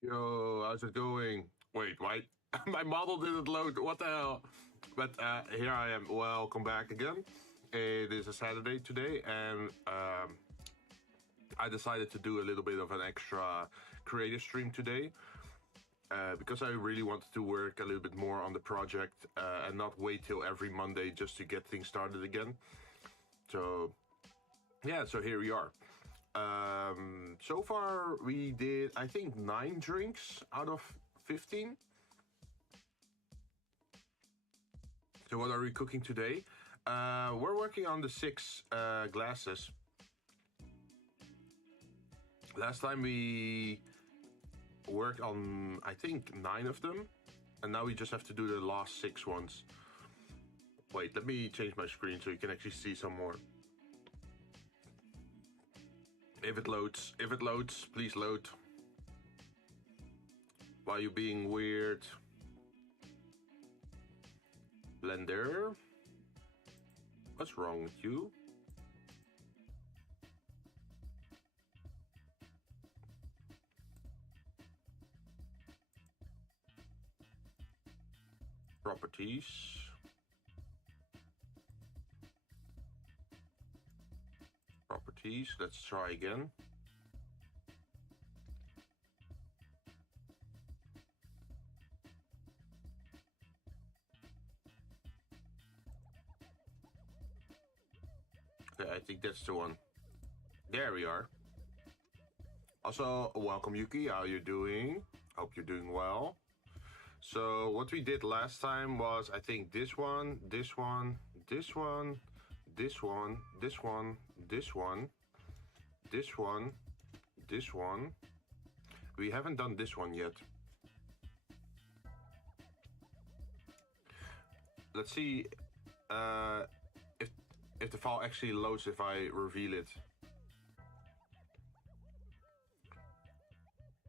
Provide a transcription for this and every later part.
Yo, how's it going? Wait, why? My model didn't load. What the hell? But here I am. Welcome back again. It is a Saturday today, and I decided to do a little bit of an extra creative stream today because I really wanted to work a little bit more on the project and not wait till every Monday just to get things started again. So, yeah, so here we are. So far we did, I think, 9 drinks out of 15. So what are we cooking today? We're working on the 6 glasses. Last time we worked on, I think, 9 of them. And now we just have to do the last 6 ones. Wait, let me change my screen so you can actually see some more. If it loads, please load. Why are you being weird? Blender? What's wrong with you? Properties. Properties, let's try again. Okay, I think that's the one. There we are. Also, welcome Yuki, how you doing? Hope you're doing well. So what we did last time was, I think, this one, this one, this one, this one, this one, this one, this one, this one. We haven't done this one yet. Let's see if the file actually loads if I reveal it.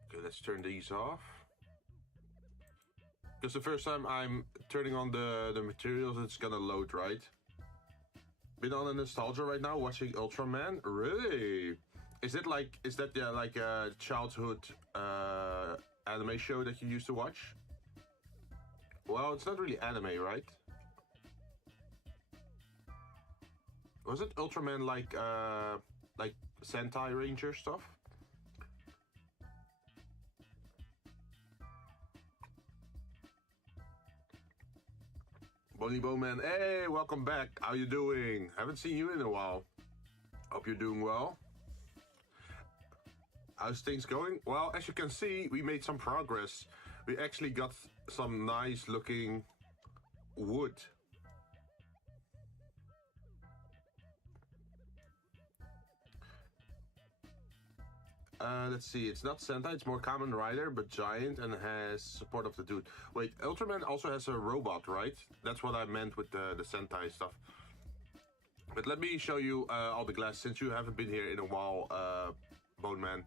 Okay, let's turn these off. Because the first time I'm turning on the materials, it's gonna load, right? Been on a nostalgia right now, watching Ultraman. Really? Is that like a childhood anime show that you used to watch? Well, it's not really anime, right? Was it Ultraman like Sentai Ranger stuff? Bonnie Bowman, hey, welcome back. How you doing? Haven't seen you in a while. Hope you're doing well. How's things going? Well, as you can see, we made some progress. We actually got some nice looking wood. Let's see, it's not Sentai, it's more Kamen Rider, but giant and has support of the dude. Wait, Ultraman also has a robot, right? That's what I meant with the Sentai stuff. But let me show you all the glass, since you haven't been here in a while, Bone Man.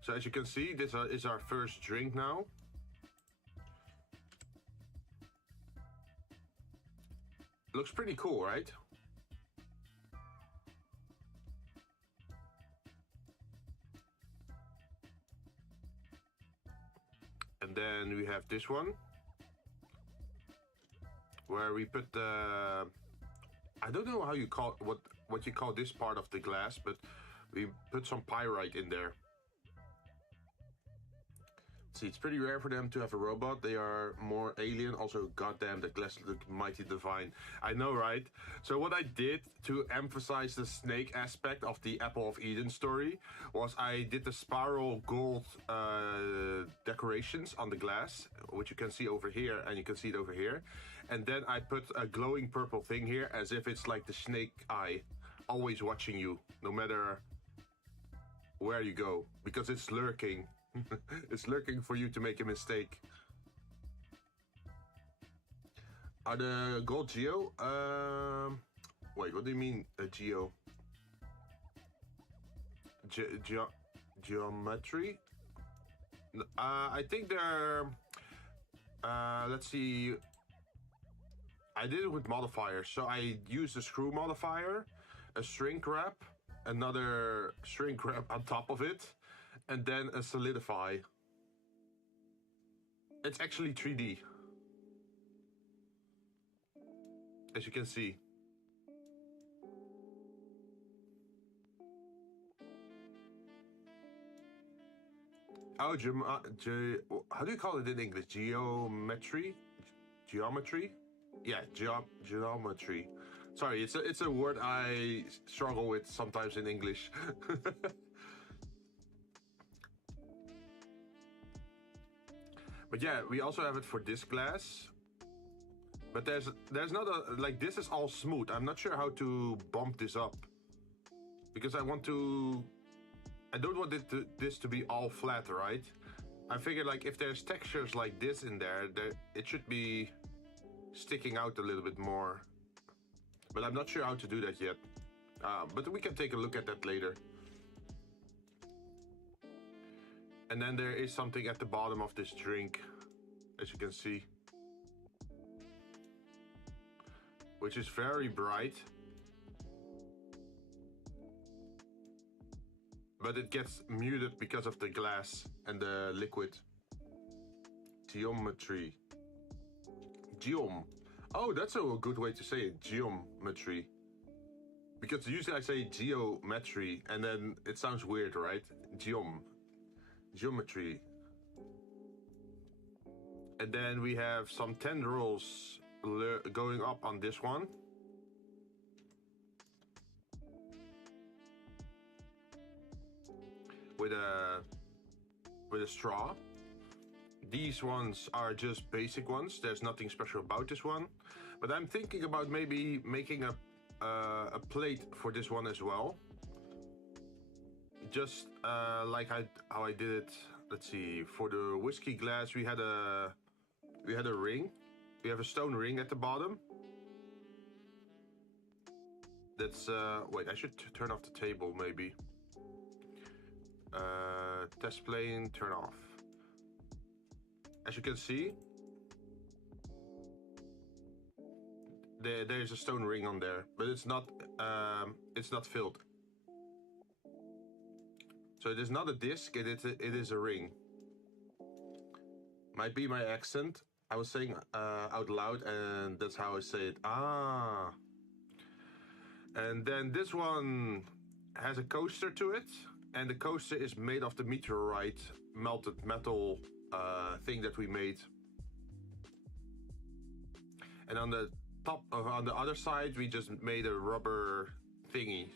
So as you can see, this is our first drink now. Looks pretty cool, right? And then we have this one, where we put the, I don't know how you call what you call this part of the glass, but we put some pyrite in there. See, it's pretty rare for them to have a robot. They are more alien. Also, goddamn, the glass look mighty divine. I know, right? So what I did to emphasize the snake aspect of the Apple of Eden story was I did the spiral gold decorations on the glass, which you can see over here, and you can see it over here. And then I put a glowing purple thing here, as if it's like the snake eye, always watching you, no matter where you go, because it's lurking. It's lurking for you to make a mistake. Are the gold geo? Wait, what do you mean geo? Geometry? I think they're... let's see. I did it with modifiers. So I used a screw modifier, a shrink wrap, another shrink wrap on top of it, and then a solidify. It's actually 3D, as you can see. Oh, how do you call it in English? Geometry? Geometry? Yeah, geometry. Sorry, it's a word I struggle with sometimes in English. But yeah, we also have it for this glass. But there's not a, like, this is all smooth. I'm not sure how to bump this up, because I don't want this to be all flat, right? I figured, like, if there's textures like this in there, it should be sticking out a little bit more. But I'm not sure how to do that yet. But we can take a look at that later. And then there is something at the bottom of this drink, as you can see, which is very bright. But it gets muted because of the glass and the liquid. Geometry. Geom. Oh, that's a good way to say it, geometry. Because usually I say geometry and then it sounds weird, right? Geometry. And then we have some tendrils going up on this one. With a straw. These ones are just basic ones. There's nothing special about this one. But I'm thinking about maybe making a plate for this one as well. Just like how I did it. Let's see. For the whiskey glass, we had a ring. We have a stone ring at the bottom. That's wait. I should turn off the table maybe. Test plane, turn off. As you can see, there's a stone ring on there, but it's not filled. So it is not a disc, it is a ring. Might be my accent. I was saying out loud, and that's how I say it. Ah. And then this one has a coaster to it, and the coaster is made of the meteorite melted metal thing that we made. And on the top, on the other side, we just made a rubber thingy.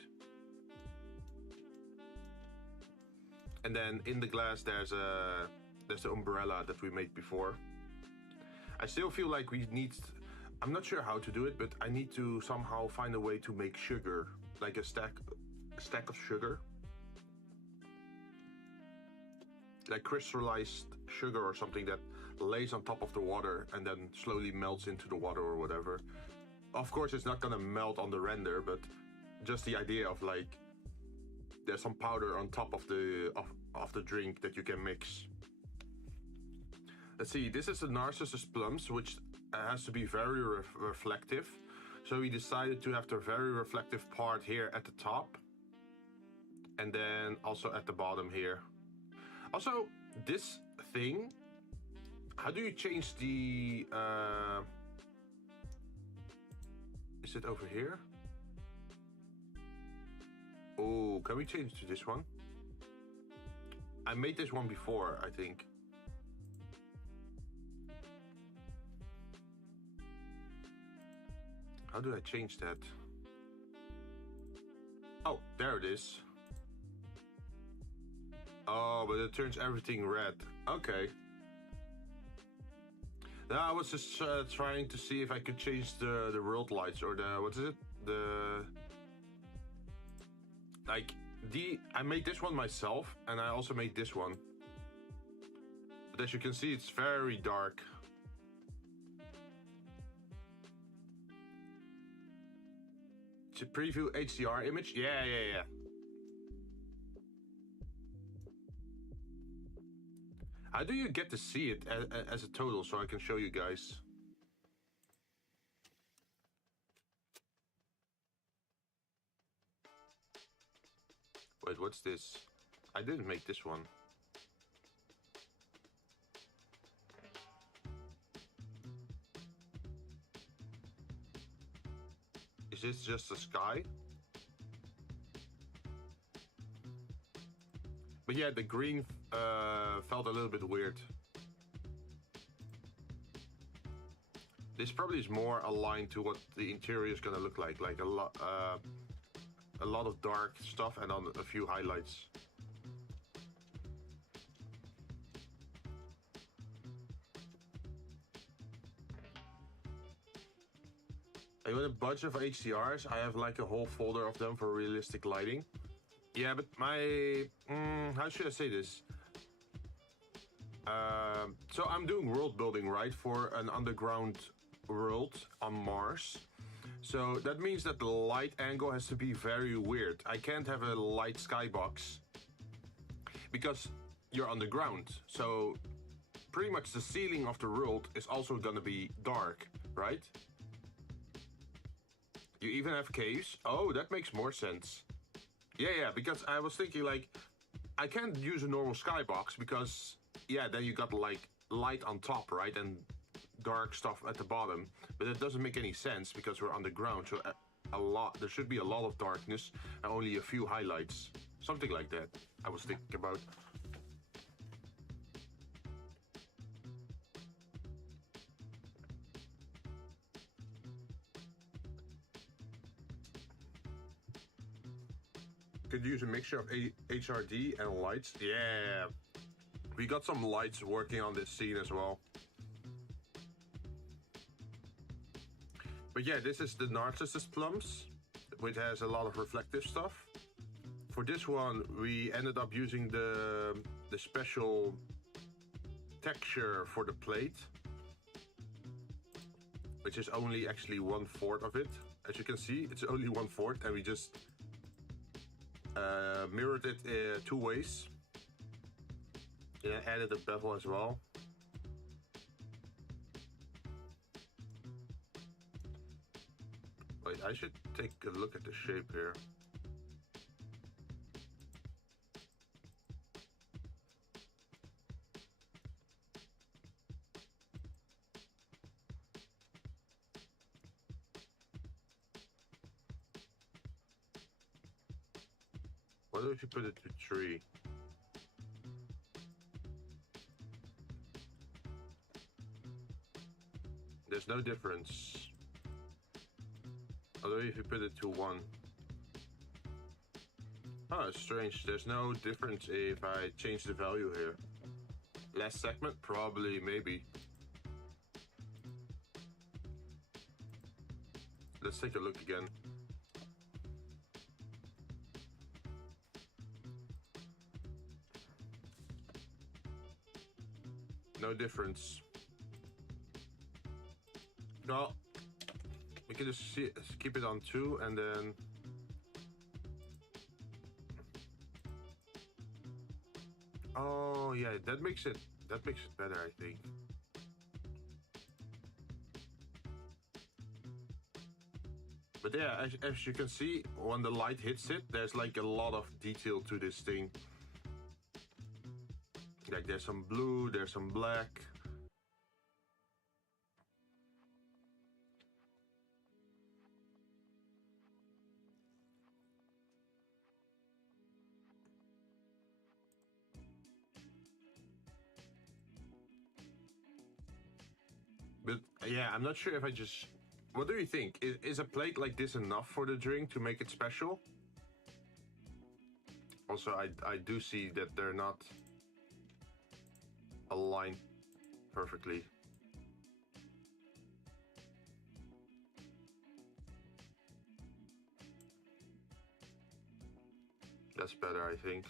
And then in the glass, there's the umbrella that we made before. I still feel like we need. I'm not sure how to do it, but I need to somehow find a way to make sugar, like a stack of sugar. like crystallized sugar or something that lays on top of the water and then slowly melts into the water or whatever. Of course, it's not gonna melt on the render, but just the idea of like there's some powder on top of the drink that you can mix. Let's see, this is the Narcissus Plums, which has to be very reflective. So we decided to have the very reflective part here at the top, and then also at the bottom here. Also, this thing, how do you change the... is it over here? Oh, can we change to this one? I made this one before, I think. How do I change that? Oh, there it is. Oh, but it turns everything red. Okay. Now I was just trying to see if I could change the world lights or the, what is it? The... Like, I made this one myself, and I also made this one. But as you can see, it's very dark. To preview HDR image? Yeah. How do you get to see it as a total so I can show you guys? Wait, what's this? I didn't make this one. Is this just the sky? But yeah, the green felt a little bit weird. This probably is more aligned to what the interior is gonna look like a lot of dark stuff and on a few highlights. And with a bunch of HDRs, I have like a whole folder of them for realistic lighting. Yeah, but my... how should I say this? So I'm doing world building, right? For an underground world on Mars. So that means that the light angle has to be very weird. I can't have a light skybox because you're underground. So pretty much the ceiling of the world is also gonna be dark, right? You even have caves. Oh, that makes more sense. Yeah, because I was thinking like, I can't use a normal skybox because, yeah, then you got like light on top, right? And dark stuff at the bottom. But it doesn't make any sense because we're underground. So there should be a lot of darkness and only a few highlights. Something like that I was thinking about. Could use a mixture of HRD and lights. Yeah, we got some lights working on this scene as well. But yeah, this is the Narcissus Plums, which has a lot of reflective stuff. For this one, we ended up using the special texture for the plate, which is only actually 1/4 of it. As you can see, it's only 1/4, and we just mirrored it 2 ways. And I added a bevel as well. Wait, I should take a look at the shape here. What if you put it to 3? There's no difference. Although if you put it to 1. Oh, it's strange. There's no difference if I change the value here. Less segment? Probably, maybe. Let's take a look again. no difference. Well, we can just keep it on 2 and then... Oh yeah, that makes it better, I think. But yeah, as you can see, when the light hits it, there's like a lot of detail to this thing. Like there's some blue, there's some black. But yeah, I'm not sure if I just... What do you think? Is a plate like this enough for the drink to make it special? Also, I do see that they're not aligned perfectly. That's better, I think.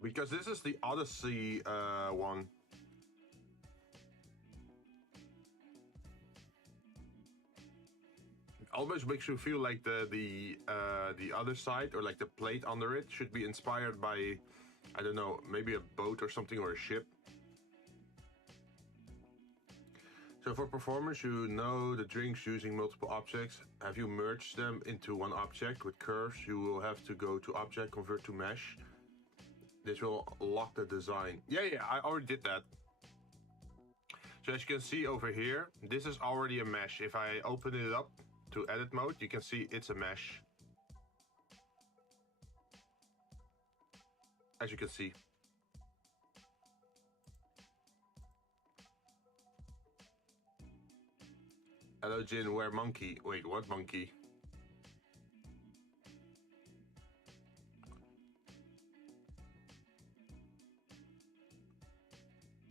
Because this is the Odyssey one. It almost makes you feel like the other side, or like the plate under it, should be inspired by, I don't know, maybe a boat or something, or a ship. So for performers, you know the drinks using multiple objects. Have you merged them into one object with curves? You will have to go to object, convert to mesh. This will lock the design. Yeah, I already did that. So as you can see over here, this is already a mesh. If I open it up to edit mode, you can see it's a mesh. As you can see. Hello Jinn, where monkey? Wait, what monkey?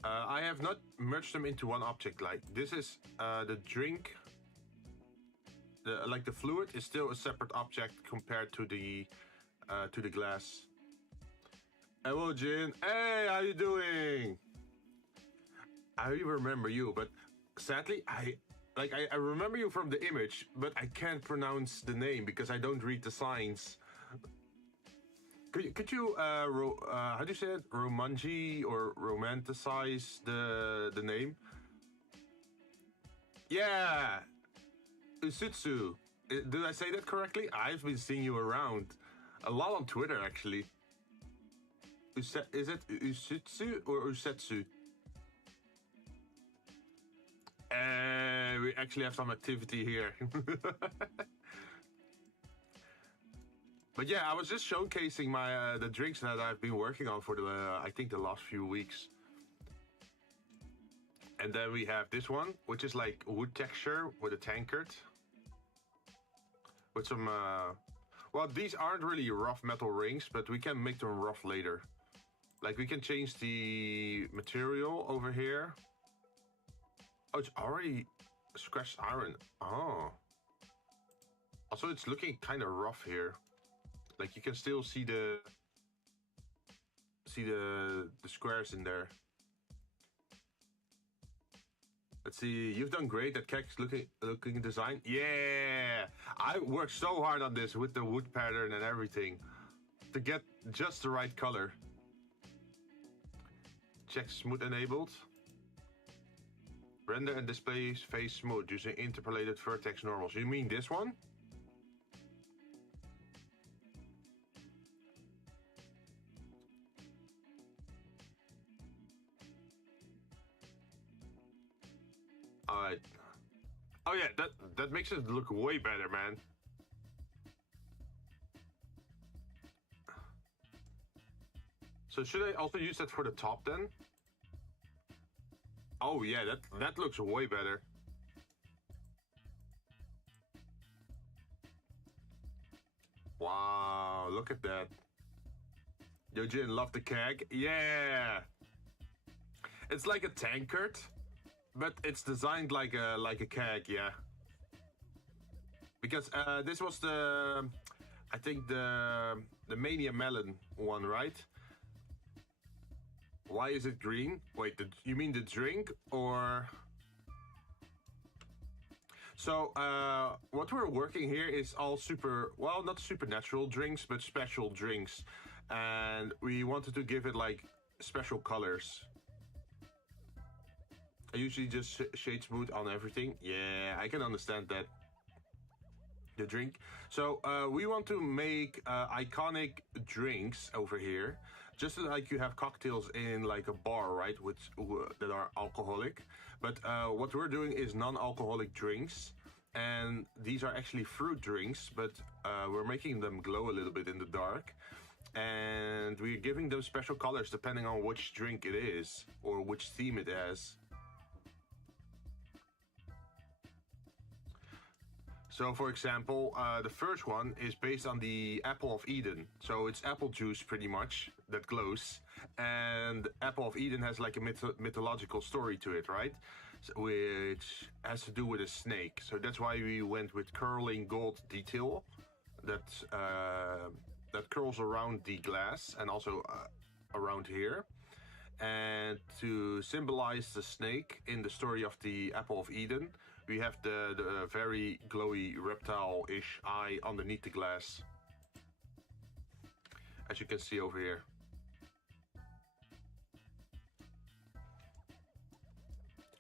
I have not merged them into one object. Like this is the drink. Like the fluid is still a separate object compared to the glass. Hello Jinn. Hey, how you doing? I remember you, but sadly I remember you from the image, but I can't pronounce the name because I don't read the signs. Could you how do you say it? Romanji or romanticize the name? Yeah, Usutsu. Did I say that correctly? I've been seeing you around a lot on Twitter, actually. Is it Usutsu or Usetsu? We actually have some activity here. But yeah, I was just showcasing my the drinks that I've been working on for the I think the last few weeks. And then we have this one, which is like wood texture with a tankard. With some, well, these aren't really rough metal rings, but we can make them rough later. Like we can change the material over here. Oh, it's already scratched iron. Oh. Also, it's looking kind of rough here. Like you can still see the squares in there. Let's see. You've done great at Keck's looking design. Yeah, I worked so hard on this with the wood pattern and everything to get just the right color. Check smooth enabled. Render and display face smooth using interpolated vertex normals. You mean this one? Alright. Oh yeah, that makes it look way better, man. So should I also use that for the top then? Oh yeah, that looks way better. Wow, look at that. Yo Jinn, love the keg. Yeah! It's like a tankard, but it's designed like a keg, yeah. Because this was I think the Mania Melon one, right? Why is it green? Wait, you mean the drink or? So what we're working here is all not supernatural drinks, but special drinks, and we wanted to give it like special colors. I usually just shade smooth on everything. Yeah, I can understand that. The drink. So we want to make iconic drinks over here, just like you have cocktails in like a bar, right? That are alcoholic. But what we're doing is non-alcoholic drinks, and these are actually fruit drinks, but we're making them glow a little bit in the dark, and we're giving them special colors depending on which drink it is or which theme it has. So, for example, the first one is based on the Apple of Eden. So it's apple juice, pretty much, that glows. And Apple of Eden has like a mythological story to it, right? Which has to do with a snake. So that's why we went with curling gold detail that curls around the glass and also around here. And to symbolize the snake in the story of the Apple of Eden, we have the very glowy reptile-ish eye underneath the glass, as you can see over here.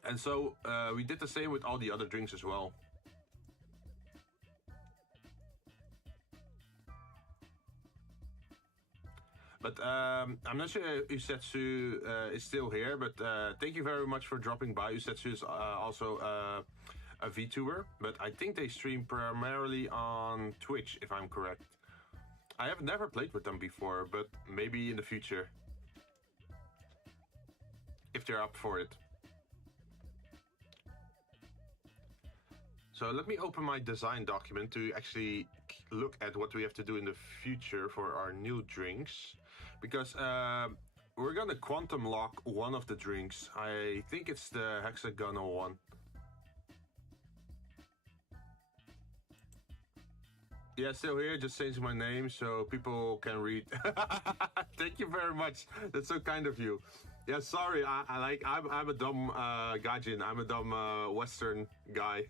And so we did the same with all the other drinks as well. But I'm not sure if Usetsu is still here, but thank you very much for dropping by. Usetsu is also a Vtuber, but I think they stream primarily on Twitch, if I'm correct. I have never played with them before, but maybe in the future, if they're up for it. So let me open my design document to actually look at what we have to do in the future for our new drinks, because we're gonna quantum lock one of the drinks. I think it's the hexagonal one. Yeah, still here, just changing my name so people can read. Thank you very much. That's so kind of you. Yeah, sorry, I'm a dumb gaijin. I'm a dumb Western guy.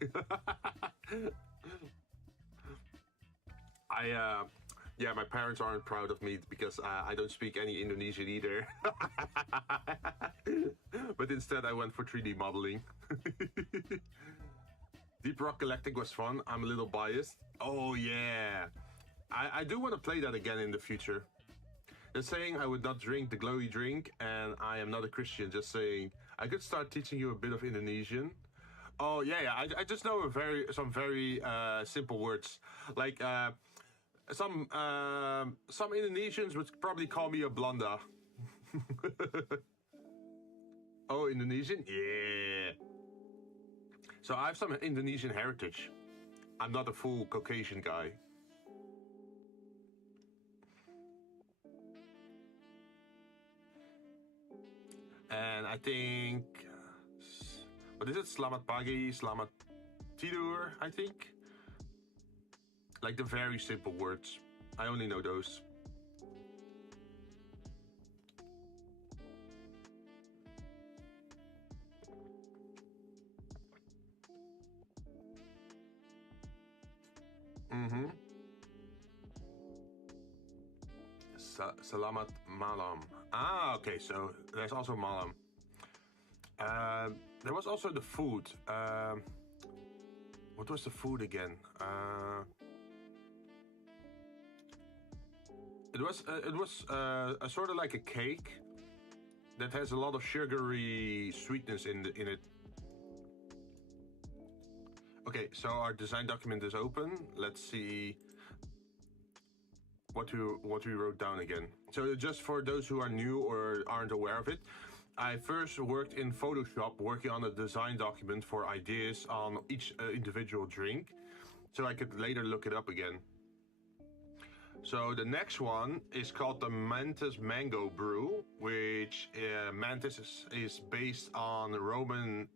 Yeah, my parents aren't proud of me because I don't speak any Indonesian either. But instead I went for 3D modeling. Deep Rock Galactic was fun. I'm a little biased. Oh yeah, I do want to play that again in the future. Just saying I would not drink the glowy drink, and I am not a Christian. Just saying I could start teaching you a bit of Indonesian. Oh yeah. I just know some very simple words, like some Indonesians would probably call me a blonda. Oh, Indonesian? Yeah. So I have some Indonesian heritage. I'm not a full Caucasian guy. And I think, what is it? Selamat pagi, selamat tidur, I think. Like the very simple words. I only know those. Selamat malam. Ah, okay, so there's also malam. There was also the food. What was the food again? It was a sort of like a cake that has a lot of sugary sweetness in it. Okay, so our design document is open. Let's see what we wrote down again. So just for those who are new or aren't aware of it, I first worked in Photoshop working on a design document for ideas on each individual drink, so I could later look it up again. So the next one is called the Mantis Mango Brew, which Mantis is based on the Roman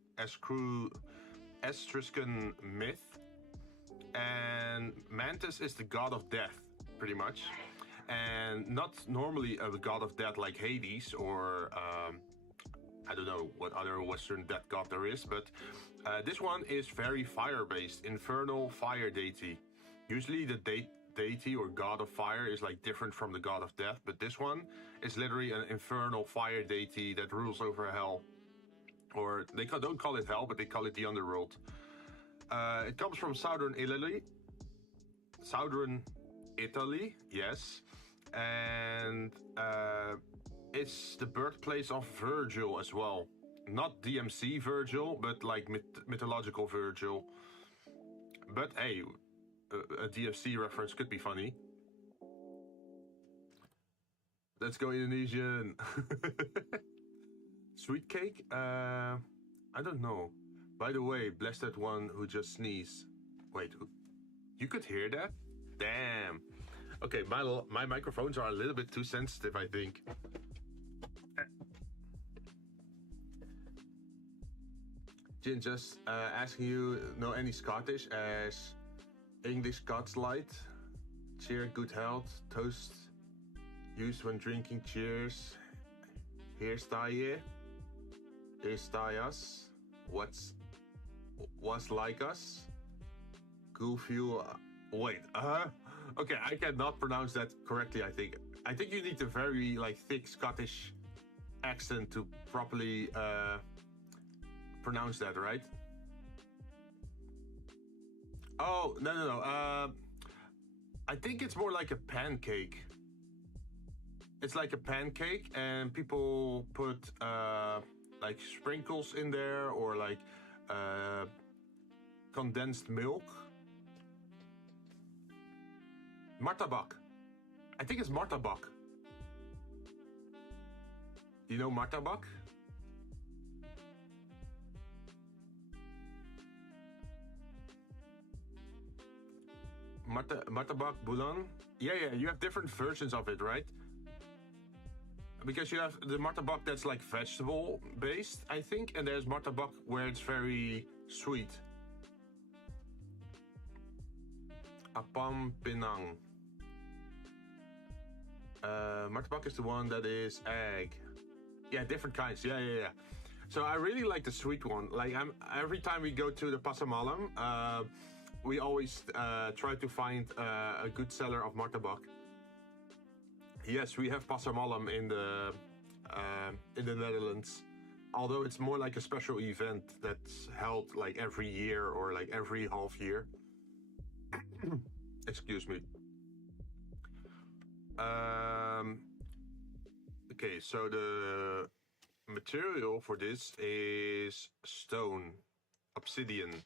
Etruscan myth. And Mantis is the god of death, pretty much. And not normally a god of death like Hades or I don't know what other Western death god there is, but this one is very fire-based, infernal fire deity. Usually the deity or god of fire is like different from the god of death, but this one is literally an infernal fire deity that rules over hell. Or they don't call it hell, but they call it the underworld. It comes from southern Italy. Southern Italy, yes. And it's the birthplace of Virgil as well. Not DMC Virgil, but like mythological Virgil. But hey, a DFC reference could be funny. Let's go Indonesian. Sweet cake? I don't know. By the way, bless that one who just sneezed. Wait, you could hear that? Damn. Okay, my microphones are a little bit too sensitive, I think. Jinn, just asking you, know any Scottish as English Scots Light, cheer, good health, toast, used when drinking, cheers, here sta je, here sta us, what's like us, cool fuel, wait, okay, I cannot pronounce that correctly, I think you need a very like thick Scottish accent to properly pronounce that, right? Oh, no. I think it's more like a pancake. It's like a pancake, and people put like sprinkles in there, or like condensed milk. Martabak. I think it's martabak. Do you know martabak? Martabak Boulan? Yeah, you have different versions of it, right? Because you have the martabak that's like vegetable based, I think, and there's martabak where it's very sweet. Apam Pinang. Martabak is the one that is egg. Yeah, different kinds. Yeah. So I really like the sweet one. Like every time we go to the Pasar Malam, we always try to find a good seller of martabak. Yes, we have Pasar Malam in the Netherlands. Although it's more like a special event that's held like every year or like every half year. Excuse me. Okay, so the material for this is stone, obsidian.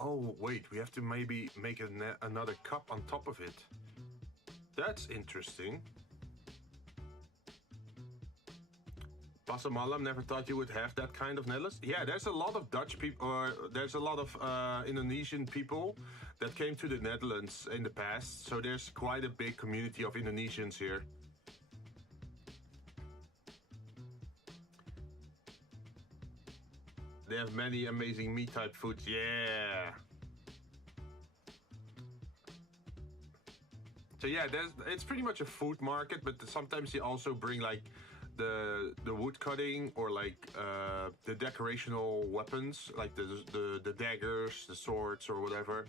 Oh, wait, we have to maybe make another cup on top of it. That's interesting. Pasar Malam, never thought you would have that kind of Netherlands. Yeah, there's a lot of Dutch people, or there's a lot of Indonesian people that came to the Netherlands in the past. So there's quite a big community of Indonesians here. They have many amazing meat-type foods. Yeah. So yeah, it's pretty much a food market, but sometimes they also bring like the wood cutting or like the decorational weapons, like the daggers, the swords, or whatever.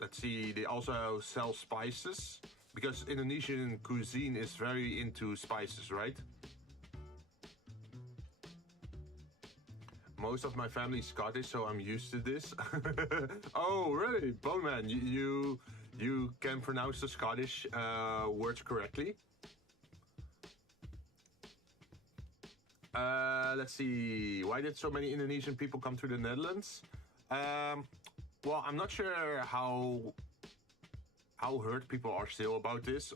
Let's see. They also sell spices because Indonesian cuisine is very into spices, right? Most of my family is Scottish, so I'm used to this. Oh, really? Bone Man, you can pronounce the Scottish words correctly. Let's see. Why did so many Indonesian people come to the Netherlands? Well, I'm not sure how hurt people are still about this,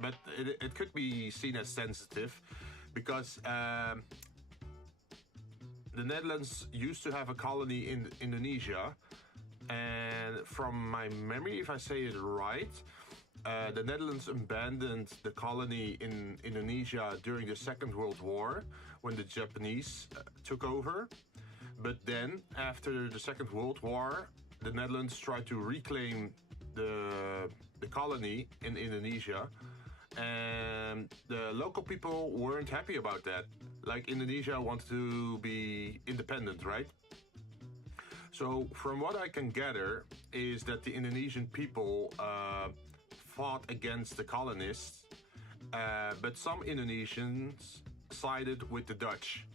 but it could be seen as sensitive because the Netherlands used to have a colony in Indonesia, and from my memory, if I say it right, the Netherlands abandoned the colony in Indonesia during the Second World War when the Japanese took over. But then, after the Second World War, the Netherlands tried to reclaim the colony in Indonesia, and the local people weren't happy about that. Like, Indonesia wanted to be independent, right? So from what I can gather is that the Indonesian people fought against the colonists, but some Indonesians sided with the Dutch,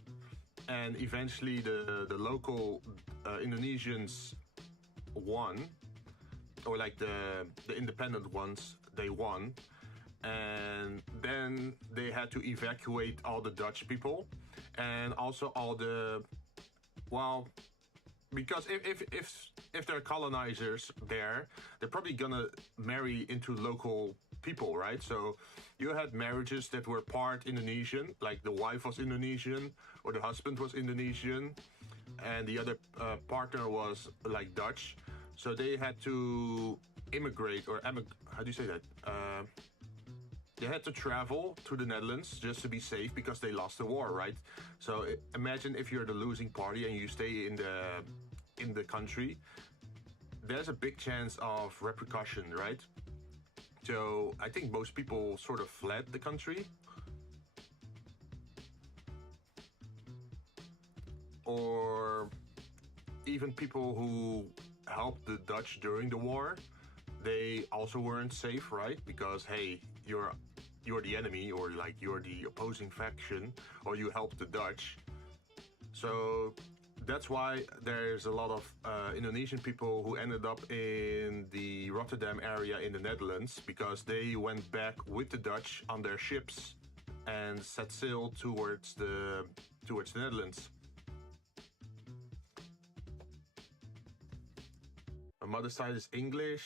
and eventually the local Indonesians won, or like the independent ones, they won, and then they had to evacuate all the Dutch people and also all the, well, because if they're colonizers there, they're probably gonna marry into local people, right? So you had marriages that were part Indonesian, like the wife was Indonesian or the husband was Indonesian, and the other partner was like Dutch. So they had to immigrate, or how do you say that? They had to travel to the Netherlands just to be safe because they lost the war, right? So imagine if you're the losing party and you stay in the country, there's a big chance of repercussion, right? So I think most people sort of fled the country. Or even people who helped the Dutch during the war, they also weren't safe, right? Because, hey, you're the enemy, or like you're the opposing faction, or you help the Dutch. So that's why there's a lot of Indonesian people who ended up in the Rotterdam area in the Netherlands, because they went back with the Dutch on their ships and set sail towards the Netherlands. My mother's side is English.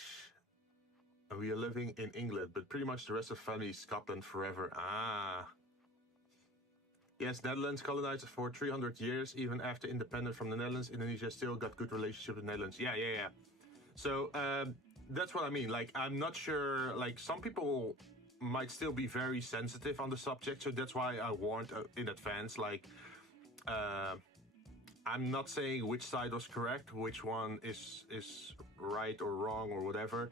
We are living in England, but pretty much the rest of the family is Scotland forever. Ah. Yes, Netherlands colonized for 300 years. Even after independence from the Netherlands, Indonesia still got good relationship with the Netherlands. Yeah. So that's what I mean. Like, I'm not sure, like, some people might still be very sensitive on the subject. So that's why I warned in advance, like, I'm not saying which side was correct, which one is right or wrong or whatever.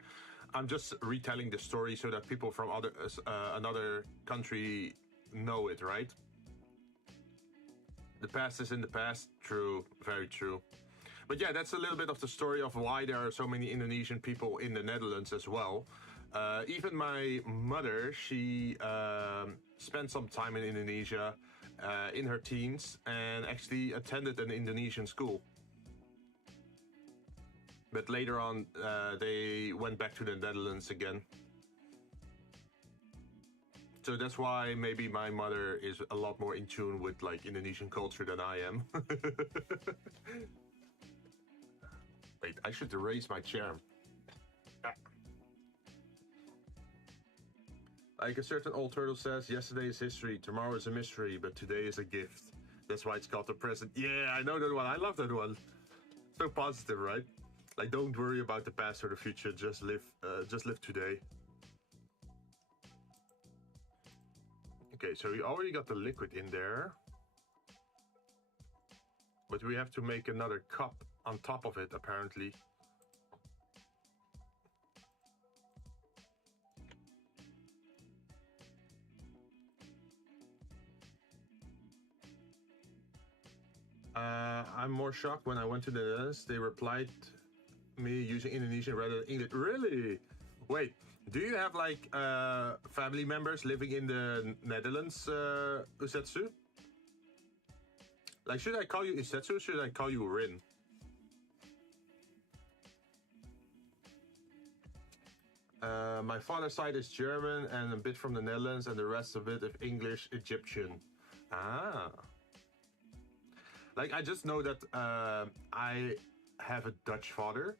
I'm just retelling the story so that people from another country know it, right? The past is in the past. True, very true. But yeah, that's a little bit of the story of why there are so many Indonesian people in the Netherlands as well. Even my mother, she spent some time in Indonesia in her teens and actually attended an Indonesian school. But later on, they went back to the Netherlands again. So that's why maybe my mother is a lot more in tune with like Indonesian culture than I am. Wait, I should erase my chair. Like a certain old turtle says, yesterday is history, tomorrow is a mystery, but today is a gift. That's why it's called the present. Yeah, I know that one. I love that one. So positive, right? Like, don't worry about the past or the future. Just live today. Okay, so we already got the liquid in there, but we have to make another cup on top of it, apparently. I'm more shocked when I went to the Netherlands. They replied me using Indonesian rather than English. Really? Wait, do you have like family members living in the Netherlands, Usetsu? Like, should I call you Usetsu or should I call you Rin? My father's side is German and a bit from the Netherlands, and the rest of it of English, Egyptian. Ah. Like, I just know that I have a Dutch father,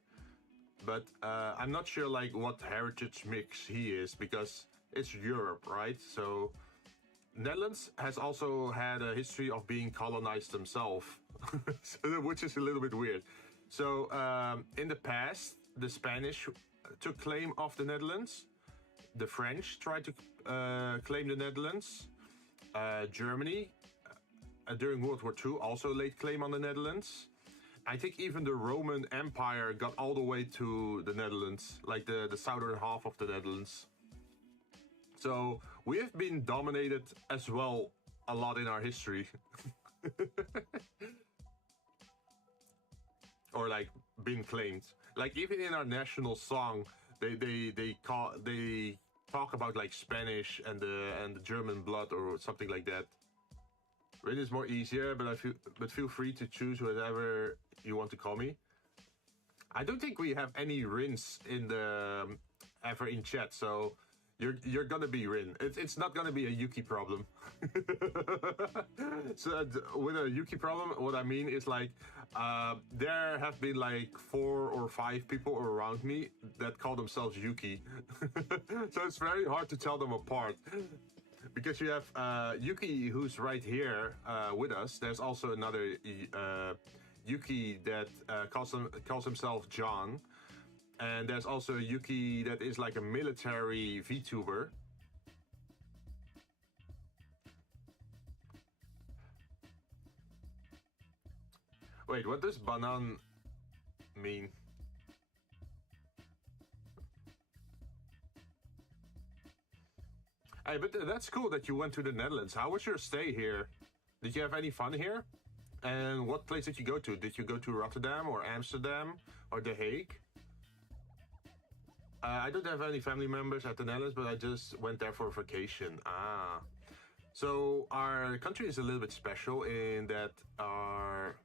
but I'm not sure like what heritage mix he is, because it's Europe, right? So Netherlands has also had a history of being colonized themselves so, which is a little bit weird. So in the past, the Spanish took claim of the Netherlands. The French tried to claim the Netherlands. Germany, during World War II, also laid claim on the Netherlands. I think even the Roman Empire got all the way to the Netherlands, like the southern half of the Netherlands. So we have been dominated as well a lot in our history. Or like been claimed. Like even in our national song, they talk about like Spanish and the German blood or something like that. Rin is more easier, but feel free to choose whatever you want to call me. I don't think we have any Rins in the ever in chat, so you're gonna be Rin. It's not gonna be a Yuki problem. So with a Yuki problem, what I mean is like there have been like 4 or 5 people around me that call themselves Yuki. So it's very hard to tell them apart. Because you have Yuki, who's right here with us. There's also another Yuki that calls himself John. And there's also a Yuki that is like a military Vtuber. Wait, what does banan mean? Hey, but that's cool that you went to the Netherlands. How was your stay here? Did you have any fun here? And what place did you go to? Did you go to Rotterdam or Amsterdam or The Hague? I don't have any family members at the Netherlands, but I just went there for vacation. Ah. So our country is a little bit special in that our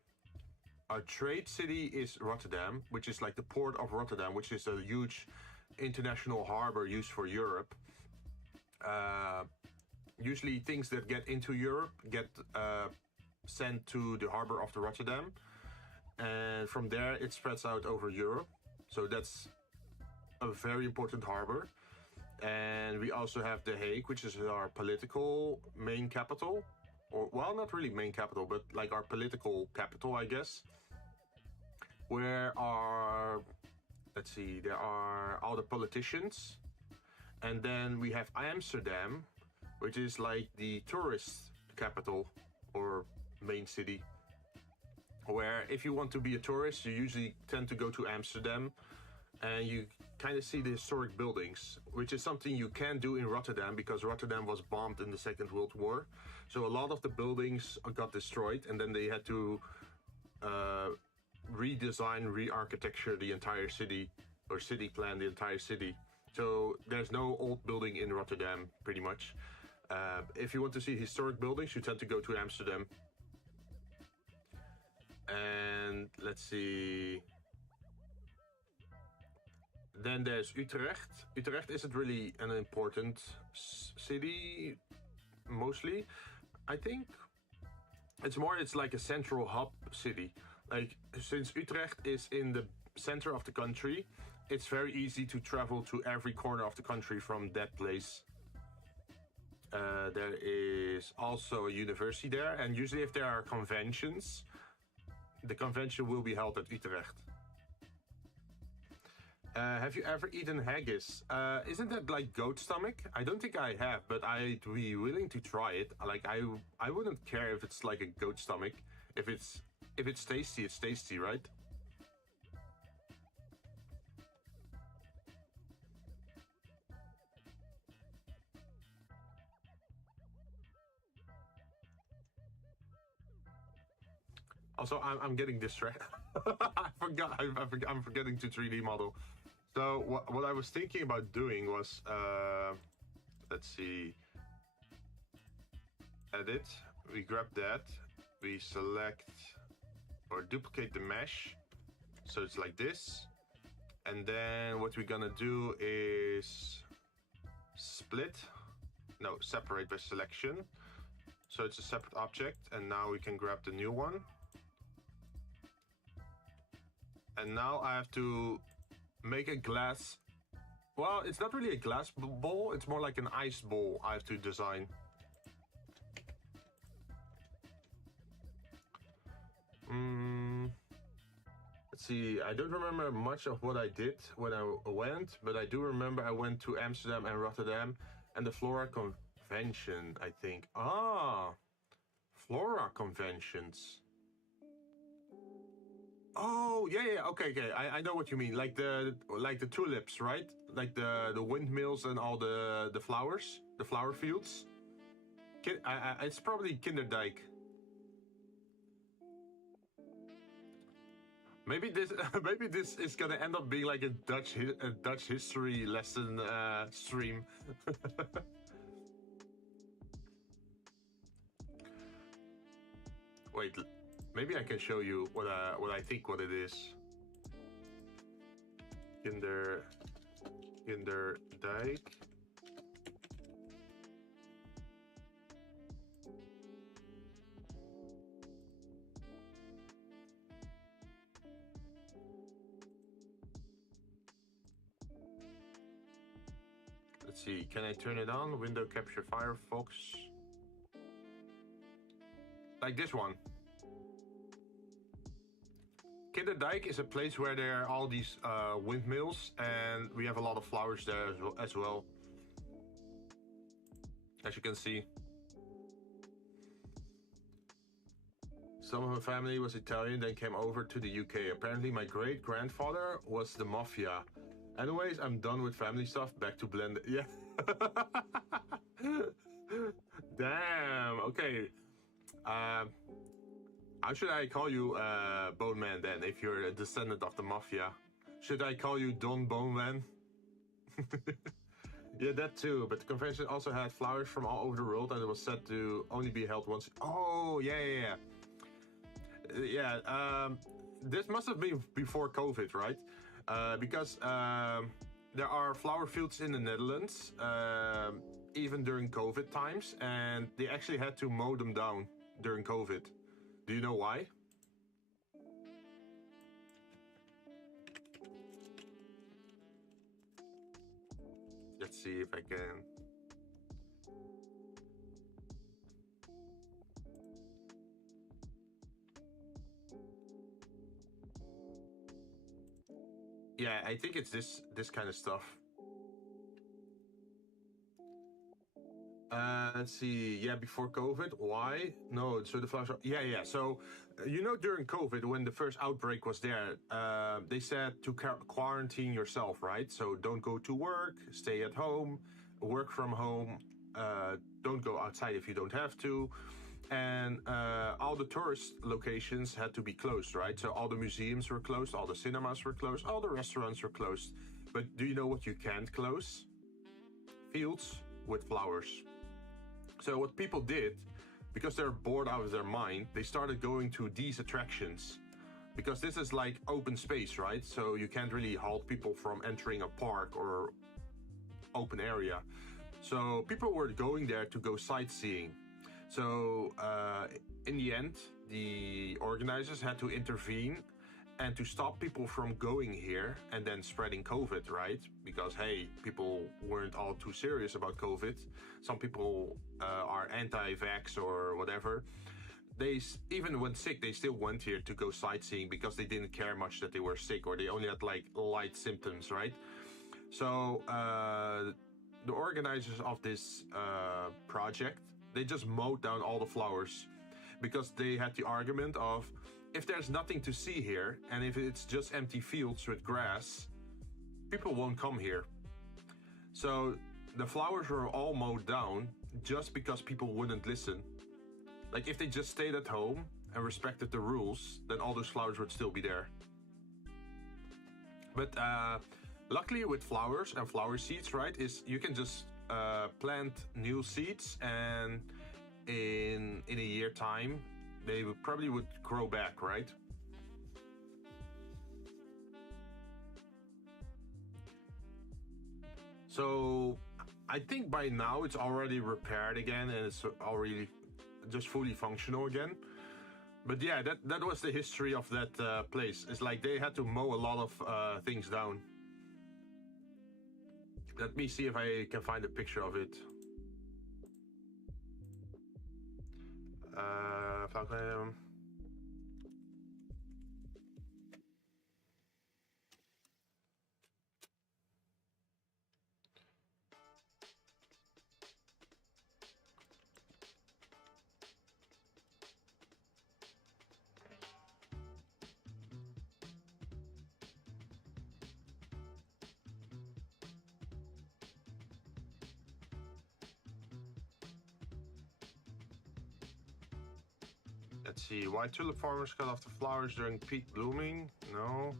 trade city is Rotterdam, which is like the port of Rotterdam, which is a huge international harbor used for Europe. Usually things that get into Europe get sent to the harbor of the Rotterdam, and from there it spreads out over Europe. So that's a very important harbor. And we also have The Hague, which is our political main capital, or well, not really main capital, but like our political capital, I guess, where there are all the politicians. And then we have Amsterdam, which is like the tourist capital or main city, where if you want to be a tourist, you usually tend to go to Amsterdam and you kind of see the historic buildings, which is something you can't do in Rotterdam because Rotterdam was bombed in the Second World War. So a lot of the buildings got destroyed, and then they had to redesign, re-architecture the entire city, or city plan the entire city. So there's no old building in Rotterdam, pretty much. If you want to see historic buildings, you tend to go to Amsterdam. And let's see. Then there's Utrecht. Utrecht isn't really an important city, mostly. I think it's like a central hub city. Like, since Utrecht is in the center of the country, it's very easy to travel to every corner of the country from that place. There is also a university there, and usually if there are conventions, the convention will be held at Utrecht. Have you ever eaten haggis? Isn't that like goat stomach? I don't think I have, but I'd be willing to try it. Like I wouldn't care if it's like a goat stomach. If it's tasty, it's tasty, right? Also, I'm getting distracted. I'm forgetting to 3D model. So what I was thinking about doing was, let's see, edit. We grab that. We select or duplicate the mesh. So it's like this. And then what we're gonna do is separate by selection. So it's a separate object. And now we can grab the new one. And now I have to make a glass. Well, it's not really a glass bowl. It's more like an ice bowl I have to design. Let's see, I don't remember much of what I did when I went, but I do remember I went to Amsterdam and Rotterdam and the Flora Convention, I think. Ah, Flora Conventions. Oh, yeah, okay. I know what you mean. Like the tulips, right? Like the windmills and all the flowers, the flower fields. It's probably Kinderdijk. Maybe this is gonna end up being like a Dutch history lesson stream. Wait, maybe I can show you what I think what it is. Kinderdijk. Let's see, can I turn it on? Window capture Firefox. Like this one. Kinderdijk is a place where there are all these windmills, and we have a lot of flowers there as well. As you can see. Some of my family was Italian, then came over to the UK. Apparently my great-grandfather was the mafia. Anyways, I'm done with family stuff. Back to Blender. Yeah. Damn. Okay. How should I call you Bone Man then, if you're a descendant of the mafia? Should I call you Don Bone Man? Yeah, that too. But the convention also had flowers from all over the world, and it was set to only be held once. Oh, yeah. This must have been before COVID, right? Because there are flower fields in the Netherlands, even during COVID times, and they actually had to mow them down during COVID. Do you know why? Let's see if I can. Yeah, I think it's this kind of stuff. Let's see. Yeah, before COVID. Why? No. So the flowers. Yeah. So, during COVID, when the first outbreak was there, they said to quarantine yourself, right? So don't go to work. Stay at home. Work from home. Don't go outside if you don't have to. And all the tourist locations had to be closed, right? So all the museums were closed, all the cinemas were closed, all the restaurants were closed. But do you know what you can't close? Fields with flowers. So what people did, because they're bored out of their mind, they started going to these attractions. Because this is like open space, right? So you can't really halt people from entering a park or open area. So people were going there to go sightseeing. So in the end, the organizers had to intervene and to stop people from going here and then spreading COVID, right? Because, hey, people weren't all too serious about COVID. Some people are anti-vax or whatever. They even when sick, they still went here to go sightseeing because they didn't care much that they were sick, or they only had like light symptoms, right? So the organizers of this project, they just mowed down all the flowers because they had the argument of, if there's nothing to see here and if it's just empty fields with grass, people won't come here. So the flowers were all mowed down just because people wouldn't listen. Like if they just stayed at home and respected the rules, then all those flowers would still be there. But luckily with flowers and flower seeds, right, is you can just plant new seeds, and in a year time they probably would grow back, right? So I think by now it's already repaired again and it's already just fully functional again. But yeah, that was the history of that place. It's like they had to mow a lot of things down. Let me see if I can find a picture of it. Let's see. Why tulip farmers cut off the flowers during peak blooming? No.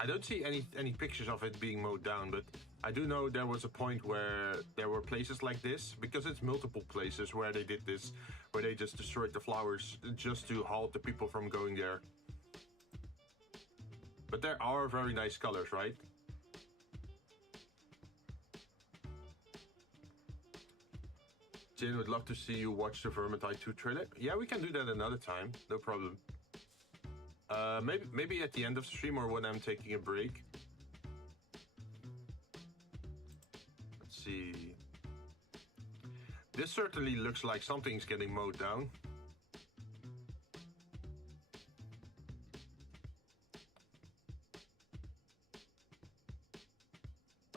I don't see any pictures of it being mowed down, but I do know there was a point where there were places like this, because it's multiple places where they did this, where they just destroyed the flowers just to halt the people from going there. But there are very nice colors, right? Jinn would love to see you watch the Vermintide 2 trailer. Yeah, we can do that another time, no problem. Maybe at the end of the stream or when I'm taking a break. Let's see. This certainly looks like something's getting mowed down.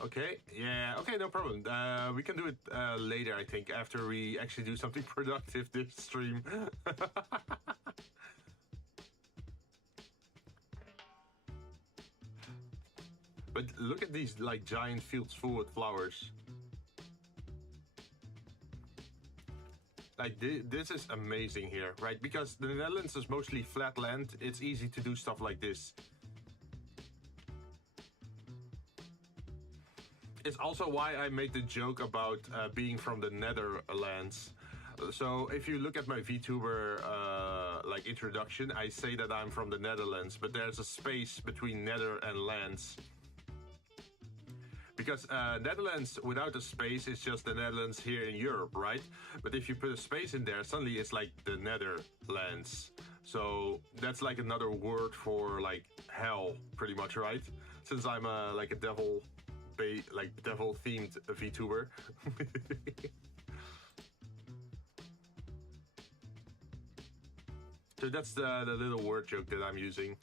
Okay, yeah, okay, no problem. We can do it later, I think, after we actually do something productive this stream. But look at these, like, giant fields full with flowers. Like, this is amazing here, right? Because the Netherlands is mostly flat land, it's easy to do stuff like this. It's also why I made the joke about being from the Netherlands. So if you look at my Vtuber like introduction, I say that I'm from the Netherlands, but there's a space between Nether and lands. Because Netherlands without a space is just the Netherlands here in Europe, right? But if you put a space in there, suddenly it's like the Netherlands. So that's like another word for like hell, pretty much, right? Since I'm like a devil themed VTuber. So that's the little word joke that I'm using.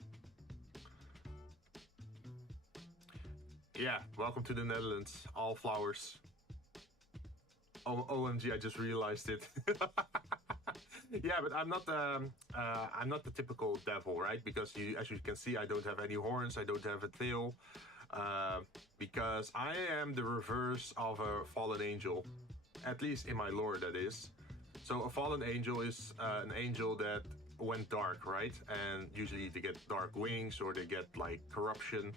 Yeah, welcome to the Netherlands. All flowers. Oh, OMG, I just realized it. Yeah, but I'm not the typical devil, right? Because as you can see, I don't have any horns. I don't have a tail. Because I am the reverse of a fallen angel, at least in my lore, that is. So a fallen angel is an angel that went dark, right? And usually they get dark wings or they get like corruption.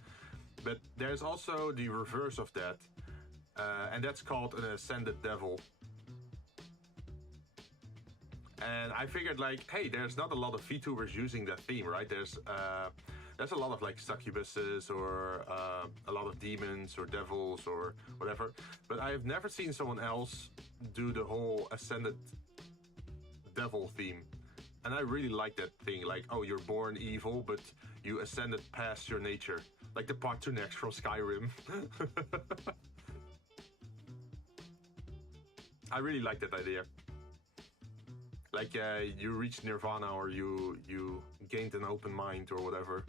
But there's also the reverse of that, and that's called an ascended devil. And I figured, like, hey, there's not a lot of VTubers using that theme, right? There's a lot of like succubuses or a lot of demons or devils or whatever. But I have never seen someone else do the whole ascended devil theme. And I really like that thing. Like, oh, you're born evil, but you ascended past your nature. Like the part 2 next from Skyrim. I really like that idea. Like you reached Nirvana or you gained an open mind or whatever.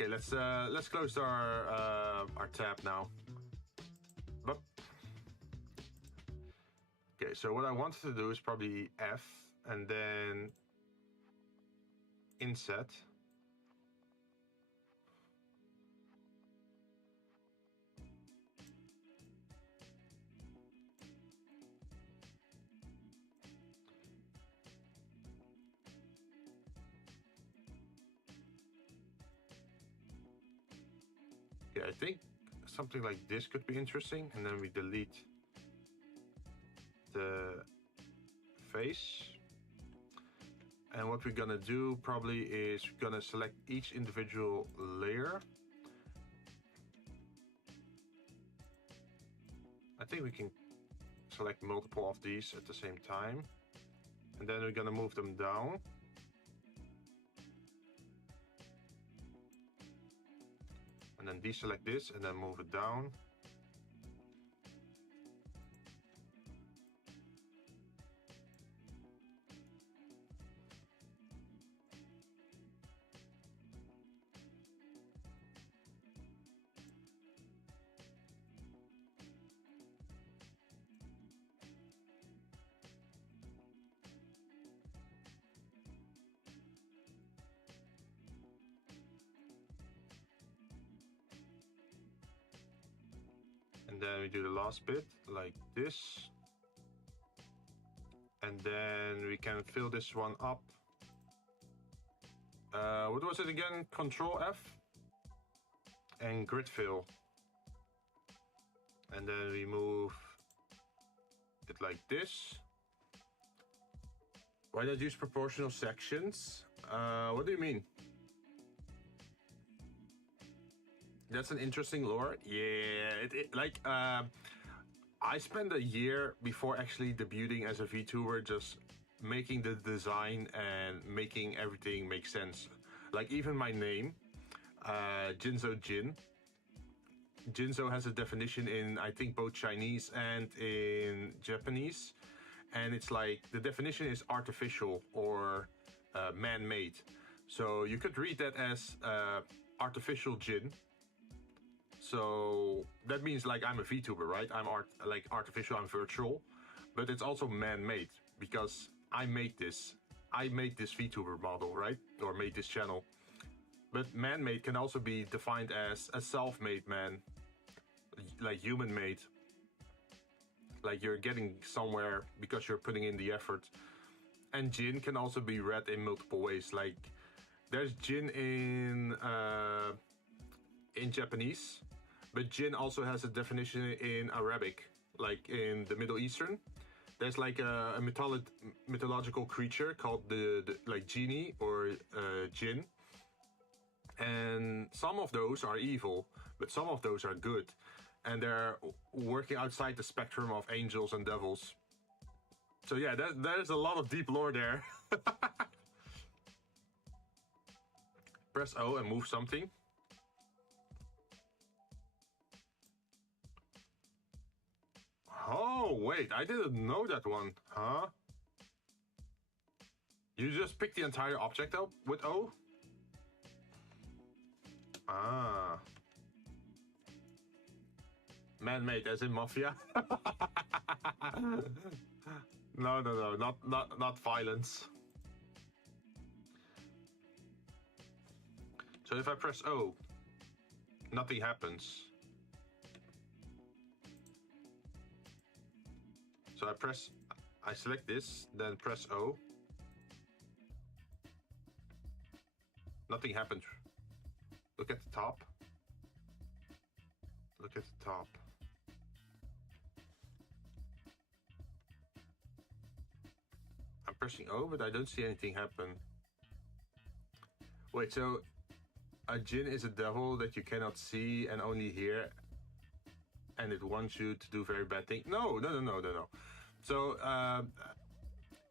Okay, let's close our tab now. But, okay, so what I wanted to do is probably F and then inset. Yeah, I think something like this could be interesting, and then we delete the face. And what we're gonna do probably is we're gonna select each individual layer. I think we can select multiple of these at the same time. And then we're gonna move them down. And then deselect this and then move it down. And then we do the last bit like this. And then we can fill this one up. What was it again? Control F and grid fill. And then we move it like this. Why not use proportional sections? What do you mean? That's an interesting lore. Yeah, I spent a year before actually debuting as a VTuber just making the design and making everything make sense. Like even my name, Jinzou Jinn. Jinzou has a definition in, I think, both Chinese and in Japanese. And it's like, the definition is artificial or man-made. So you could read that as artificial Jinn. So that means like I'm a VTuber, right? I'm artificial, I'm virtual. But it's also man-made because I made this. I made this VTuber model, right? Or made this channel. But man-made can also be defined as a self-made man. Like human-made. Like you're getting somewhere because you're putting in the effort. And Jinn can also be read in multiple ways. Like there's Jinn in Japanese, but Jinn also has a definition in Arabic, like in the Middle Eastern. There's like a mythological creature called the like genie or Jinn, and some of those are evil, but some of those are good. And they're working outside the spectrum of angels and devils. So yeah, there's a lot of deep lore there. Press O and move something. Oh, wait, I didn't know that one. Huh? You just pick the entire object up with O? Ah. Man-made, as in mafia? No, not violence. So if I press O, nothing happens. So I select this, then press O. Nothing happens. Look at the top. Look at the top. I'm pressing O, but I don't see anything happen. Wait, so a Jinn is a devil that you cannot see and only hear, and it wants you to do very bad things? No. So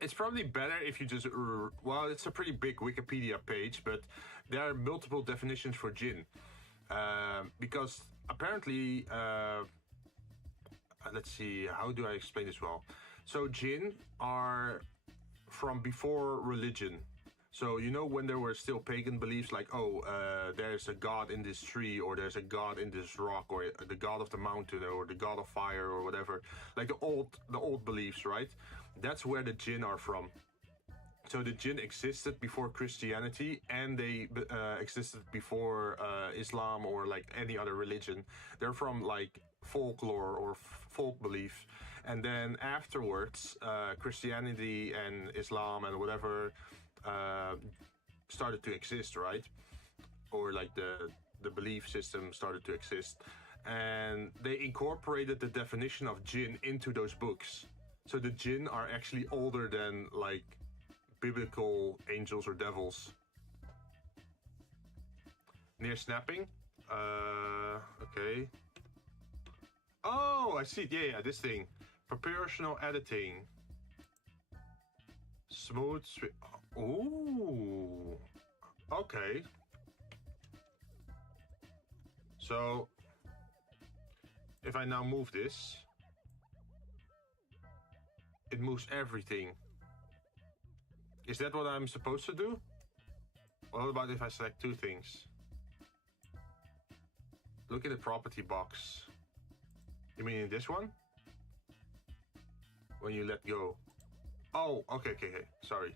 it's probably better if you just, well, it's a pretty big Wikipedia page, but there are multiple definitions for Jinn. Because apparently, let's see, how do I explain this well? So Jinn are from before religion. So, you know, when there were still pagan beliefs like, oh, there's a god in this tree, or there's a god in this rock, or the god of the mountain, or the god of fire, or whatever. Like the old beliefs, right? That's where the Jinn are from. So the Jinn existed before Christianity, and they existed before Islam or like any other religion. They're from like folklore or folk belief. And then afterwards, Christianity and Islam and whatever started to exist, right? Or like the belief system started to exist. And they incorporated the definition of Jinn into those books. So the Jinn are actually older than like biblical angels or devils. Near snapping? Okay. Oh, I see. Yeah, this thing. Proportional editing. Smooth. Ooh. Okay. So, if I now move this, it moves everything. Is that what I'm supposed to do? What about if I select two things? Look at the property box. You mean in this one? When you let go. Oh, okay. Sorry.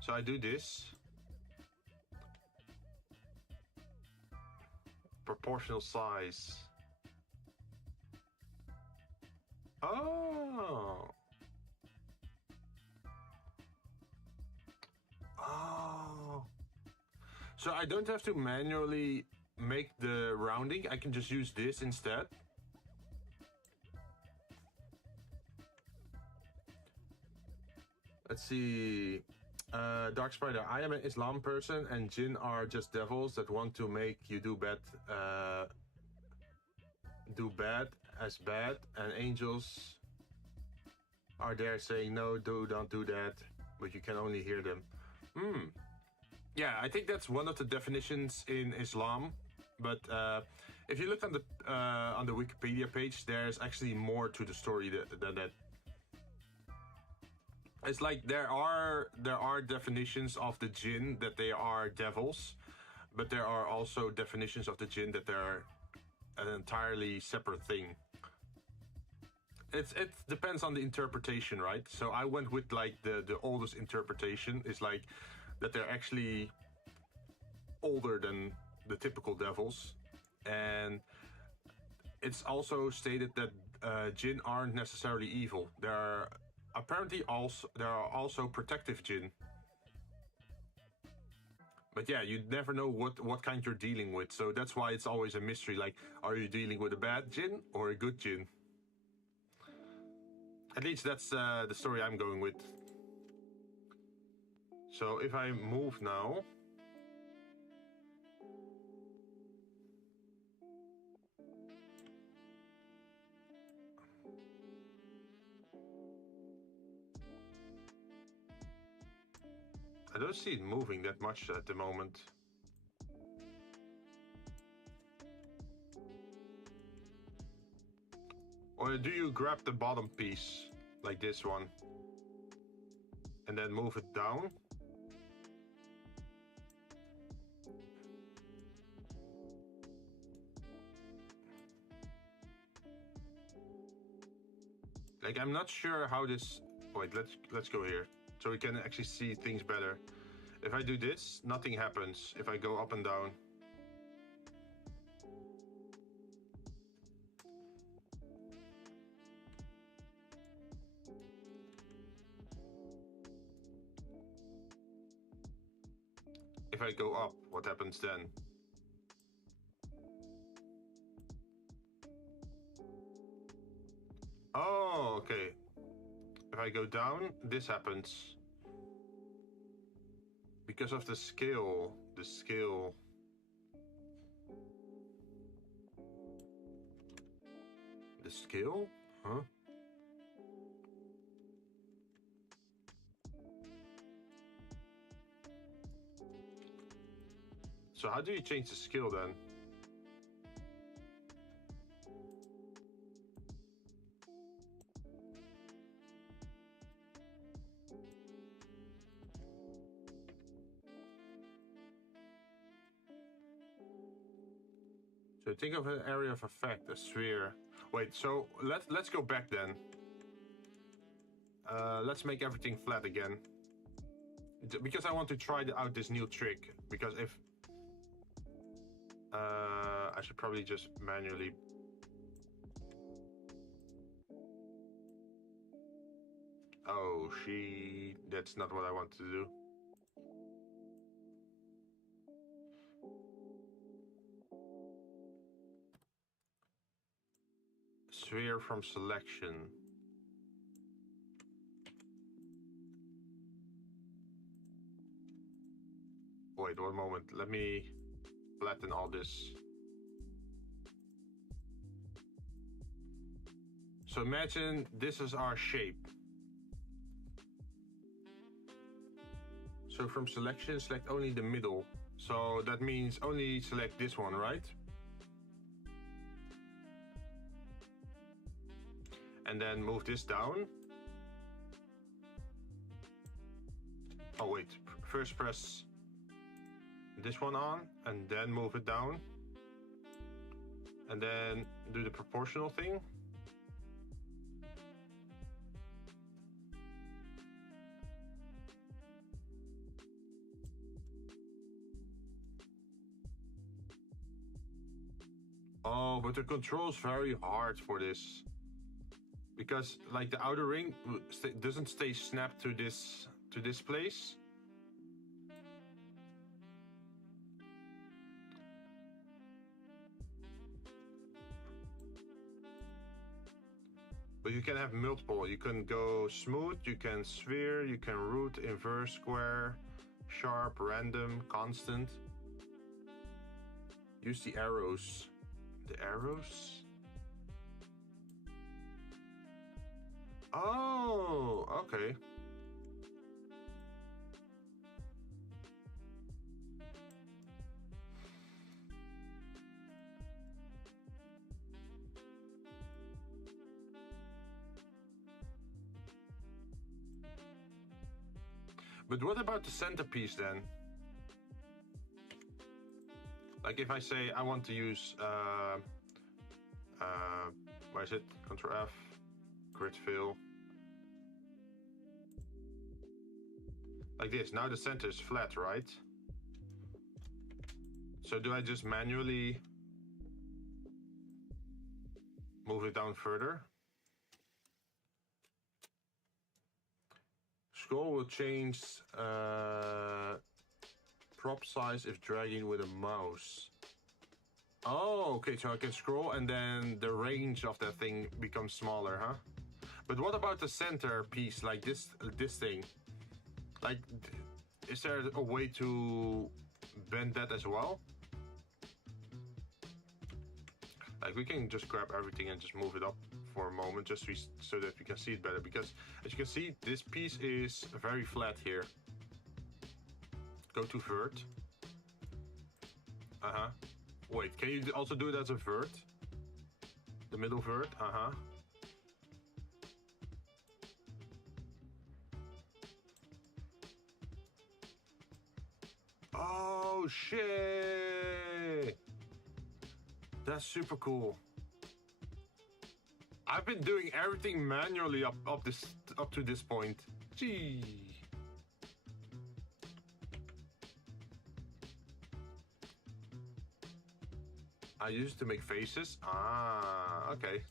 So I do this. Proportional size. So I don't have to manually make the rounding. I can just use this instead. Let's see. Dark Spider, I am an Islam person and Jinn are just devils that want to make you do bad as bad, and angels are there saying no, don't do that, but you can only hear them. Yeah, I think that's one of the definitions in Islam, but if you look on the Wikipedia page, there's actually more to the story than that. It's like there are definitions of the Jinn that they are devils, but there are also definitions of the Jinn that they're an entirely separate thing. It depends on the interpretation, right? So I went with like the oldest interpretation is like that they're actually older than the typical devils, and it's also stated that Jinn aren't necessarily evil. There are also protective Jinn. But yeah, you never know what kind you're dealing with, so that's why it's always a mystery. Like, are you dealing with a bad Jinn or a good Jinn? At least that's the story I'm going with. So if I move now... I don't see it moving that much at the moment. Or do you grab the bottom piece, like this one, and then move it down? Like, I'm not sure how this... Wait, let's go here, so we can actually see things better. If I do this, nothing happens. If I go up and down... If I go up, what happens then? Oh, okay. If I go down, this happens. Because of the scale. The scale. The scale? Huh? So how do you change the scale then? So think of an area of effect, a sphere. Wait, so let's go back then. Let's make everything flat again. Because I want to try out this new trick. Because if... I should probably just manually... Oh, that's not what I want to do. Sphere from selection. Wait, one moment. Let me flatten all this. So imagine this is our shape. So from selection, select only the middle. So that means only select this one, right? And then move this down. Oh wait, first press this one on and then move it down. And then do the proportional thing. Oh, but the control's very hard for this. Because like the outer ring doesn't stay snapped to this place. But you can have multiple. You can go smooth, you can sphere, you can root, inverse, square, sharp, random, constant. Use the arrows. The arrows? Oh, okay. But what about the centerpiece then? Like if I say I want to use, where is it? Ctrl F, grid fill. Like this, now the center is flat, right? So do I just manually move it down further? Scroll will change prop size if dragging with a mouse. Oh, okay, so I can scroll and then the range of that thing becomes smaller, huh? But what about the center piece, like this thing? Like, is there a way to bend that as well? Like we can just grab everything and just move it up for a moment just so that we can see it better, because as you can see this piece is very flat here. Go to vert. Wait, can you also do it as a vert? The middle vert? Oh shit! That's super cool. I've been doing everything manually up to this point. Gee. I used to make faces. Ah, okay.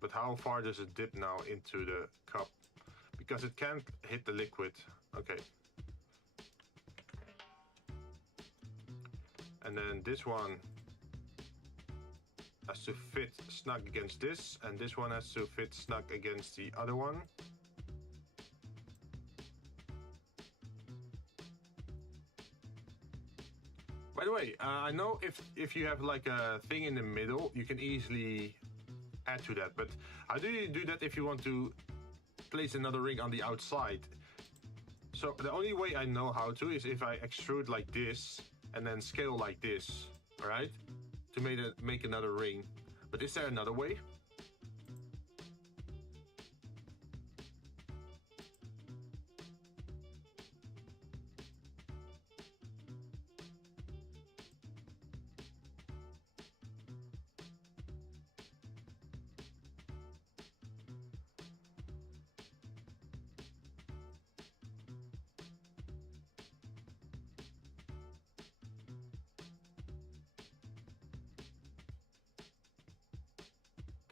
But how far does it dip now into the cup? Because it can't hit the liquid. Okay. And then this one has to fit snug against this, and this one has to fit snug against the other one. By the way, I know if you have like a thing in the middle, you can easily add to that, but how do you do that if you want to place another ring on the outside? So the only way I know how to is if I extrude like this and then scale like this, all right, to make another ring. But is there another way?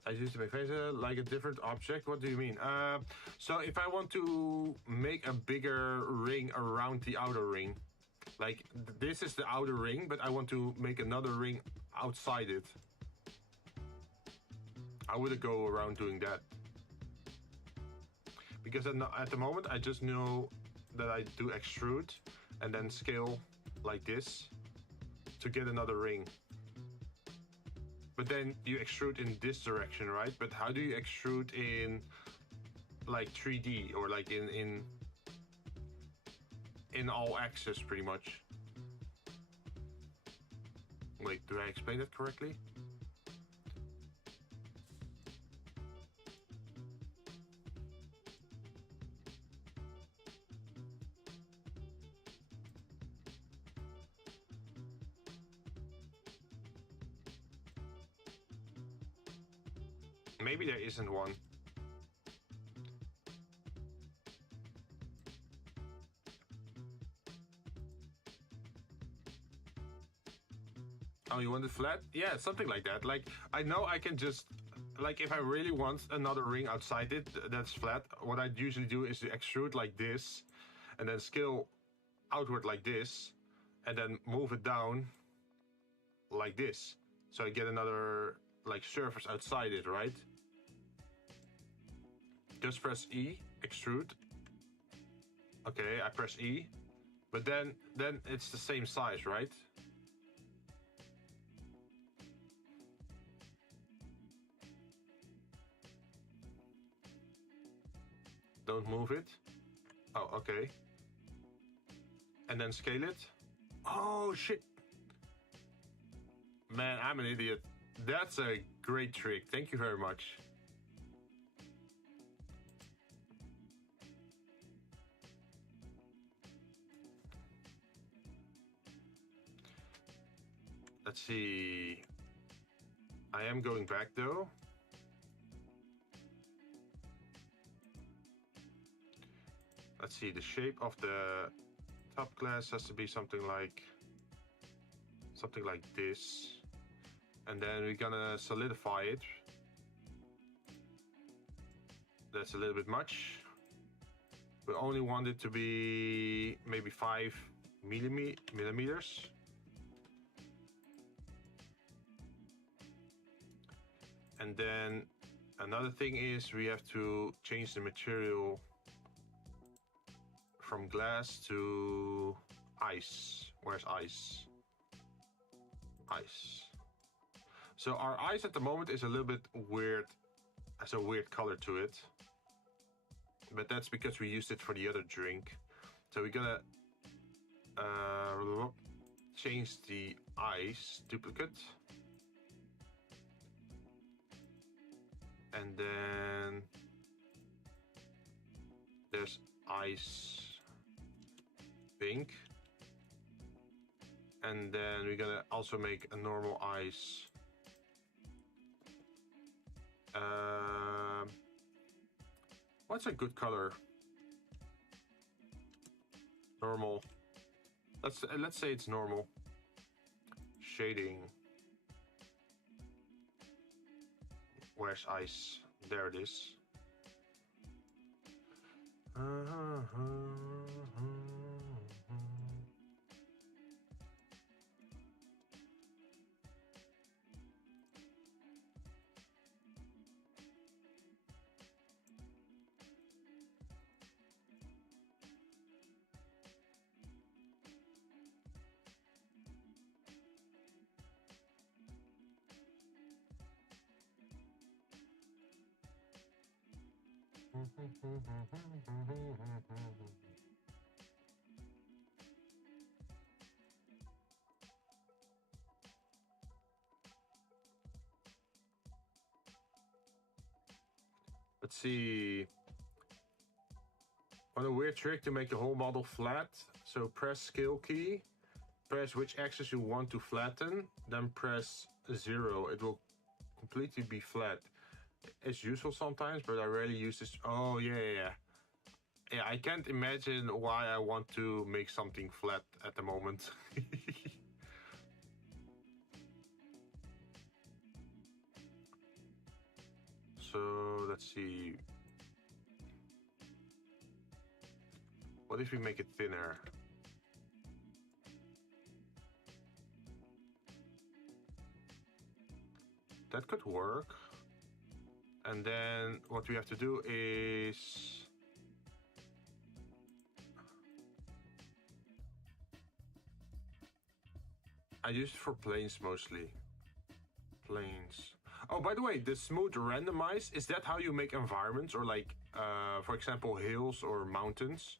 I used to make faces like a different object. What do you mean? So if I want to make a bigger ring around the outer ring, like this is the outer ring, but I want to make another ring outside it, how would it go around doing that? Because at the moment I just know that I do extrude and then scale like this to get another ring. But then you extrude in this direction, right? But how do you extrude in like 3D or like in all axes pretty much? Wait, do I explain that correctly? Maybe there isn't one. Oh, you want it flat? Yeah, something like that. Like, I know I can just, like, if I really want another ring outside it that's flat, what I usually do is to extrude like this, and then scale outward like this, and then move it down like this. So I get another like surface outside it, right? Just press E, extrude. Okay, I press E, but then it's the same size, right? Don't move it. Oh, okay. And then scale it. Oh, shit. Man, I'm an idiot. That's a great trick. Thank you very much. Let's see. I am going back though. Let's see, the shape of the top glass has to be something like this. And then we're gonna solidify it. That's a little bit much. We only want it to be maybe 5 millimeters. And then another thing is we have to change the material from glass to ice. Where's ice? Ice. So our ice at the moment is a little bit weird, has a weird color to it. But that's because we used it for the other drink. So we're gonna change the ice duplicate. And then there's ice pink. And then we're gonna also make a normal ice. What's a good color? Normal. Let's say it's normal. Shading. Where's ice? There it is. Let's see. On a weird trick to make the whole model flat. So press scale key, press which axis you want to flatten, then press 0. It will completely be flat. It's useful sometimes, but I rarely use this. Oh, yeah. Yeah, I can't imagine why I want to make something flat at the moment. So, let's see. What if we make it thinner? That could work. And then what we have to do is I use it for planes mostly. Planes. Oh, by the way, the smooth randomize, is that how you make environments or like, for example, hills or mountains?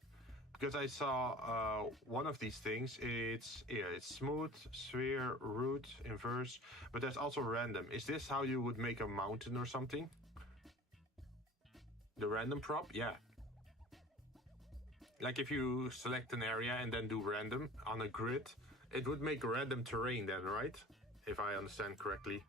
Because I saw one of these things, it's smooth, sphere, root, inverse, but there's also random. Is this how you would make a mountain or something? The random prop? Yeah. Like if you select an area and then do random on a grid, it would make random terrain then, right? If I understand correctly.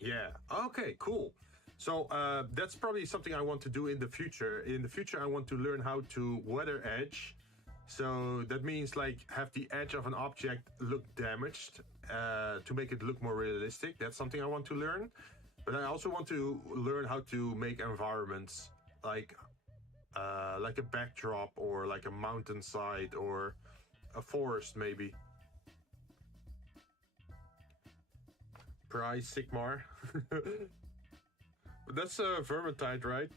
Yeah, okay, cool. So that's probably something I want to do in the future. In the future, I want to learn how to weather edge. So that means like have the edge of an object look damaged to make it look more realistic. That's something I want to learn. But I also want to learn how to make environments like a backdrop or like a mountainside or a forest maybe. Price Sigmar. That's Vermintide, right?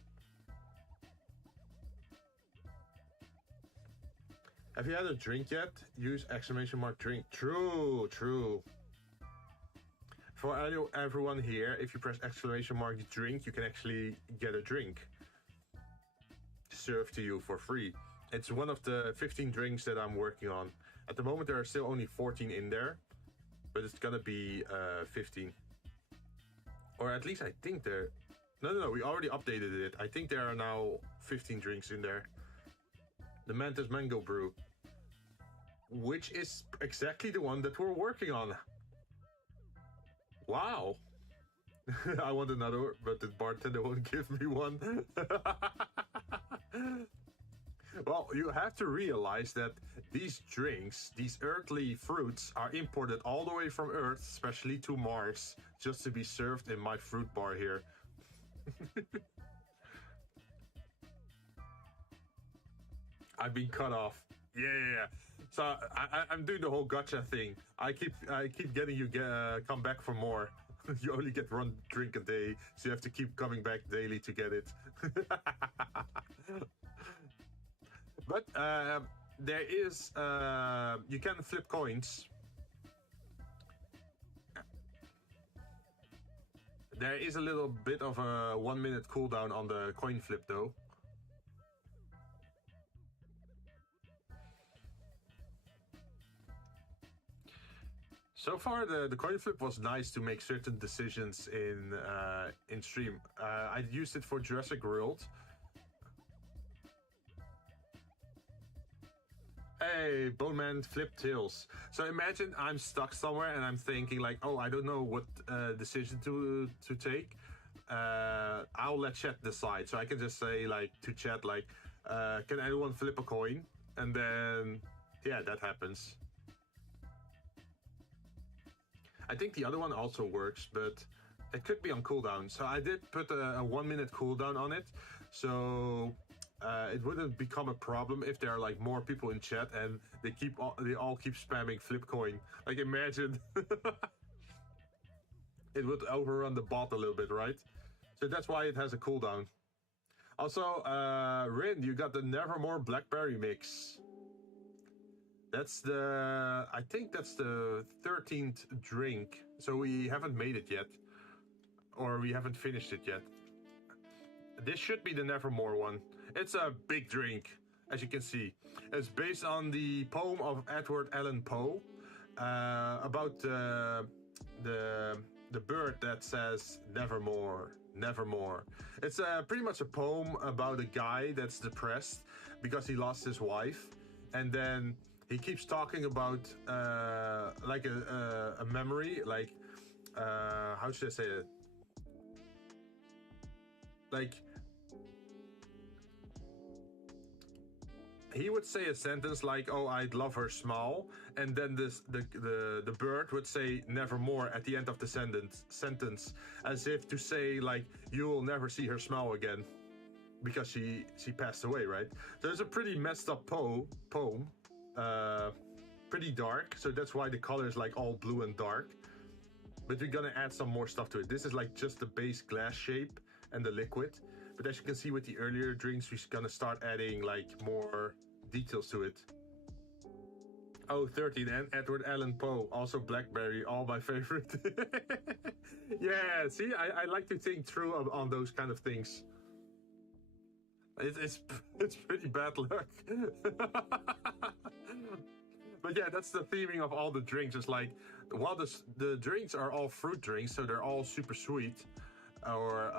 Have you had a drink yet? Use exclamation mark drink. True, true. For everyone here, if you press exclamation mark drink, you can actually get a drink served to you for free. It's one of the 15 drinks that I'm working on. At the moment, there are still only 14 in there, but it's gonna be 15. Or at least I think there... No, we already updated it. I think there are now 15 drinks in there. The Mantis Mango Brew, which is exactly the one that we're working on. Wow. I want another, but the bartender won't give me one. Well, you have to realize that these drinks, these earthly fruits, are imported all the way from Earth, especially to Mars, just to be served in my fruit bar here. I've been cut off. Yeah. So I'm doing the whole gotcha thing. I keep getting you come back for more. You only get one drink a day, so you have to keep coming back daily to get it. But there is you can flip coins. There is a little bit of a 1 minute cooldown on the coin flip though. So far, the coin flip was nice to make certain decisions in stream. I used it for Jurassic World. Hey, Bone Man flip tails. So imagine I'm stuck somewhere and I'm thinking like, oh, I don't know what decision to take. I'll let chat decide. So I can just say like to chat like, can anyone flip a coin? And then, yeah, that happens. I think the other one also works, but it could be on cooldown. So I did put a 1 minute cooldown on it. So it wouldn't become a problem if there are like more people in chat and they all keep spamming flip coin. Like imagine it would overrun the bot a little bit, right? So that's why it has a cooldown. Also, Rin, you got the Nevermore Blackberry mix. That's I think that's the 13th drink. So we haven't made it yet. Or we haven't finished it yet. This should be the Nevermore one. It's a big drink, as you can see. It's based on the poem of Edward Allan Poe about the bird that says nevermore, nevermore. It's pretty much a poem about a guy that's depressed because he lost his wife, and then he keeps talking about like a memory, like how should I say it? Like he would say a sentence like, "Oh, I'd love her smile," and then the bird would say "nevermore" at the end of the sentence, as if to say like, "You will never see her smile again," because she passed away, right? So it's a pretty messed up poem. Pretty dark, so that's why the color is like all blue and dark. But we're gonna add some more stuff to it. This is like just the base glass shape and the liquid. But as you can see with the earlier drinks, we're gonna start adding like more details to it. Oh, 13, and Edward Allan Poe, also Blackberry, all my favorite. Yeah, see, I like to think through on those kind of things. It's pretty bad luck. But yeah, that's the theming of all the drinks. It's like, while the drinks are all fruit drinks, so they're all super sweet, or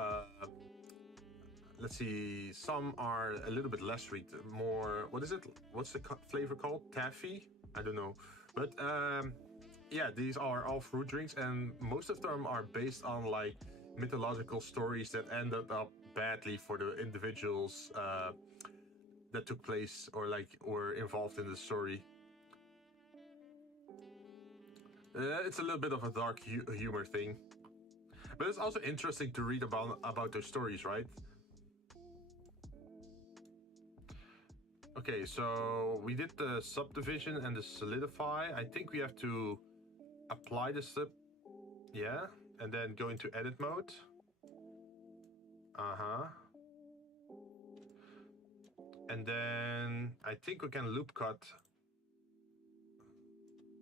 let's see, some are a little bit less sweet, more, what is it? What's the flavor called? Taffy? I don't know. But yeah, these are all fruit drinks, and most of them are based on like mythological stories that ended up badly for the individuals that took place or like were involved in the story. It's a little bit of a dark humor thing. But it's also interesting to read about those stories, right? Okay, so we did the subdivision and the solidify. I think we have to apply the slip, yeah, and then go into edit mode. And then I think we can loop cut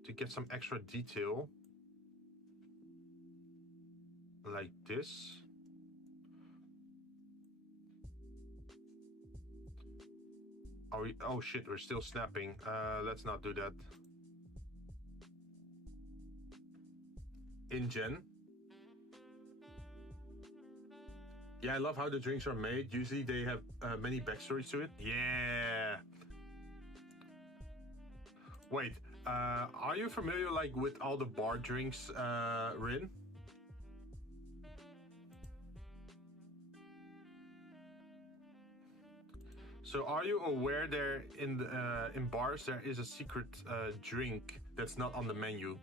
to get some extra detail. Like this. Are we? Oh shit, we're still snapping. Let's not do that. In Jinn. Yeah, I love how the drinks are made. Usually they have many backstories to it. Yeah. Wait, are you familiar like with all the bar drinks, Rin? So are you aware there in bars there is a secret drink that's not on the menu?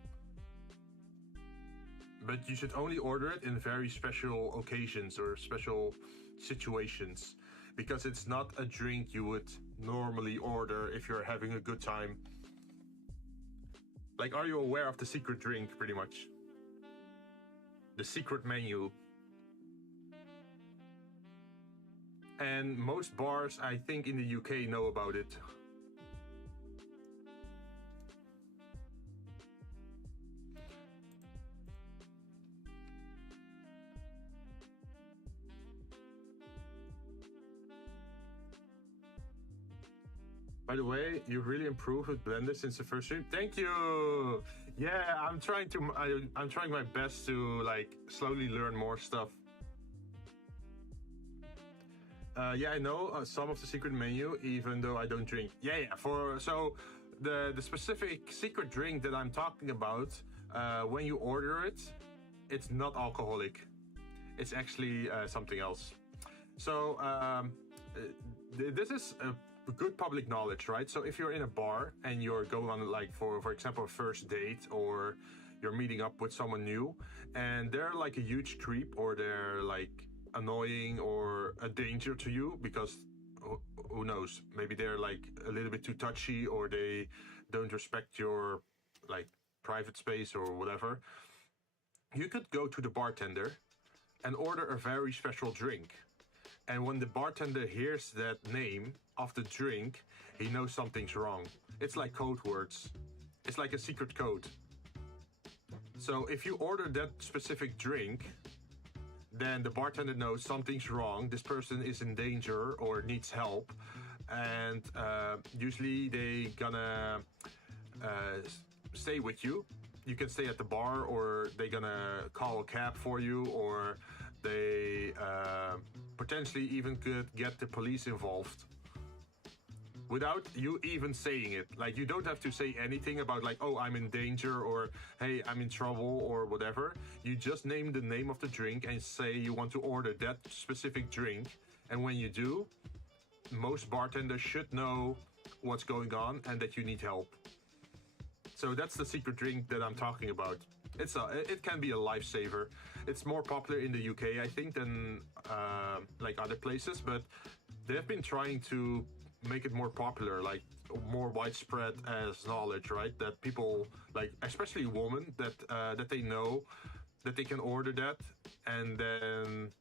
But you should only order it in very special occasions or special situations, because it's not a drink you would normally order if you're having a good time. Like, are you aware of the secret drink, pretty much? The secret menu. And most bars, I think, in the UK know about it. By the way, you've really improved with Blender since the first stream. Thank you. Yeah, I'm trying my best to like slowly learn more stuff. Yeah, I know some of the secret menu, even though I don't drink. Yeah. So the specific secret drink that I'm talking about, when you order it, it's not alcoholic. It's actually something else. So this is good public knowledge, right? So if you're in a bar and you're going on, like, for example, a first date, or you're meeting up with someone new, and they're like a huge creep, or they're like annoying or a danger to you, because who knows, maybe they're like a little bit too touchy, or they don't respect your like private space or whatever, you could go to the bartender and order a very special drink. And when the bartender hears that name of the drink, he knows something's wrong. It's like code words. It's like a secret code. So if you order that specific drink, then the bartender knows something's wrong. This person is in danger or needs help. And usually they gonna stay with you. You can stay at the bar, or they gonna call a cab for you, or they potentially even could get the police involved without you even saying it. Like, you don't have to say anything about like, oh, I'm in danger, or hey, I'm in trouble, or whatever. You just name the name of the drink and say you want to order that specific drink. And when you do, most bartenders should know what's going on and that you need help. So that's the secret drink that I'm talking about. It can be a lifesaver. It's more popular in the UK, I think, than like other places, but they've been trying to make it more popular, like more widespread as knowledge, right? That people, like especially women, that they know that they can order that, and then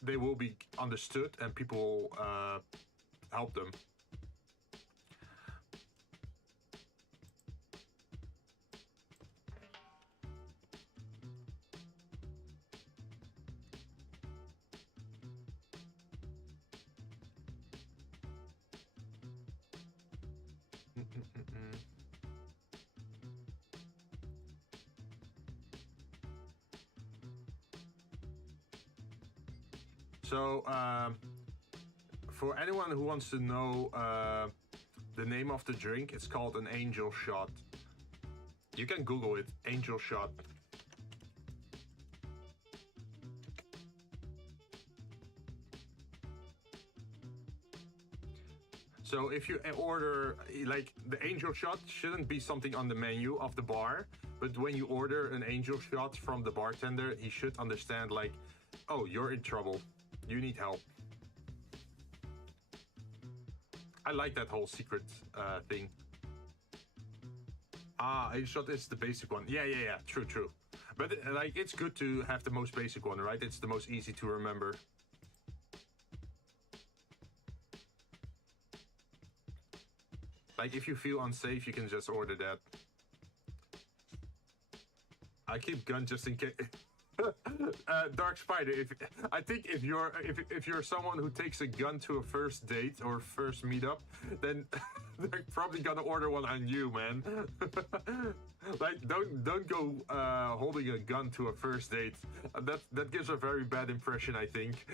they will be understood, and people help them. So, for anyone who wants to know the name of the drink, it's called an angel shot. You can Google it, angel shot. So if you order, like, the angel shot shouldn't be something on the menu of the bar, But when you order an angel shot from the bartender, he should understand like, oh, you're in trouble. You need help. I like that whole secret thing. Ah, angel shot is the basic one. Yeah. True. But like, it's good to have the most basic one, right? It's the most easy to remember. Like, if you feel unsafe, you can just order that. I keep gun just in case. Dark Spider, I think if you're someone who takes a gun to a first date or first meetup, then they're probably gonna order one on you, man. Like, don't go holding a gun to a first date. That gives a very bad impression, I think.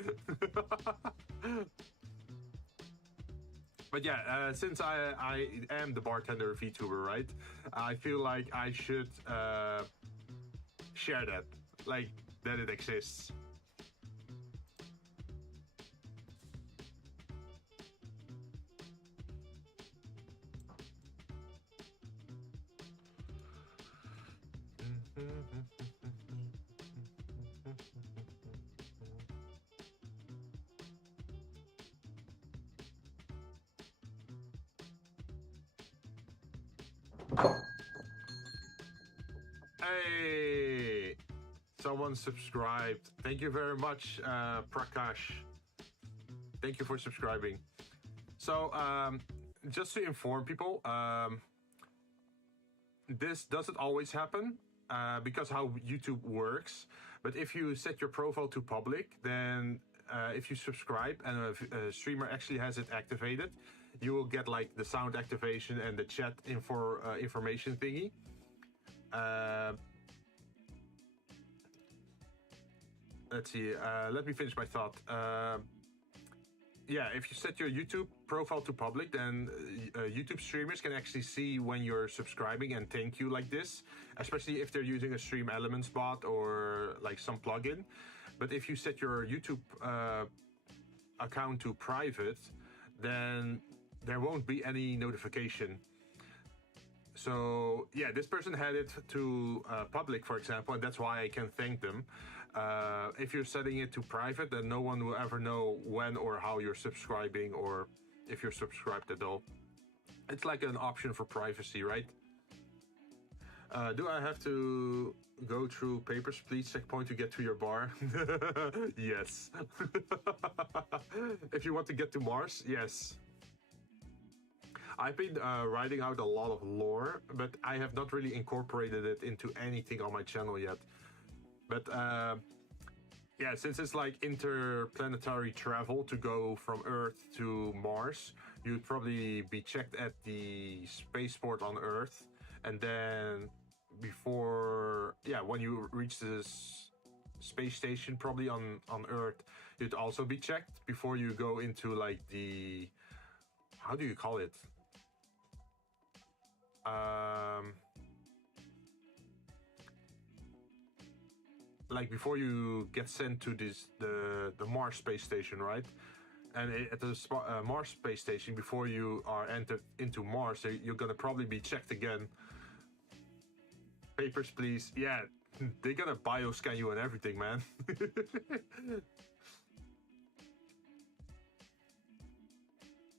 But yeah, since I am the bartender VTuber, right? I feel like I should share that, like, that it exists. Hey, someone subscribed. Thank you very much, Prakash. Thank you for subscribing. So, just to inform people, this doesn't always happen because how YouTube works. But if you set your profile to public, then if you subscribe and a streamer actually has it activated, you will get like the sound activation and the chat information thingy. Let's see. Let me finish my thought. Yeah, if you set your YouTube profile to public, then YouTube streamers can actually see when you're subscribing and thank you like this, especially if they're using a Stream Elements bot or like some plugin. But if you set your YouTube account to private, then there won't be any notification. So yeah, this person had it to public, for example, and that's why I can thank them. If you're setting it to private, then no one will ever know when or how you're subscribing or if you're subscribed at all. It's like an option for privacy, right? Do I have to go through Papers, Please checkpoint to get to your bar? Yes. If you want to get to Mars, yes. I've been writing out a lot of lore, but I have not really incorporated it into anything on my channel yet. But yeah, since it's like interplanetary travel to go from Earth to Mars, you'd probably be checked at the spaceport on Earth, and then before, yeah, when you reach this space station, probably on Earth, you'd also be checked before you go into like the, how do you call it? Like before you get sent to the Mars space station, right? And at the Mars space station, before you are entered into Mars, you're gonna probably be checked again. Papers, please. Yeah, they're gonna bioscan you and everything, man.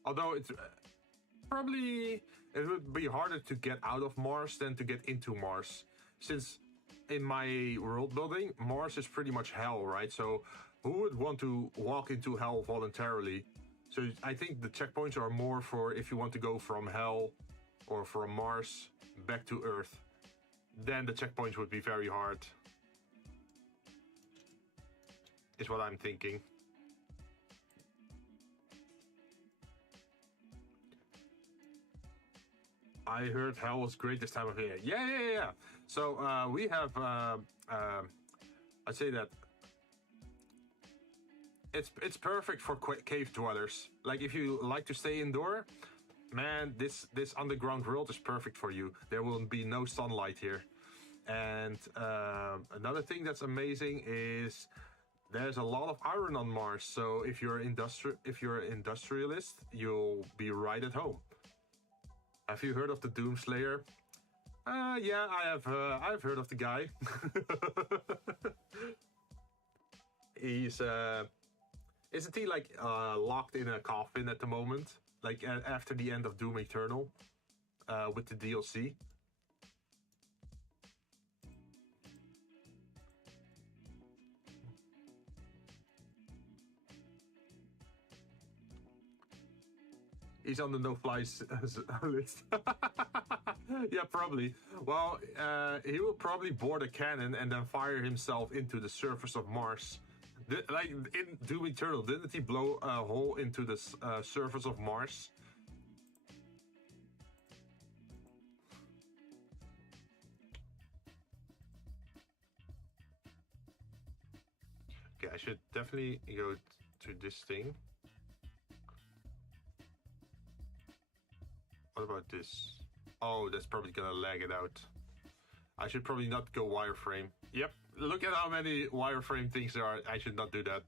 Although it's probably, it would be harder to get out of Mars than to get into Mars, since in my world building, Mars is pretty much hell, right? So who would want to walk into hell voluntarily? So I think the checkpoints are more for if you want to go from hell or from Mars back to Earth. Then the checkpoints would be very hard, is what I'm thinking. I heard hell was great this time of year. Yeah. So we have, I'd say that it's perfect for cave dwellers. Like if you like to stay indoor, man, this underground world is perfect for you. There will be no sunlight here. And another thing that's amazing is there's a lot of iron on Mars. So if you're an industrialist, you'll be right at home. Have you heard of the Doomslayer? Yeah, I've heard of the guy. He's isn't he like locked in a coffin at the moment? Like after the end of Doom Eternal, with the DLC. He's on the no-fly list. Yeah, probably. Well, he will probably board a cannon and then fire himself into the surface of Mars. Like in Doom Eternal, didn't he blow a hole into the surface of Mars? Okay, I should definitely go to this thing. What about this? Oh, that's probably gonna lag it out. I should probably not go wireframe. Yep, look at how many wireframe things there are. I should not do that.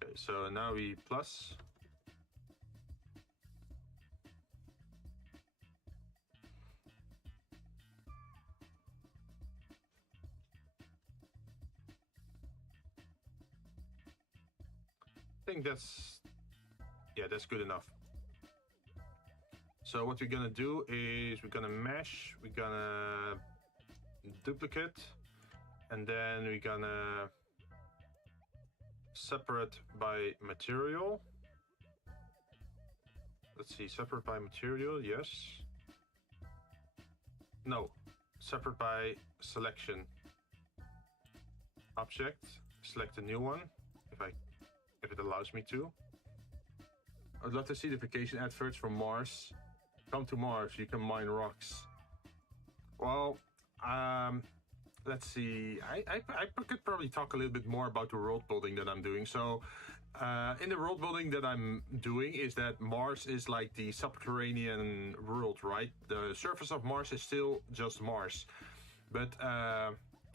Okay, so now we plus. I think that's good enough. So what we're gonna do is we're gonna mesh, we're gonna duplicate, and then we're gonna separate by material. Let's see, separate by material, yes. No, separate by selection. Object, select a new one, if it allows me to. I'd love to see the vacation adverts from Mars. Come to Mars, you can mine rocks. Well, let's see. I could probably talk a little bit more about the world building that I'm doing. So, in the world building that I'm doing is that Mars is like the subterranean world, right? The surface of Mars is still just Mars. But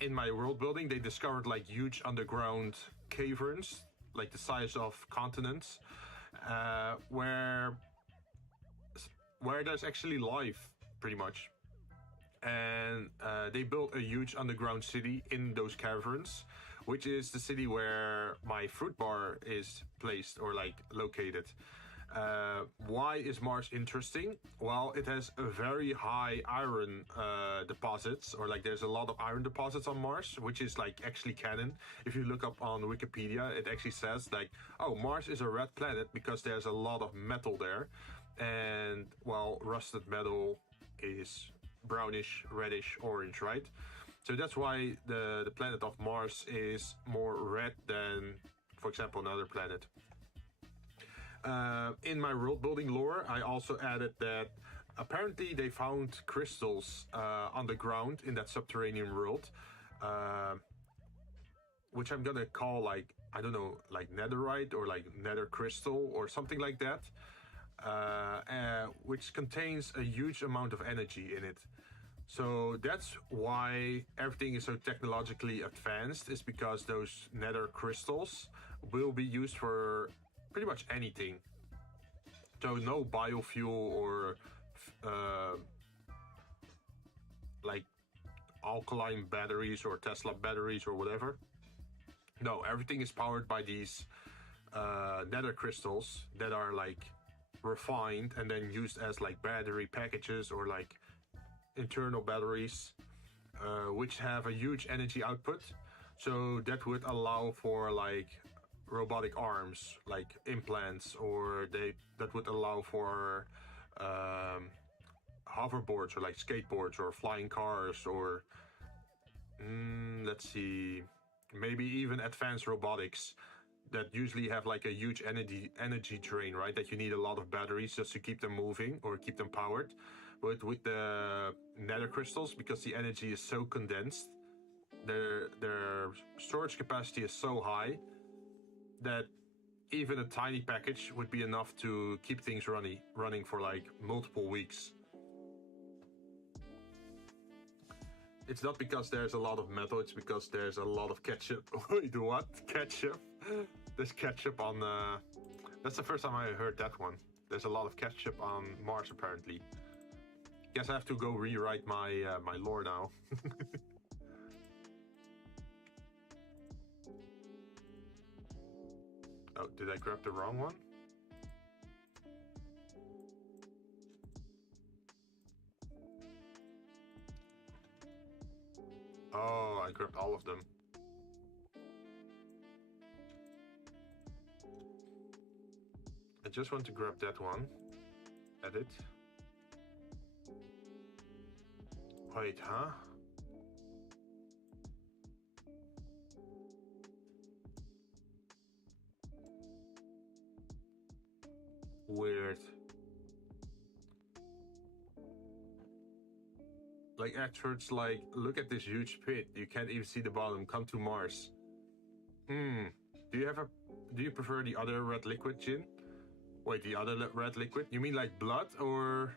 in my world building, they discovered like huge underground caverns, like the size of continents, where there's actually life, pretty much. And they built a huge underground city in those caverns, which is the city where my fruit bar is placed or like located. Why is Mars interesting? Well, it has a very high iron deposits, or like there's a lot of iron deposits on Mars, which is like actually canon. If you look up on Wikipedia, it actually says like, oh, Mars is a red planet because there's a lot of metal there. And well, rusted metal is brownish, reddish, orange, right? So that's why the planet of Mars is more red than, for example, another planet. In my world building lore, I also added that apparently they found crystals underground in that subterranean world, which I'm gonna call like, I don't know, like netherite or like nether crystal or something like that, which contains a huge amount of energy in it. So that's why everything is so technologically advanced, is because those nether crystals will be used for pretty much anything. So no biofuel or like alkaline batteries or Tesla batteries or whatever. No, everything is powered by these nether crystals that are like refined and then used as like battery packages or like internal batteries, which have a huge energy output. So that would allow for like robotic arms, like implants, or that would allow for hoverboards or like skateboards or flying cars, or let's see, maybe even advanced robotics that usually have like a huge energy drain, right? That you need a lot of batteries just to keep them moving or keep them powered. But with the nether crystals, because the energy is so condensed, their storage capacity is so high that even a tiny package would be enough to keep things running for like multiple weeks. It's not because there's a lot of metal, it's because there's a lot of ketchup. Wait, what? Ketchup? There's ketchup on... That's the first time I heard that one. There's a lot of ketchup on Mars, apparently. Guess I have to go rewrite my my lore now. Oh, did I grab the wrong one? Oh, I grabbed all of them. I just want to grab that one. Edit. Wait, huh? Weird. Like experts like, look at this huge pit. You can't even see the bottom. Come to Mars. Do you prefer the other red liquid, Jinn? Wait, the other red liquid? You mean like blood or?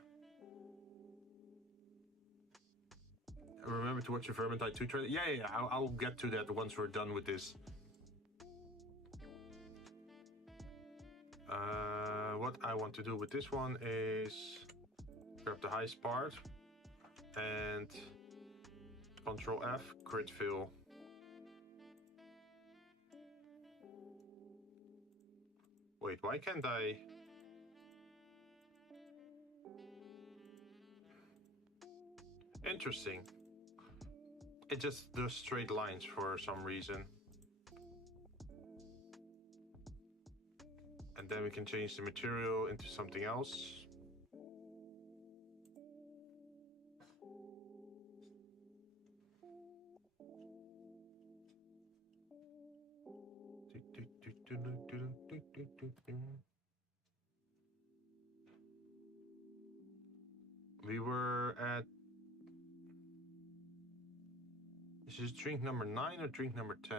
Remember to watch your Vermintide 2 trailer? Yeah. I'll get to that once we're done with this. What I want to do with this one is grab the highest part and Control F, grid fill. Wait, why can't I? Interesting. It just does straight lines for some reason. And then we can change the material into something else. We were at... Is this drink number 9 or drink number 10?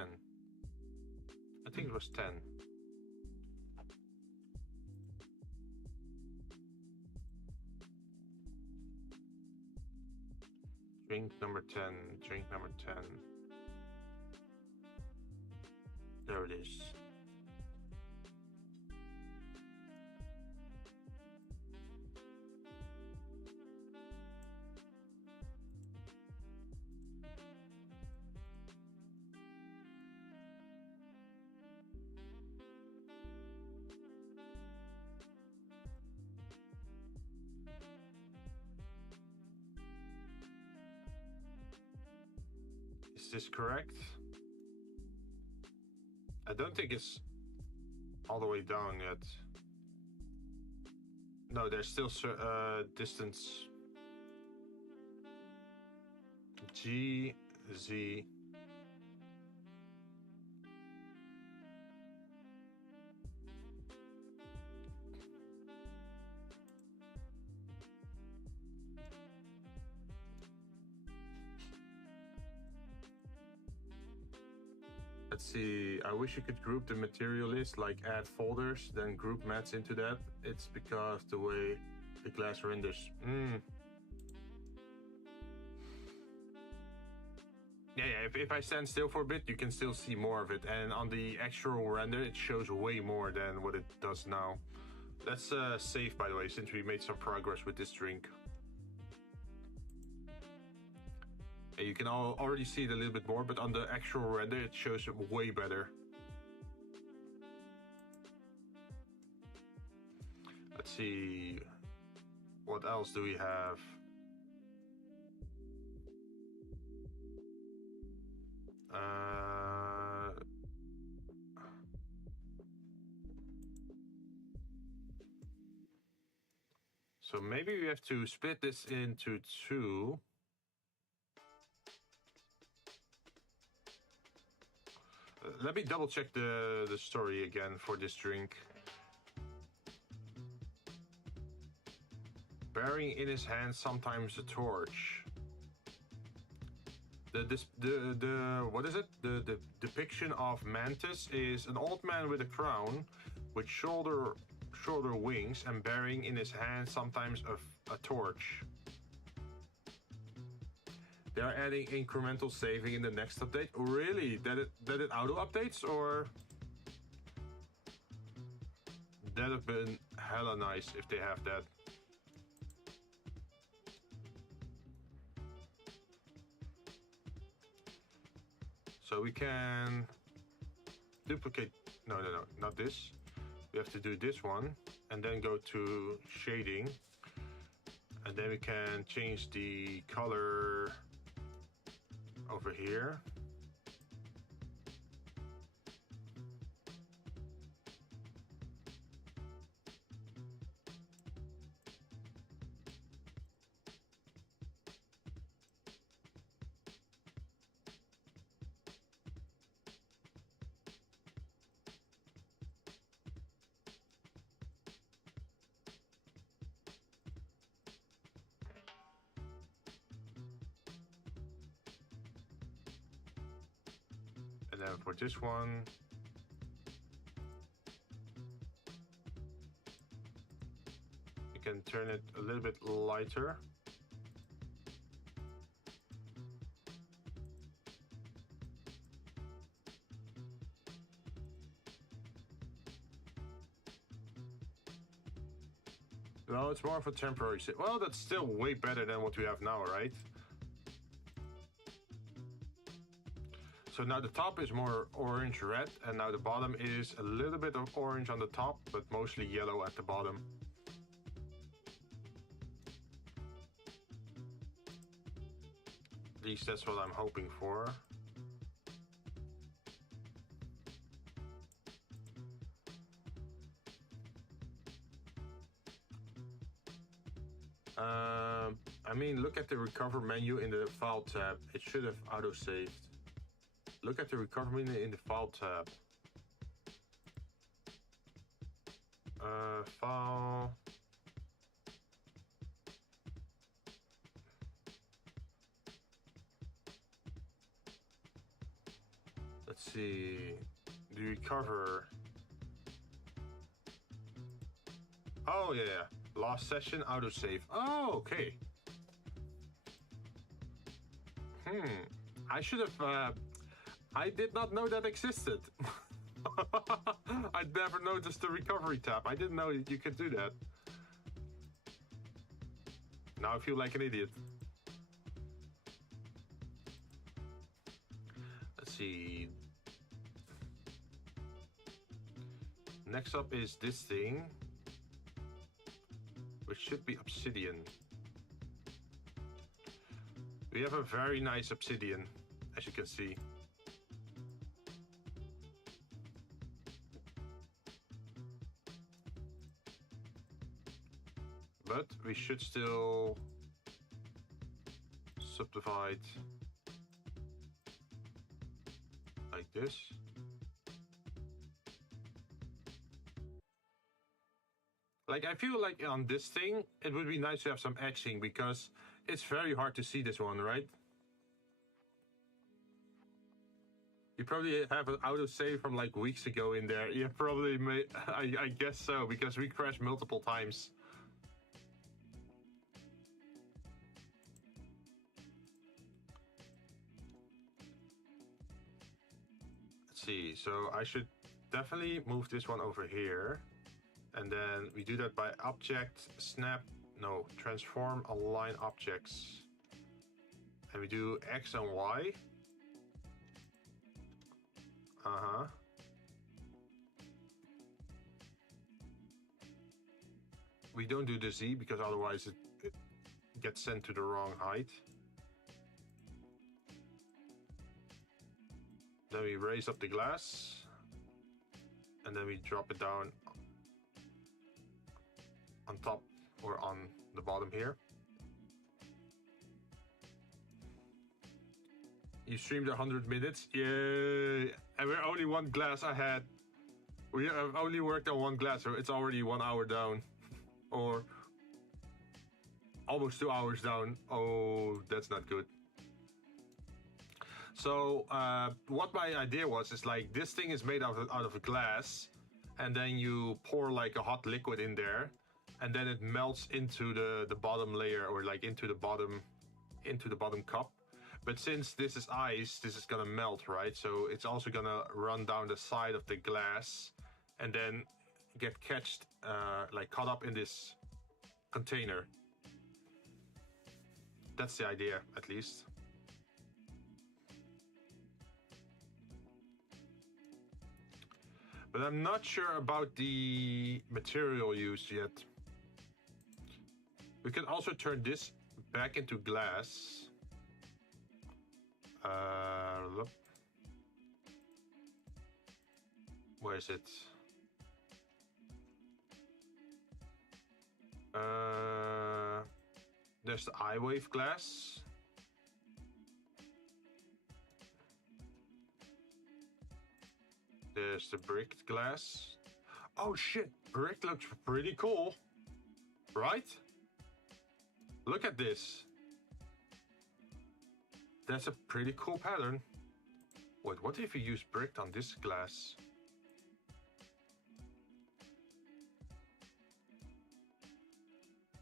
I think it was 10. Drink number 10, drink number 10. There it is. Is this correct? I don't think it's all the way down yet. No, there's still distance. G, Z. Let's see, I wish you could group the material list, like add folders, then group mats into that. It's because the way the glass renders. Yeah, if I stand still for a bit, you can still see more of it. And on the actual render, it shows way more than what it does now. Let's save, by the way, since we made some progress with this drink. You can already see it a little bit more, but on the actual render, it shows it way better. Let's see, what else do we have? So maybe we have to split this into two. Let me double check the story again for this drink. Bearing in his hand sometimes a torch. What is it? The depiction of Mantis is an old man with a crown, with shoulder wings, and bearing in his hand sometimes a torch. They're adding incremental saving in the next update. Really? That it auto updates, or that'd have been hella nice if they have that. So we can duplicate. No, not this. We have to do this one and then go to shading, and then we can change the color over here. And then for this one, you can turn it a little bit lighter. No, it's more of a temporary. Well, that's still way better than what we have now, right? So now the top is more orange-red, and now the bottom is a little bit of orange on the top, but mostly yellow at the bottom. At least that's what I'm hoping for. I mean, look at the recover menu in the file tab. It should have auto-saved. Look at the recover menu in the file tab. File. Let's see. The recover. Oh yeah. Last session autosave. Oh, okay. I should have. I did not know that existed. I'd never noticed the recovery tab. I didn't know you could do that. Now I feel like an idiot. Let's see. Next up is this thing, which should be obsidian. We have a very nice obsidian, as you can see. But we should still subdivide like this. Like, I feel like on this thing, it would be nice to have some etching, because it's very hard to see this one, right? You probably have an autosave from like weeks ago in there. You probably may, I guess so, because we crashed multiple times. Let's see, so I should definitely move this one over here. And then we do that by object, transform align objects. And we do X and Y. We don't do the Z because otherwise it gets sent to the wrong height. Then we raise up the glass. And then we drop it down on top or on the bottom here. You streamed 100 minutes? Yay! And we're only one glass ahead. We have only worked on one glass, so it's already 1 hour down. Or almost 2 hours down. Oh, that's not good. So what my idea was is like, this thing is made out of a glass, and then you pour like a hot liquid in there, and then it melts into the bottom layer, or like into the bottom cup. But since this is ice, this is gonna melt, right? So it's also gonna run down the side of the glass and then get catched, like caught up in this container. That's the idea, at least. But I'm not sure about the material used yet. We can also turn this back into glass. Look. Where is it? There's the I-wave glass. There's the bricked glass. Oh shit, brick looks pretty cool, right? Look at this. That's a pretty cool pattern. Wait, what if you use brick on this glass?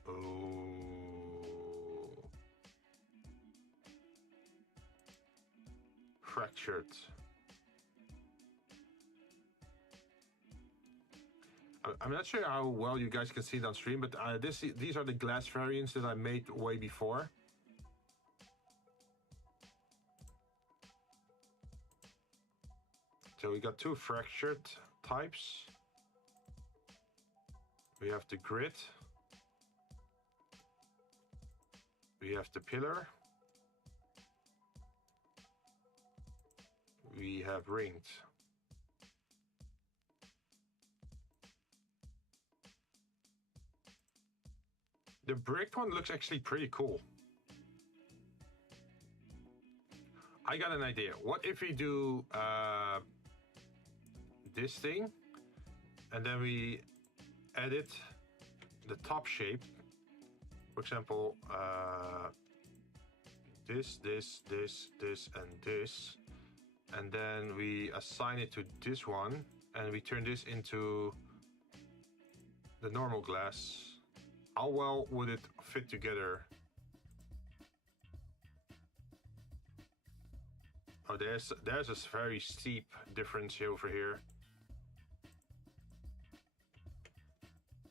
Oh. Fractured. I'm not sure how well you guys can see it on stream, but these are the glass variants that I made way before. So we got two fractured types. We have the grid. We have the pillar. We have ringed. The bricked one looks actually pretty cool. I got an idea. What if we do this thing and then we edit the top shape? For example, this, and this. And then we assign it to this one and we turn this into the normal glass. How well would it fit together? Oh, there's a very steep difference over here.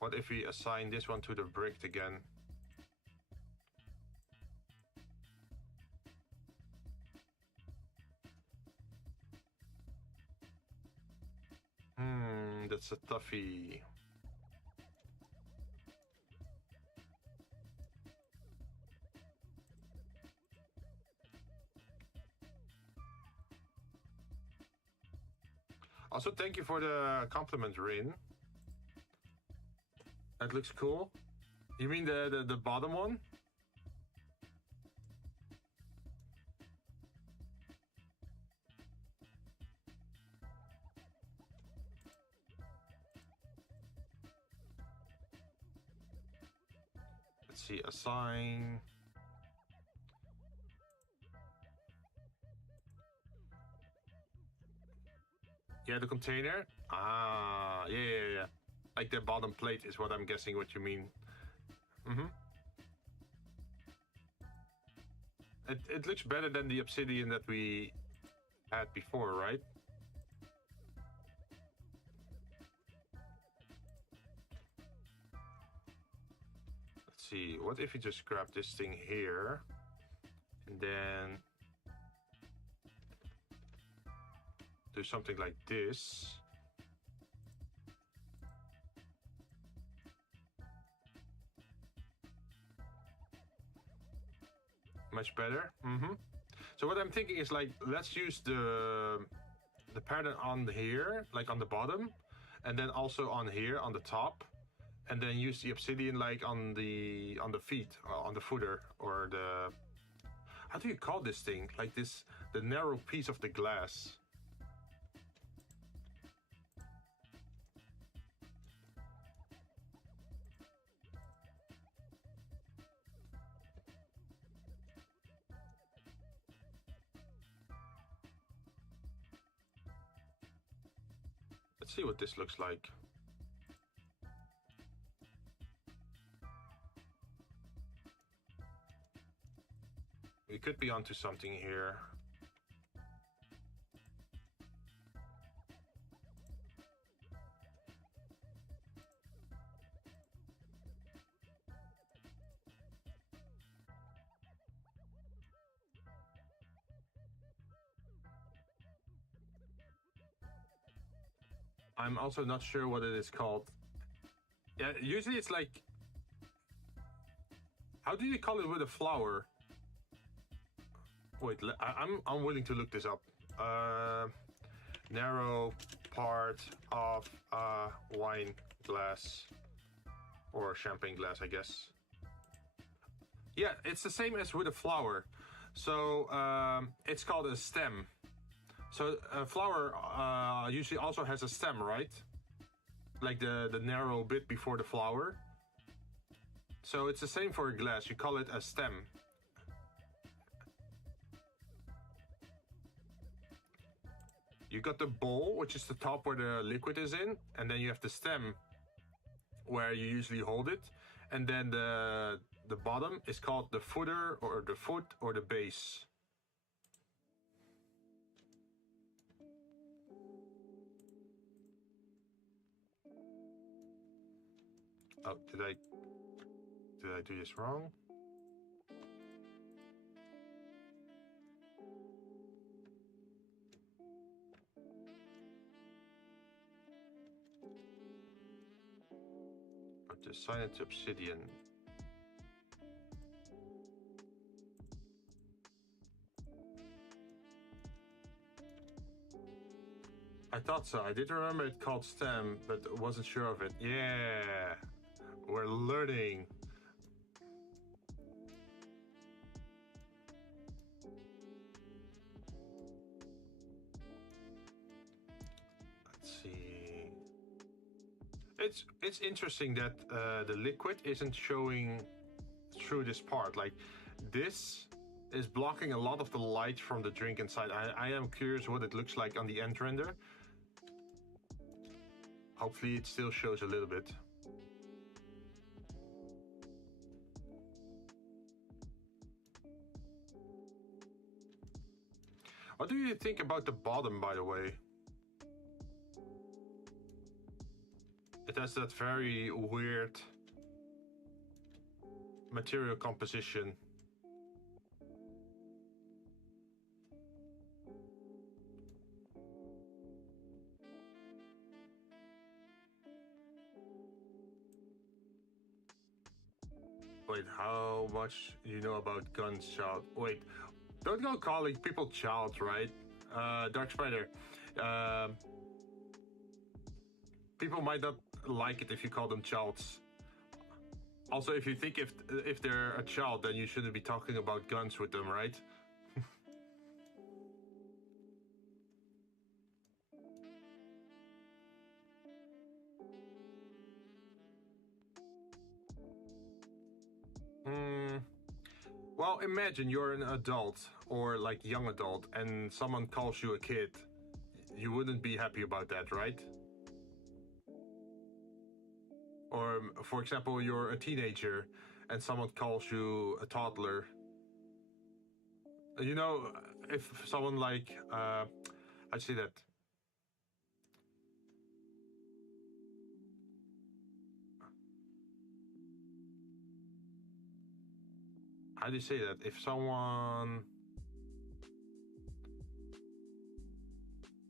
What if we assign this one to the brick again? That's a toughie. Also, thank you for the compliment, Rin. That looks cool. You mean the bottom one? Let's see, assign. Yeah, the container. Ah, yeah. Like the bottom plate is what I'm guessing what you mean. It looks better than the obsidian that we had before, right? Let's see, what if you just grab this thing here and then do something like this. Much better. So what I'm thinking is like, let's use the pattern on here, like on the bottom, and then also on here on the top, and then use the obsidian like on the feet, on the footer, or the, how do you call this thing? Like this, the narrow piece of the glass. Let's see what this looks like. We could be onto something here. I'm also not sure what it is called. Yeah, usually it's like... How do you call it with a flower? Wait, I'm willing to look this up. Narrow part of a wine glass. Or champagne glass, I guess. Yeah, it's the same as with a flower. So it's called a stem. So a flower usually also has a stem, right? Like the narrow bit before the flower. So it's the same for a glass. You call it a stem. You got the bowl, which is the top where the liquid is in, and then you have the stem where you usually hold it, and then the bottom is called the footer or the foot or the base. Oh, did I do this wrong? The silent obsidian. I thought so. I did remember it called stem, but wasn't sure of it. Yeah, we're learning. Let's see. It's interesting that the liquid isn't showing through this part. Like this is blocking a lot of the light from the drink inside. I am curious what it looks like on the end render. Hopefully it still shows a little bit. What do you think about the bottom, by the way? It has that very weird material composition. Wait, how much you know about guns, child? Wait, don't go calling people child, right? Dark Spider. People might not like it if you call them childs. Also, if you think if they're a child, then you shouldn't be talking about guns with them, right? Well, imagine you're an adult or like young adult and someone calls you a kid. You wouldn't be happy about that, right? Or, for example, you're a teenager and someone calls you a toddler. You know, if someone like, I'd say that. How do you say that? If someone,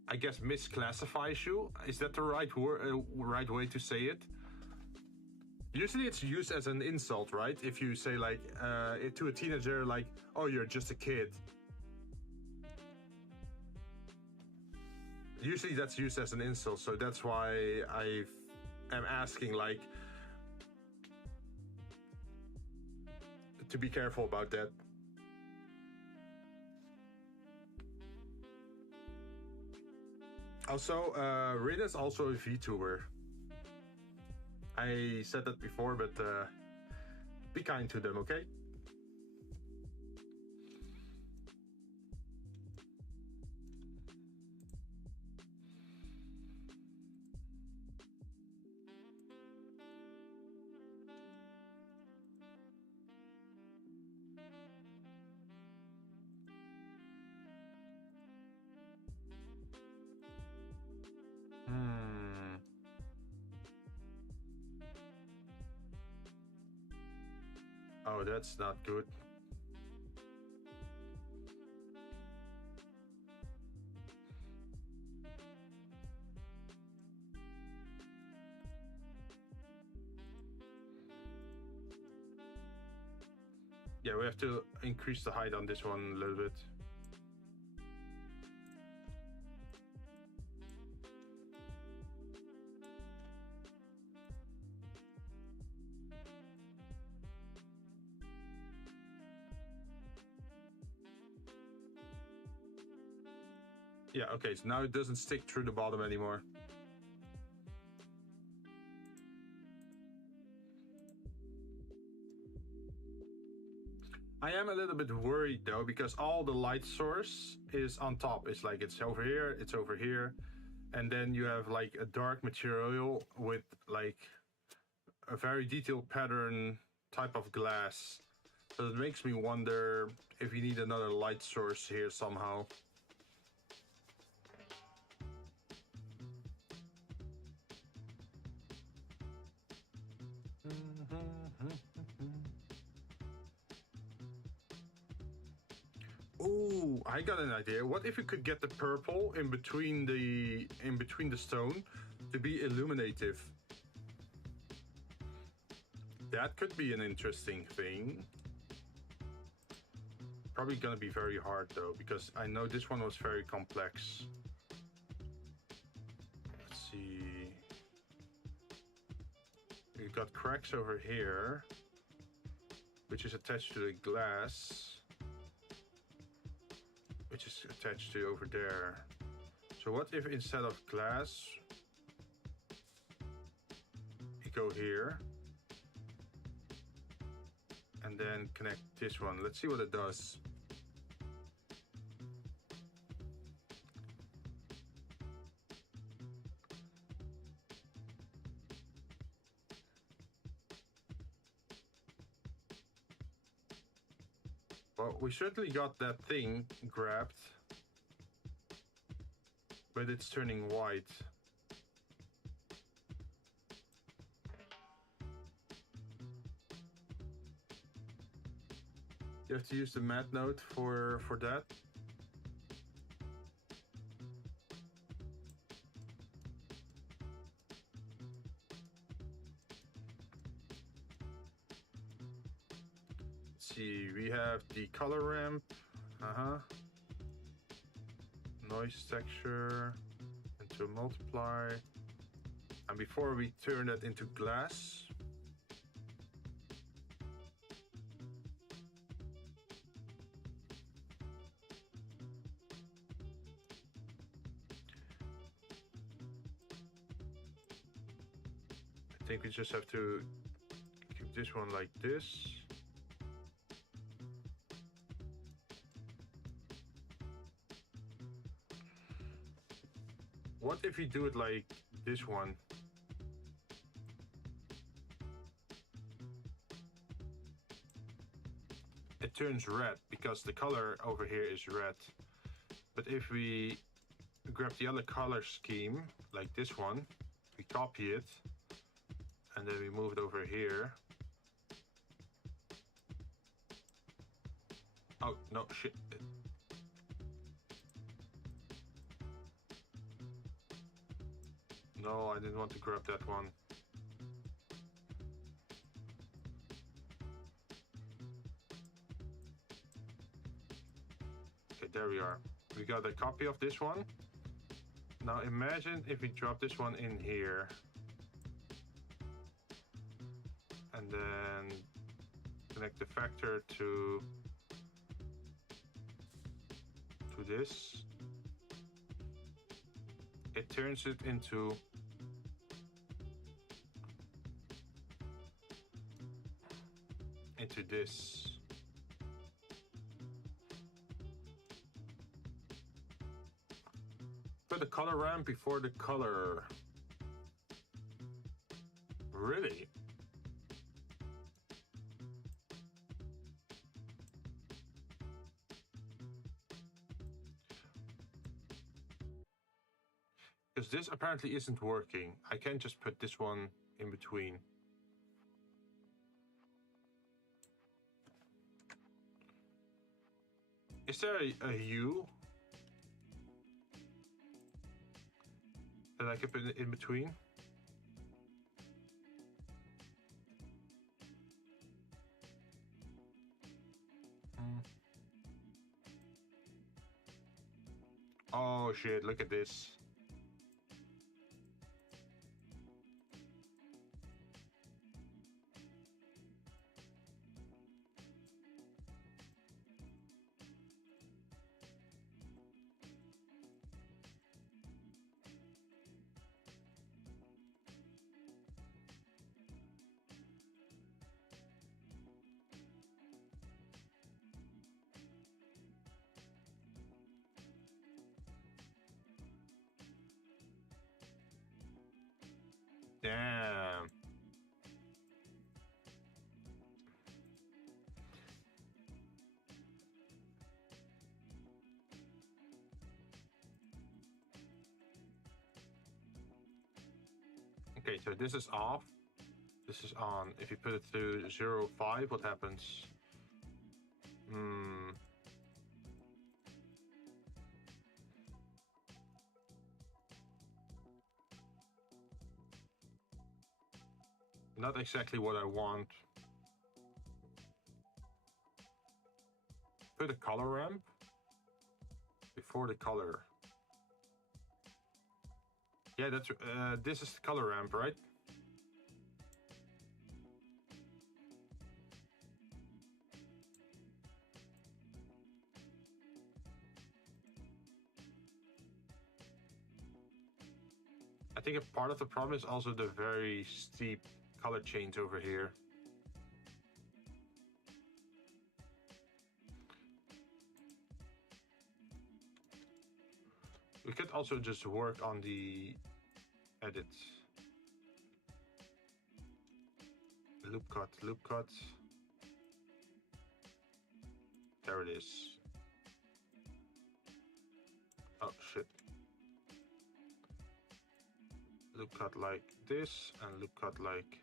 I guess, misclassifies you, is that the right way to say it? Usually it's used as an insult, right? If you say like to a teenager, like, "Oh, you're just a kid." Usually that's used as an insult, so that's why I am asking, like, to be careful about that. Also, Rin is also a VTuber. I said that before, but be kind to them, okay? Oh, that's not good. Yeah, we have to increase the height on this one a little bit. Yeah, okay, so now it doesn't stick through the bottom anymore. I am a little bit worried though, because all the light source is on top. It's like it's over here, and then you have like a dark material with like a very detailed pattern type of glass. So it makes me wonder if you need another light source here somehow. Oh, I got an idea. What if you could get the purple in between the stone to be illuminative? That could be an interesting thing. Probably gonna be very hard though, because I know this one was very complex. Let's see. We've got cracks over here, which is attached to the glass, which is attached to over there. So what if instead of glass, we go here and then connect this one. Let's see what it does. Well, we certainly got that thing grabbed, but it's turning white. You have to use the matte node for that. Let's see, we have the color ramp, noise texture, into multiply, and before we turn that into glass, I think we just have to keep this one like this. What if we do it like this one? It turns red because the color over here is red. But if we grab the other color scheme, like this one, we copy it, and then we move it over here. Oh, no, shit. No, I didn't want to grab that one. Okay, there we are. We got a copy of this one. Now imagine if we drop this one in here. And then connect the factor to this. It turns it into this. Put the color ramp before the color. Really? Because this apparently isn't working. I can't just put this one in between. Is there a hue that I could put in between? Oh shit, look at this. Damn. Okay, so this is off. This is on. If you put it to 0.5, what happens? Not exactly what I want. Put a color ramp before the color. Yeah, that's this is the color ramp, right? I think a part of the problem is also the very steep color change over here. We could also just work on the edits. Loop cut, loop cut. There it is. Oh shit. Loop cut like this and loop cut like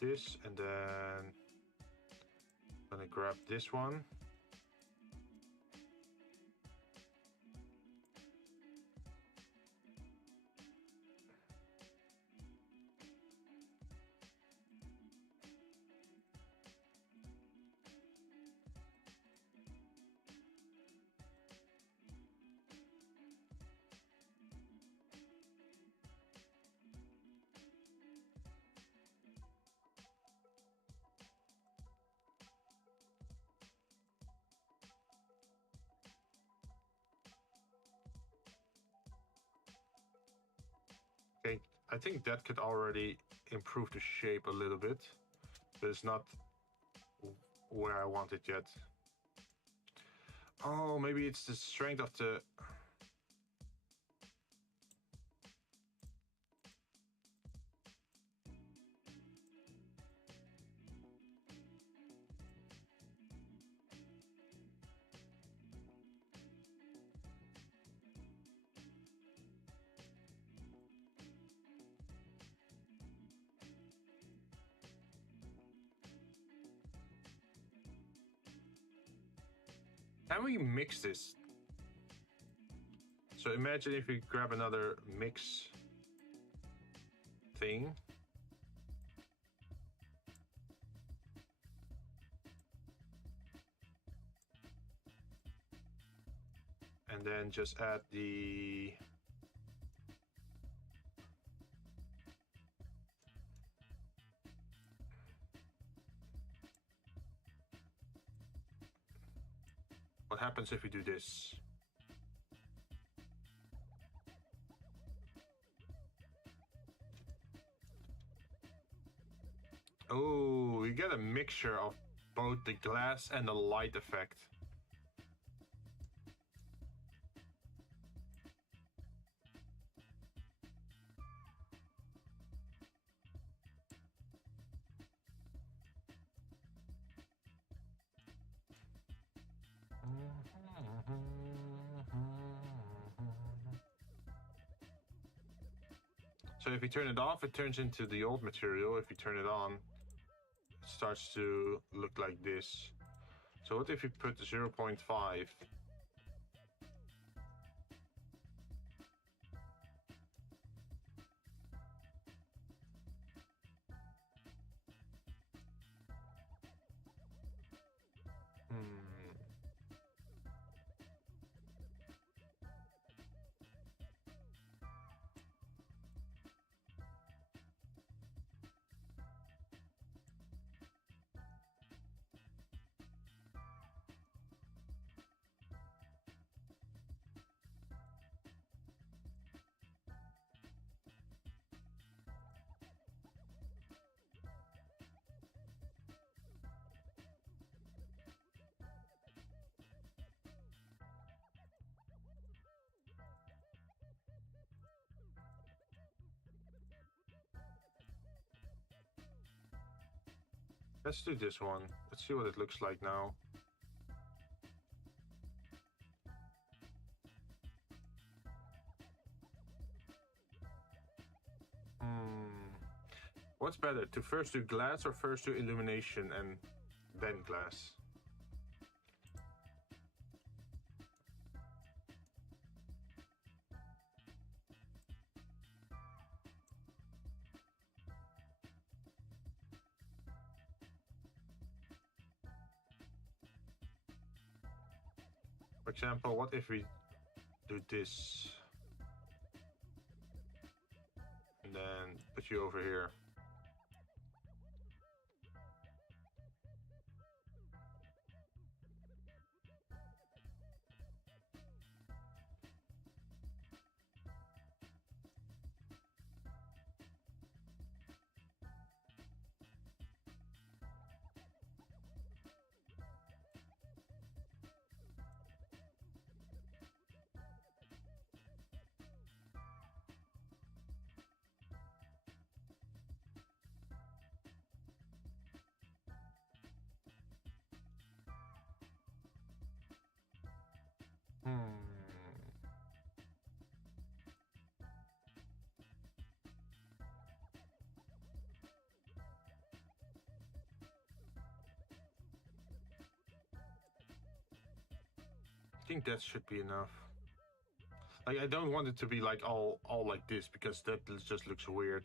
this, and then I'm gonna grab this one. Okay, I think that could already improve the shape a little bit, but it's not where I want it yet. Oh, maybe it's the strength of the... Can we mix this? So imagine if we grab another mix thing. And then just add the... What happens if we do this? Oh, we get a mixture of both the glass and the light effect. So if you turn it off, it turns into the old material. If you turn it on, it starts to look like this. So what if you put 0.5? Let's do this one. Let's see what it looks like now. What's better, to first do glass or first do illumination and then glass? For example, what if we do this and then put you over here? I think that should be enough. Like, I don't want it to be like all like this, because that just looks weird.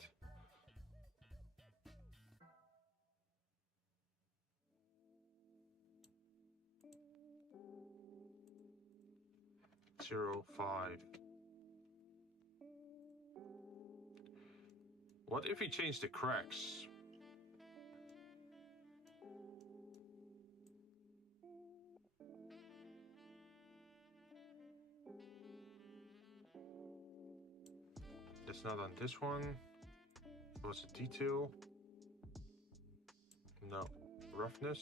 Zero, 5. What if we change the cracks? That's not on this one. What's the detail? No. Roughness?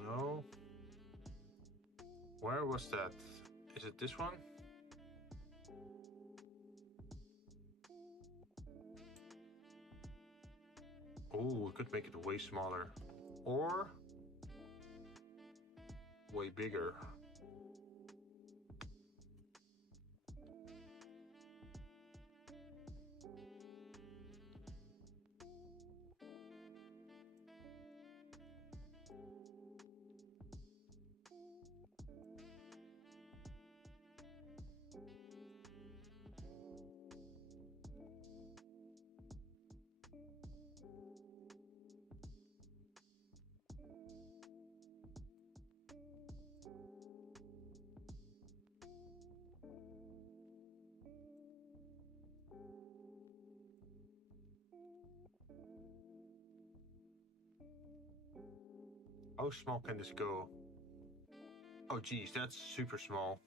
No. Where was that? Is it this one? Oh, we could make it way smaller. Or way bigger. How small can this go? Oh geez, that's super small.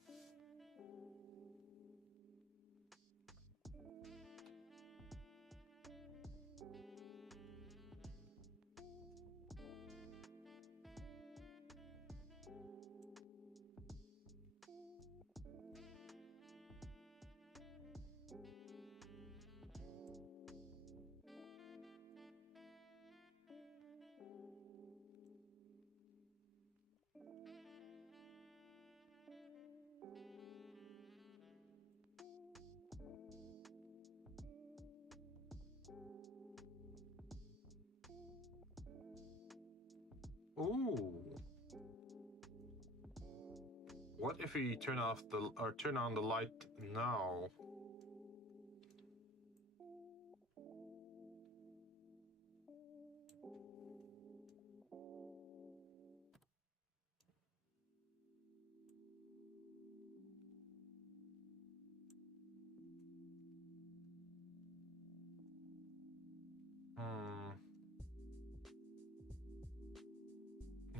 Ooh. What if we turn on the light now?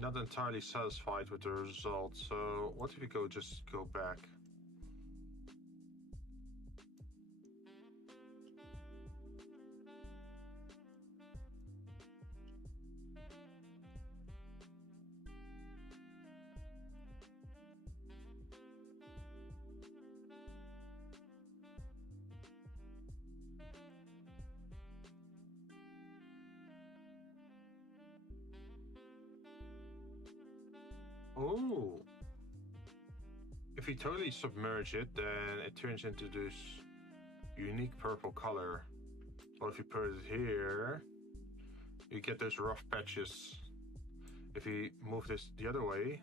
Not entirely satisfied with the result, so what if we just go back? Oh, if you totally submerge it, then it turns into this unique purple color. But if you put it here, you get those rough patches. If you move this the other way,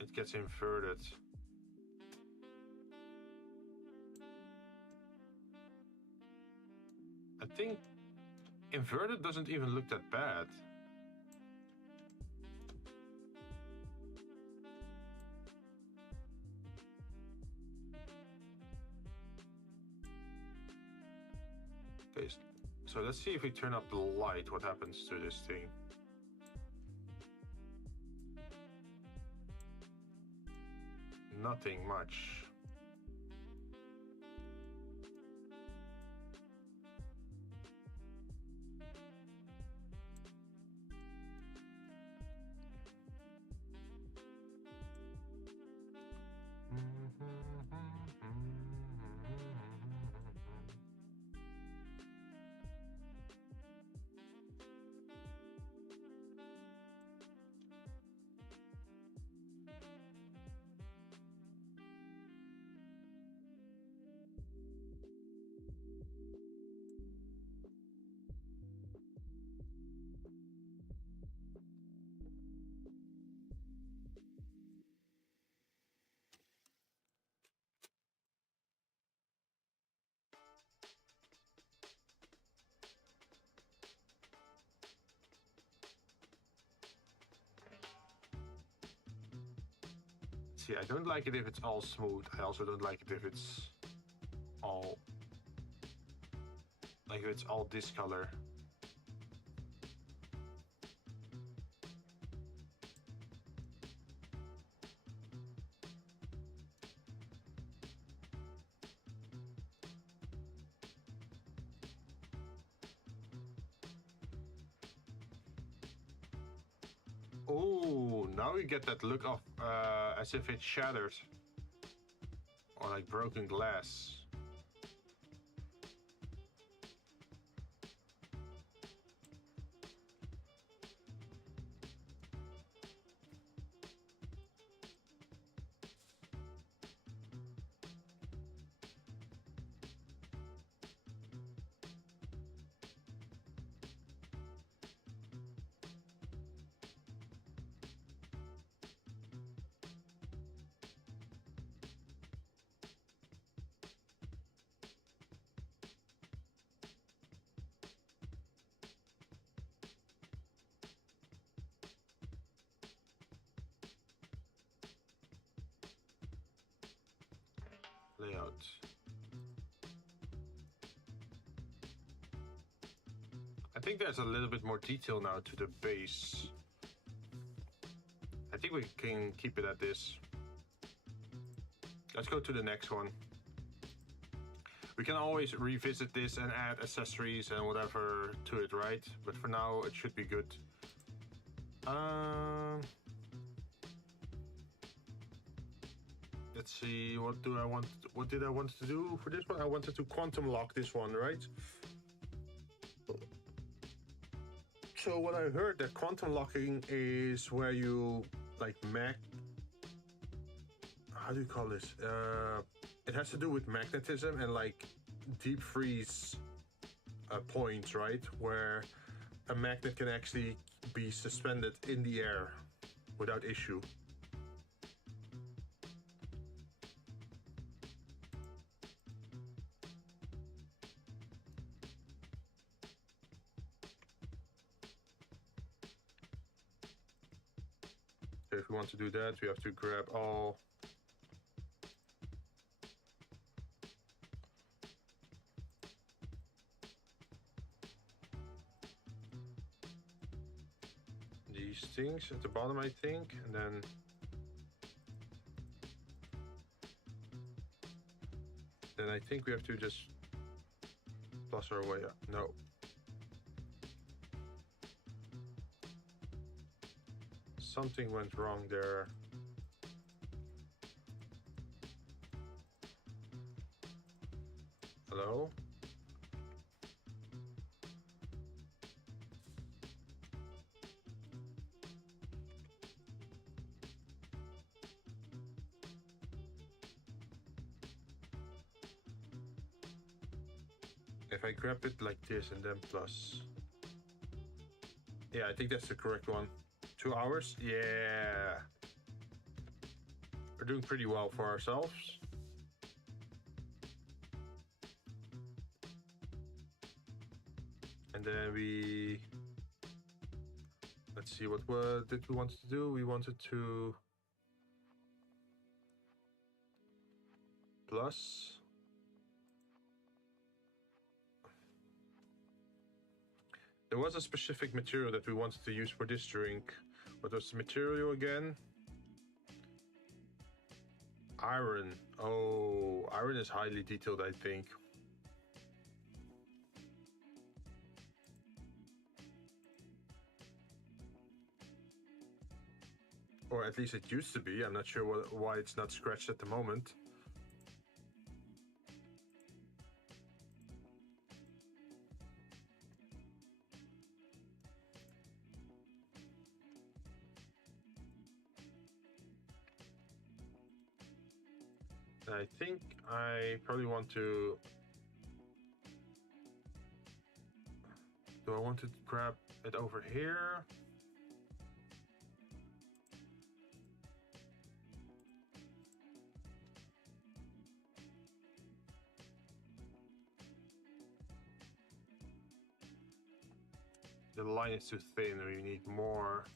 it gets inverted. I think inverted doesn't even look that bad. Okay, so let's see if we turn up the light, what happens to this thing. Nothing much. See, I don't like it if it's all smooth. I also don't like it if it's all this color. Oh, now you get that look of as if it's shattered or like broken glass. Layout. I think there's a little bit more detail now to the base. I think we can keep it at this. Let's go to the next one. We can always revisit this and add accessories and whatever to it, right? But for now, it should be good. Let's see, what did I want to do for this one? I wanted to quantum lock this one, right? So what I heard, that quantum locking is where you like how do you call this? It has to do with magnetism and like deep freeze points, right? Where a magnet can actually be suspended in the air without issue. So if we want to do that, we have to grab all these things at the bottom, I think, and then I think we have to just plus our way up. No. Something went wrong there. Hello? If I grab it like this and then plus. Yeah, I think that's the correct one. 2 hours? Yeah. We're doing pretty well for ourselves. And then let's see, what did we want to do? We wanted to plus. There was a specific material that we wanted to use for this drink. What was the material again? Iron. Oh, iron is highly detailed, I think. Or at least it used to be. I'm not sure why it's not scratched at the moment. I think I probably want to... Do I want to grab it over here? The line is too thin, we need more.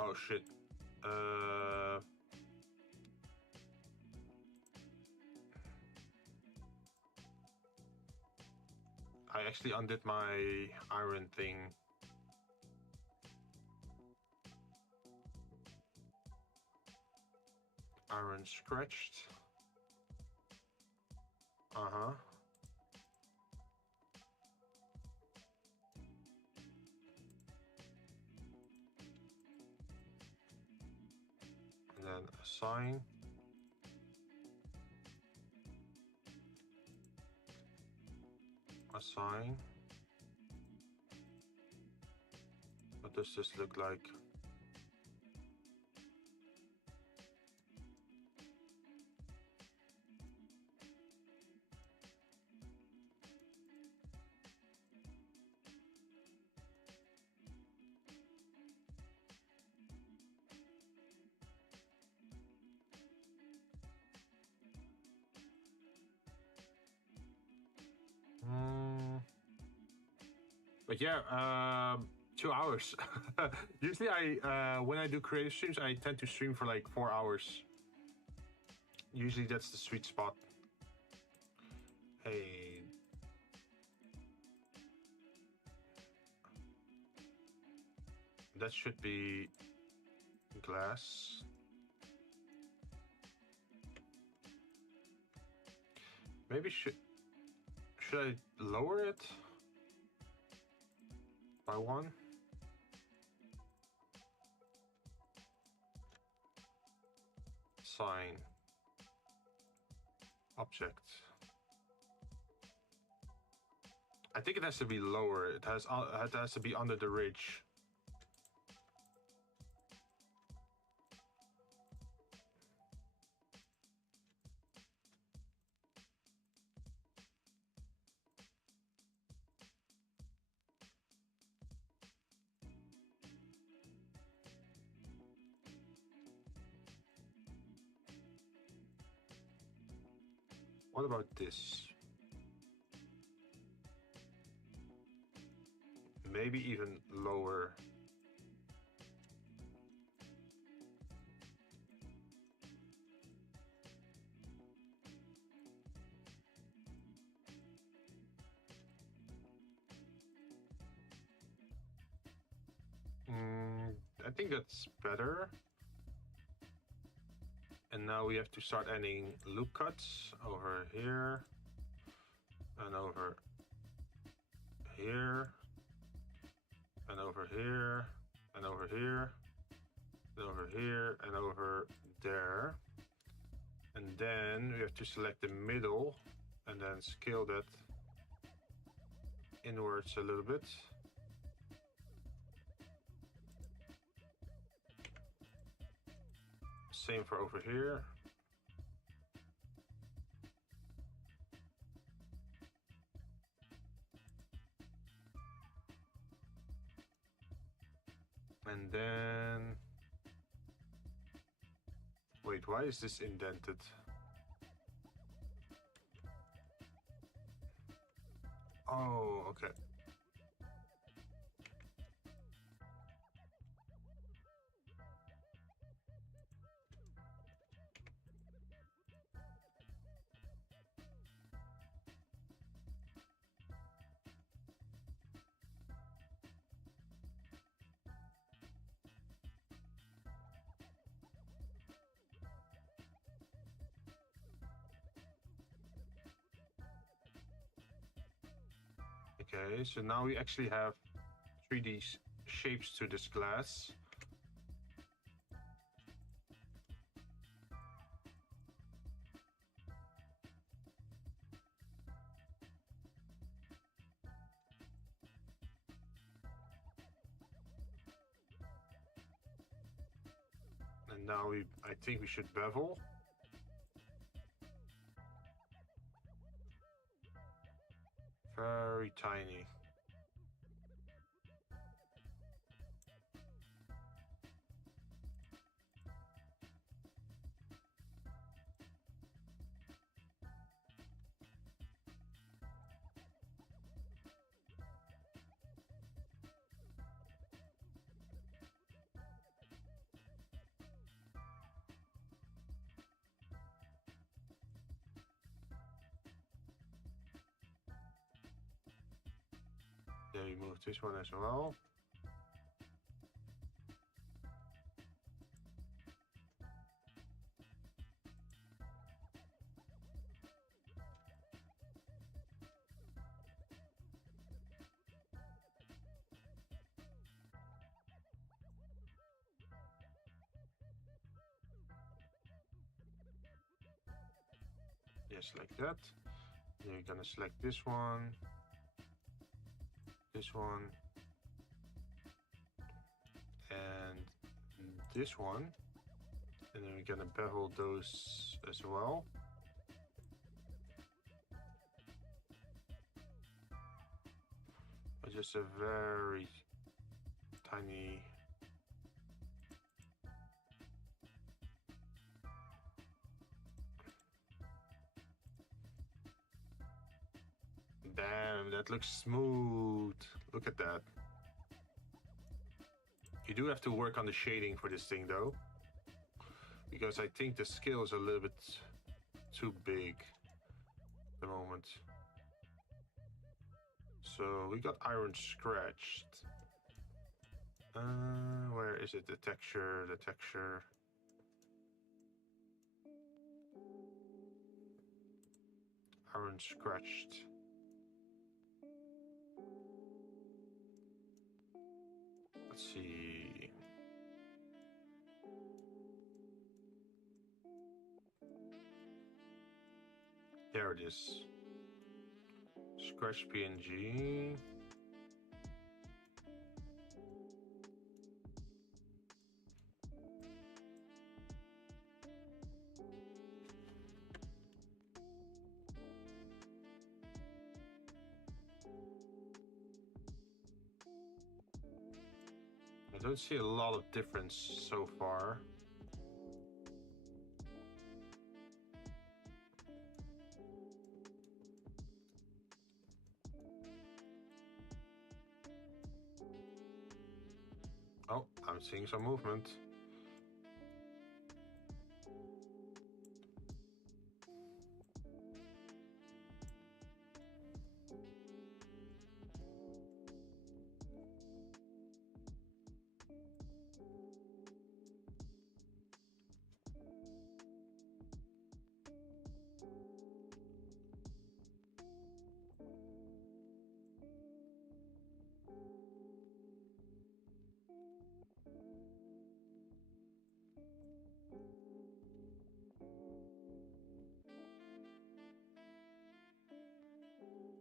Oh shit. I actually undid my iron thing. Iron scratched. Uh-huh. And then assign. Assign. What does this look like? But yeah, 2 hours. Usually when I do creative streams, I tend to stream for like 4 hours. Usually that's the sweet spot. Hey. That should be glass. Maybe should I lower it by 1? Sign. Object. I think it has to be lower. It has to be under the ridge. What about this? Maybe even lower. I think that's better. And now we have to start adding loop cuts over here and over here and over here and over here and over here and over there. And then we have to select the middle and then scale that inwards a little bit. Same for over here. And then, wait, why is this indented? Oh, okay. Okay, so now we actually have 3D shapes to this glass. And now I think we should bevel. Very tiny. Then we move this one as well. Yes, like that. Then we're gonna select this one. This one and this one, and then we're gonna bevel those as well. But just a very tiny damn, that looks smooth. Look at that. You do have to work on the shading for this thing though, because I think the scale is a little bit too big at the moment. So we got iron scratched. Where is it? The texture. Iron scratched. Let's see. There it is. Scratch PNG. I don't see a lot of difference so far. I'm seeing some movement.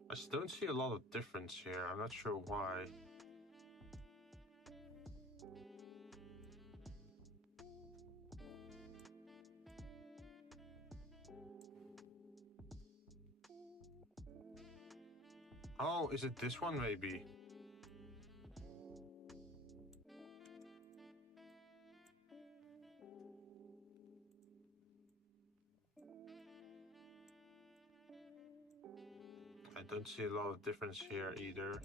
I just don't see a lot of difference here. I'm not sure why. Oh, is it this one maybe? I don't see a lot of difference here either.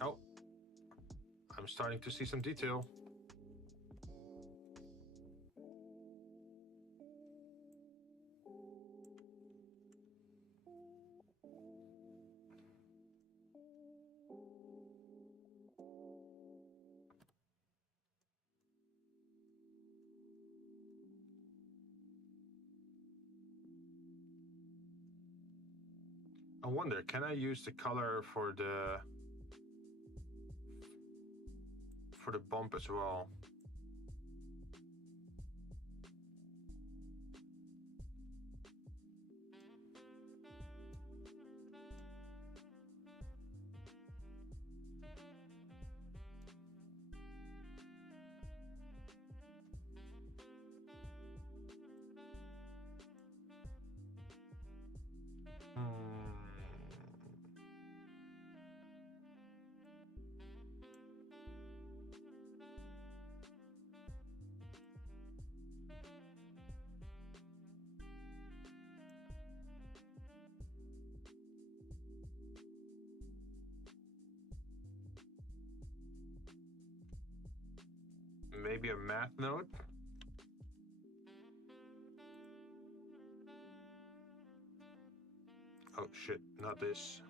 Oh, I'm starting to see some detail. I wonder, can I use the color for the bump as well? Maybe a math node? Oh shit, not this.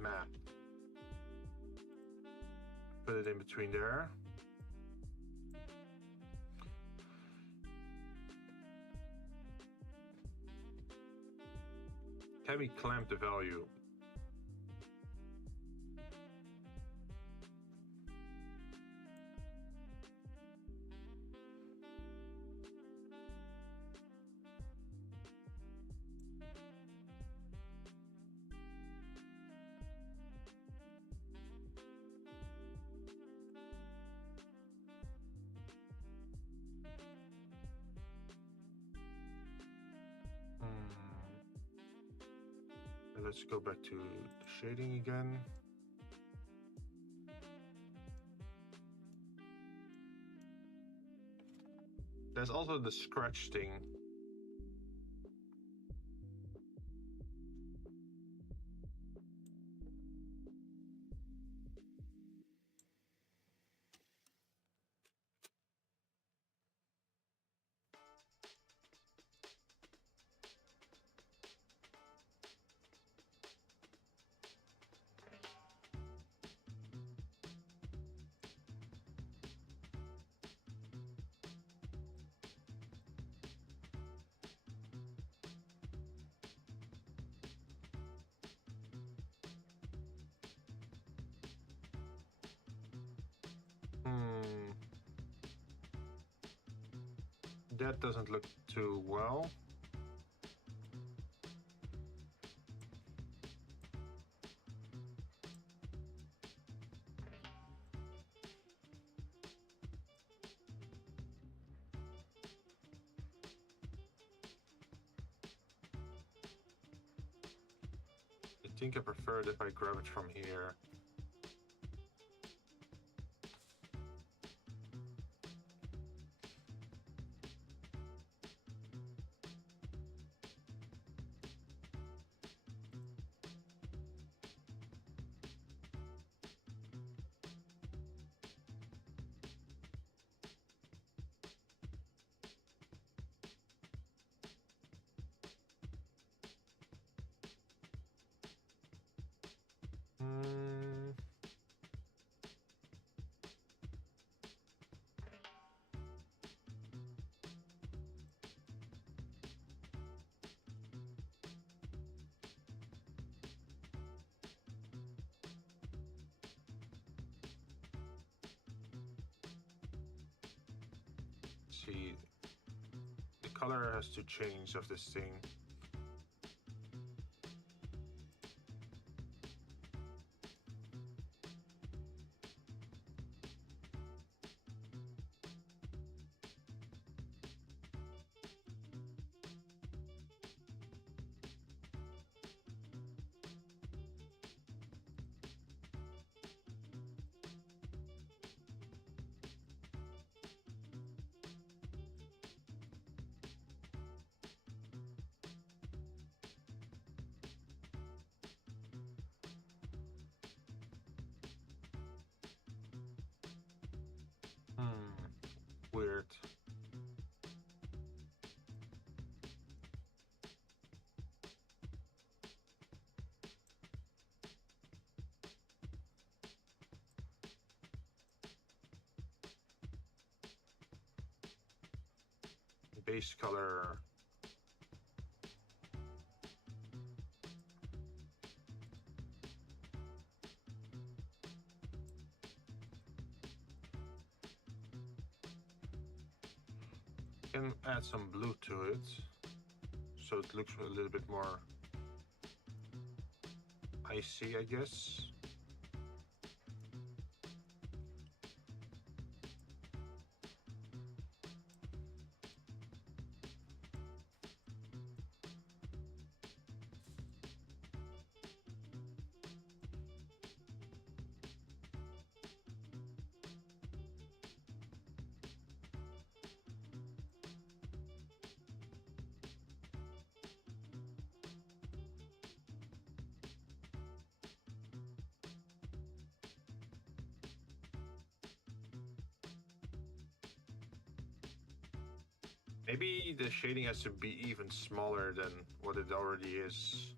Map. Put it in between there. Can we clamp the value? Let's go back to the shading again. There's also the scratch thing. That doesn't look too well. I think I prefer it if I grab it from here. see. The color has to change of this thing. Weird. Base color. Can add some blue to it, so it looks a little bit more icy, I guess. Maybe the shading has to be even smaller than what it already is.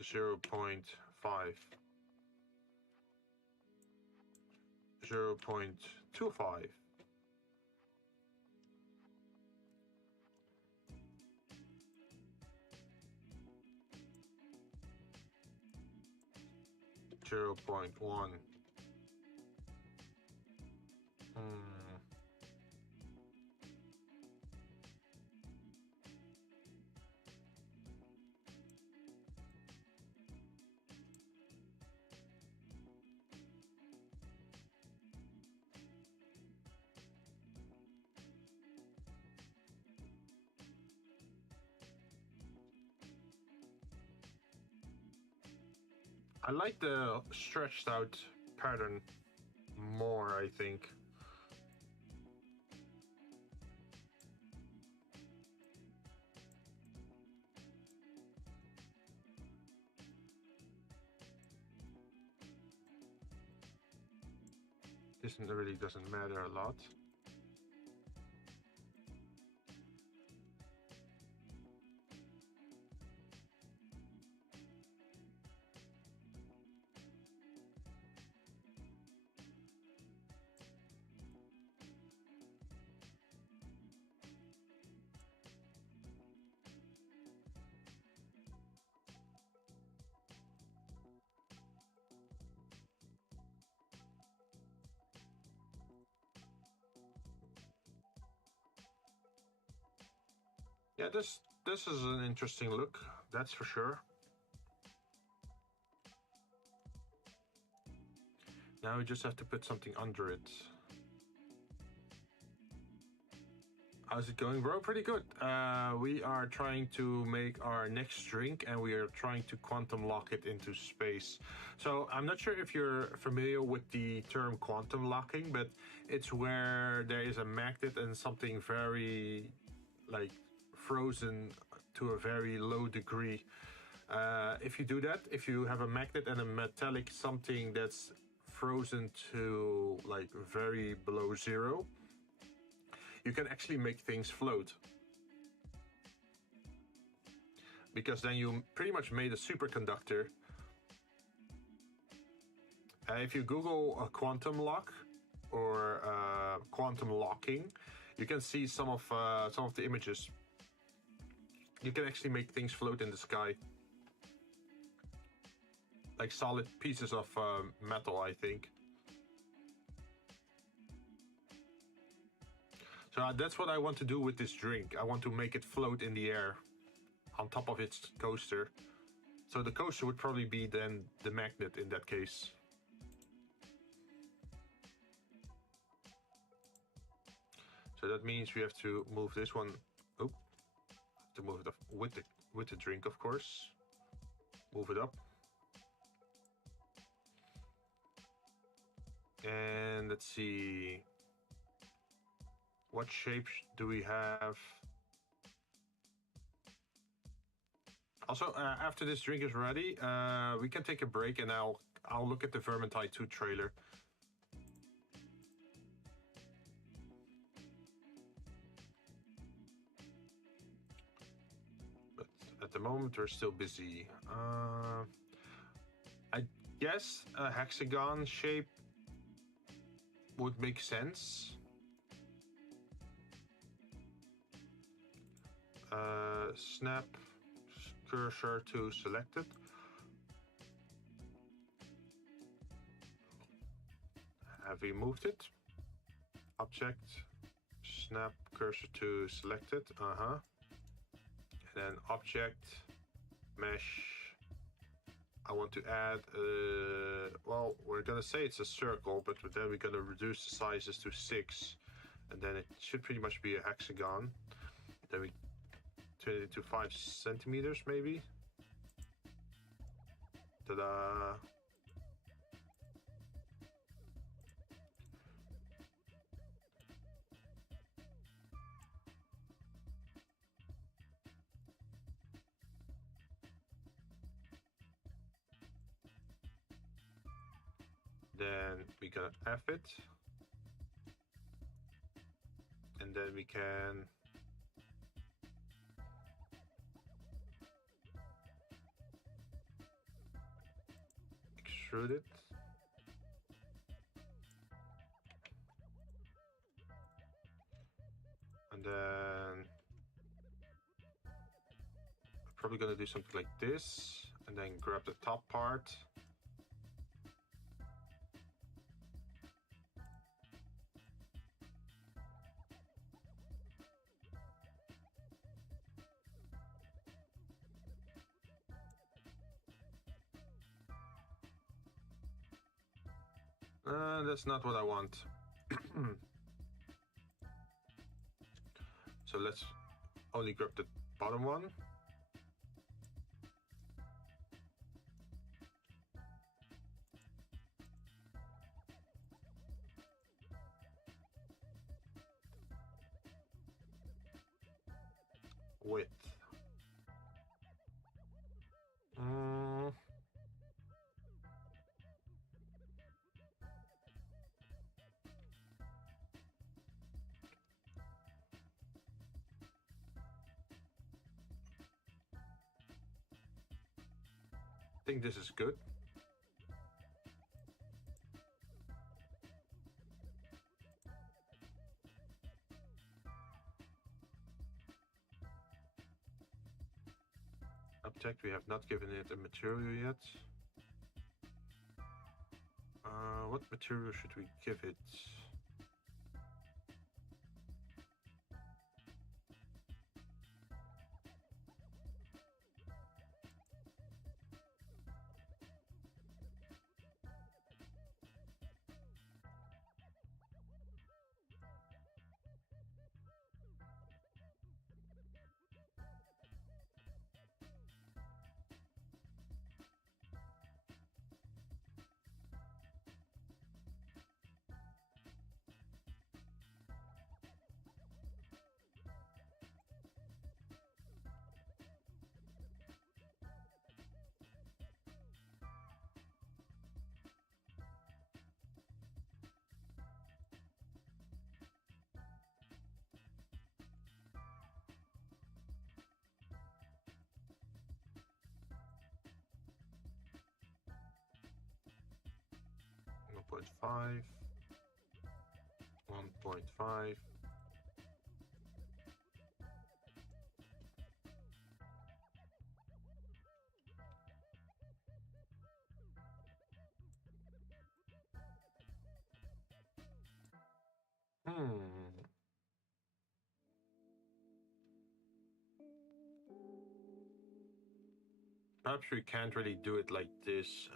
0.5. 0.25. Zero point one. I like the stretched out pattern more, I think. This really doesn't matter a lot. Yeah, this is an interesting look, that's for sure. Now we just have to put something under it. How's it going, bro? Pretty good. We are trying to make our next drink and we are trying to quantum lock it into space. So I'm not sure if you're familiar with the term quantum locking, but it's where there is a magnet and something very like frozen to a very low degree. If you do that, if you have a magnet and a metallic something that's frozen to like very below zero, you can actually make things float. Because then you pretty much made a superconductor. If you Google a quantum lock or quantum locking, you can see some of the images. You can actually make things float in the sky. Like solid pieces of metal, I think. So that's what I want to do with this drink. I want to make it float in the air on top of its coaster. So the coaster would probably be then the magnet in that case. So that means we have to move this one. Oh, to move it up with the drink, of course. Move it up. And let's see. What shapes do we have? Also, after this drink is ready, we can take a break and I'll look at the Vermintide 2 trailer. But at the moment, we're still busy. I guess a hexagon shape would make sense. Snap cursor to selected. Have we moved it? Object, snap cursor to selected. And then object, mesh. I want to add, well, we're gonna say it's a circle, but then we're gonna reduce the sizes to 6. And then it should pretty much be a hexagon. Then we turn it into 5 centimeters, maybe. Ta-da! Then we gonna F it. And then we can extrude it. And then I'm probably gonna do something like this, and then grab the top part. That's not what I want. So let's only grab the bottom one. Width. I think this is good. Object, we have not given it a material yet. What material should we give it? Point 5, 1.5. perhaps we can't really do it like this.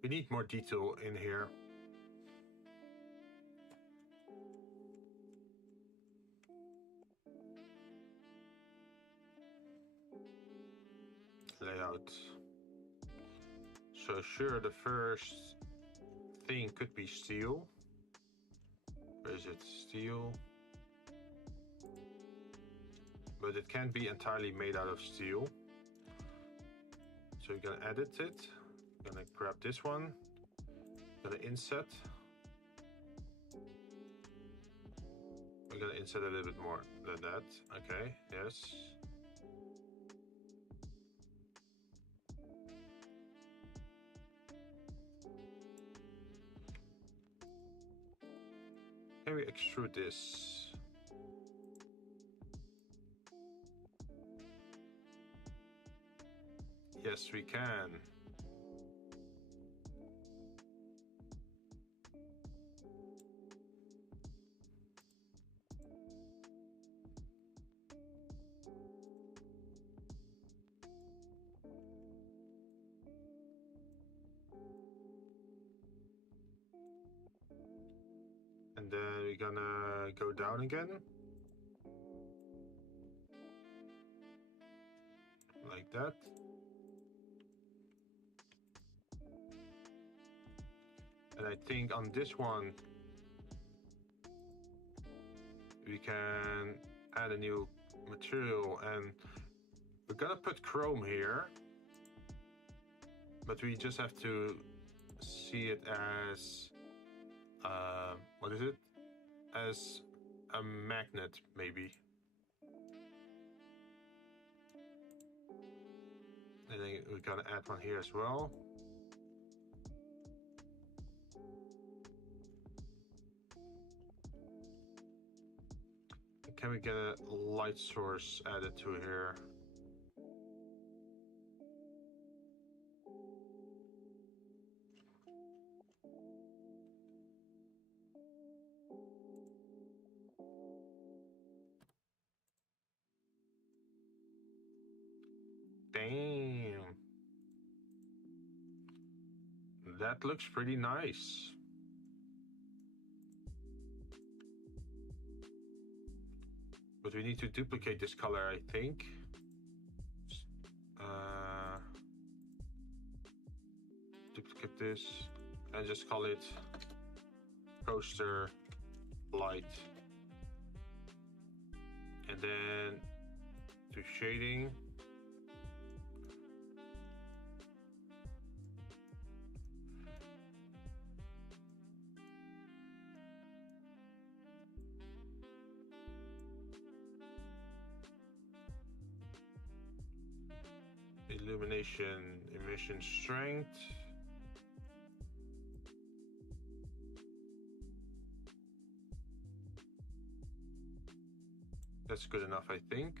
We need more detail in here. Layout. So sure, the first thing could be steel. Where is it? Steel. But it can't be entirely made out of steel. So we're gonna edit it. Gonna grab this one. Gonna inset. We're gonna inset a little bit more than that. Okay, yes. Can we extrude this? Yes, we can. And then we're gonna go down again. Like that. And I think on this one, we can add a new material, and we're gonna put chrome here, but we just have to see it as, what is it? As a magnet, maybe. And then we're gonna add one here as well. Can we get a light source added to here? Damn. That looks pretty nice. But we need to duplicate this color, I think. Duplicate this and just call it coaster light. And then do shading. Illumination, emission strength. That's good enough, I think.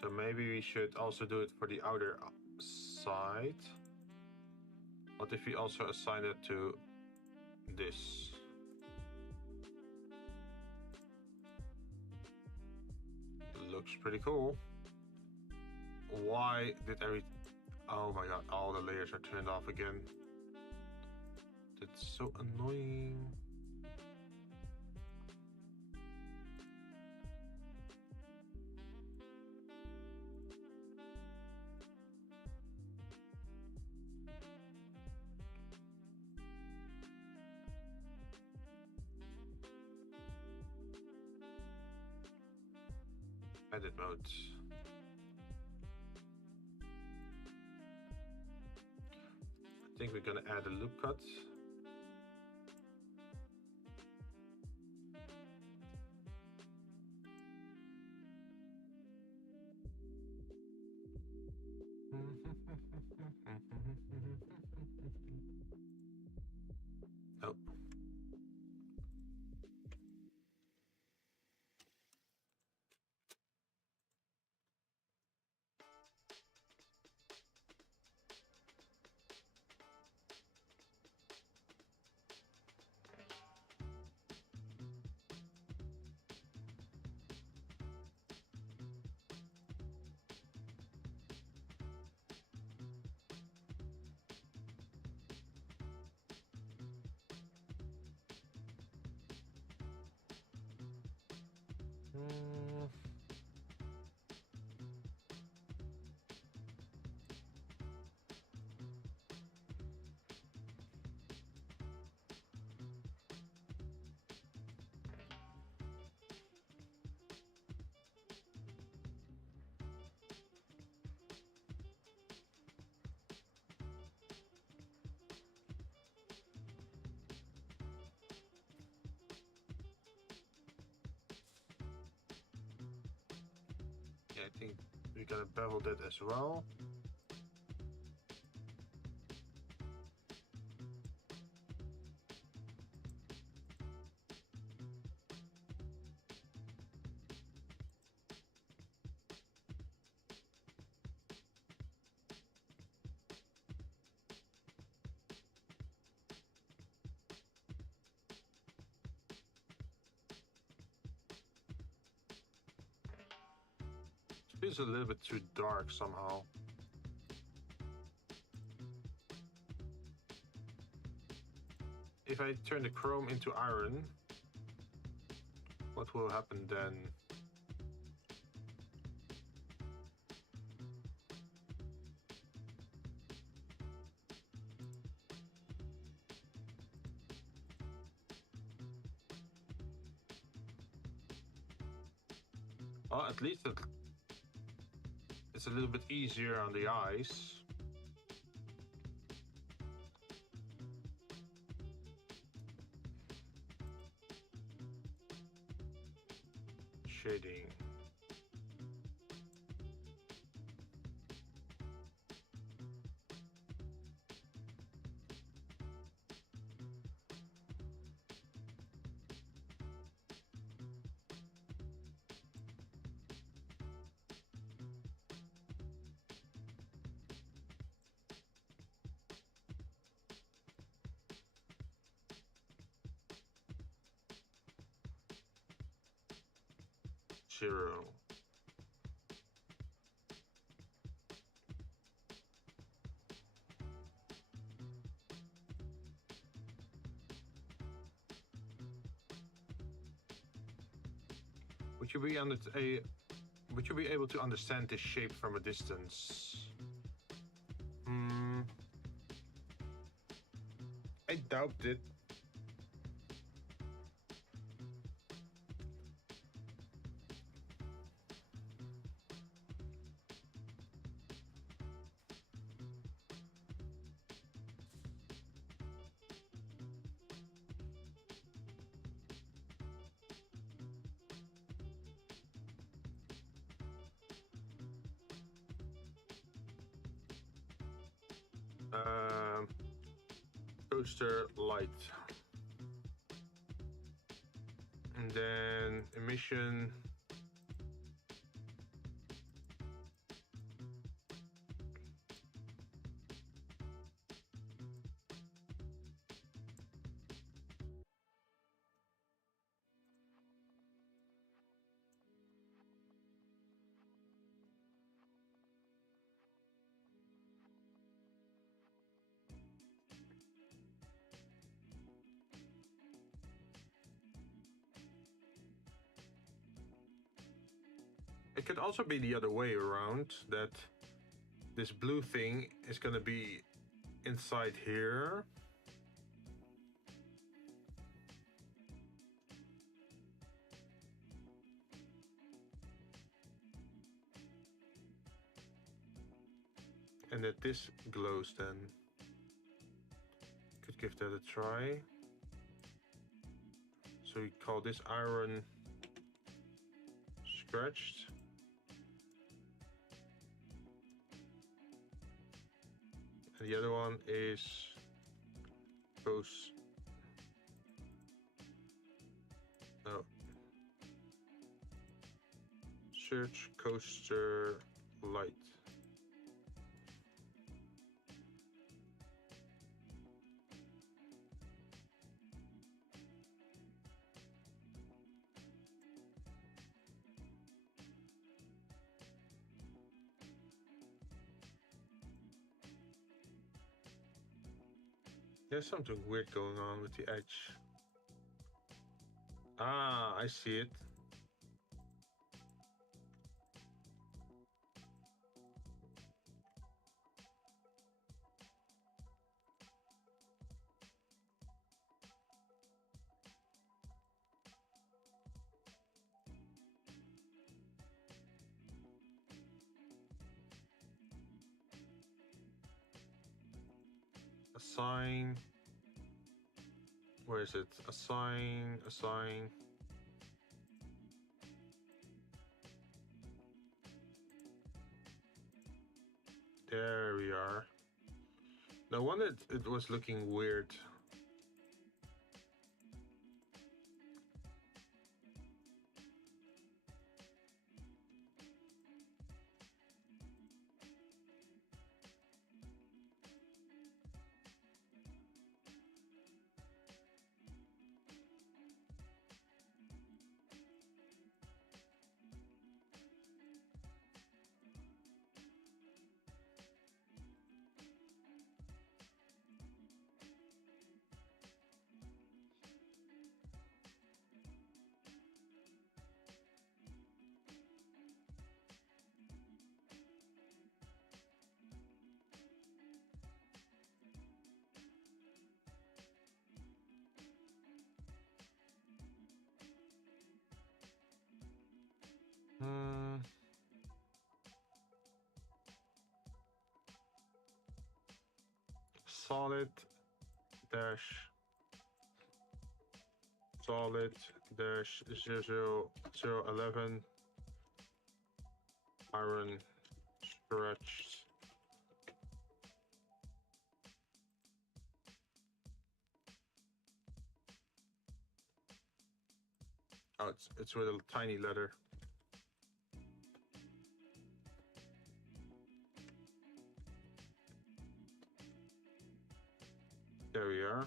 So maybe we should also do it for the outer side. What if we also assign it to this? Looks pretty cool. Why did oh my god, all the layers are turned off again. That's so annoying. Edit mode. I think we're gonna add a loop cut. Nope. Hmm. Yeah, I think we're gonna bevel that as well. It feels a little bit too dark somehow. If I turn the chrome into iron, what will happen then? Well, at least it's a little bit easier on the eyes. Shading. Zero. Would you be would you be able to understand this shape from a distance? I doubt it. Coaster light. And then emission. It could also be the other way around, that this blue thing is going to be inside here. And that this glows then. Could give that a try. So we call this iron scratched. And the other one is search coaster light. There's something weird going on with the edge. Ah, I see it. assign. Where is it? Assign. There we are. No wonder it was looking weird. Solid dash 0011 iron stretched. Oh, it's with a tiny letter. There we are.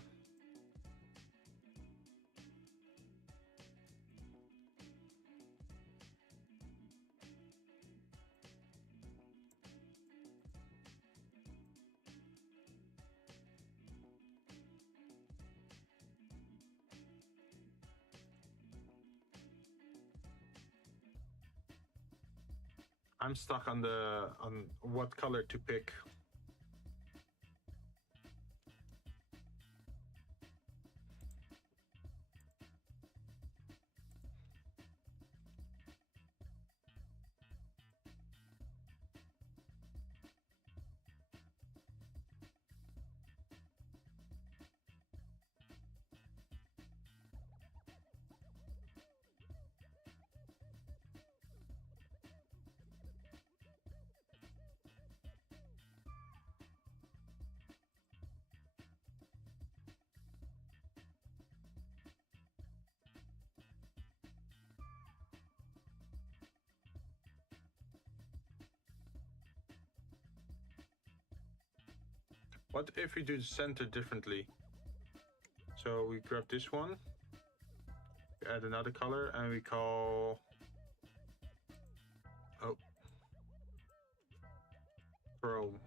I'm stuck on what color to pick. What if we do the center differently? So we grab this one, we add another color, and we call... Oh. Chrome.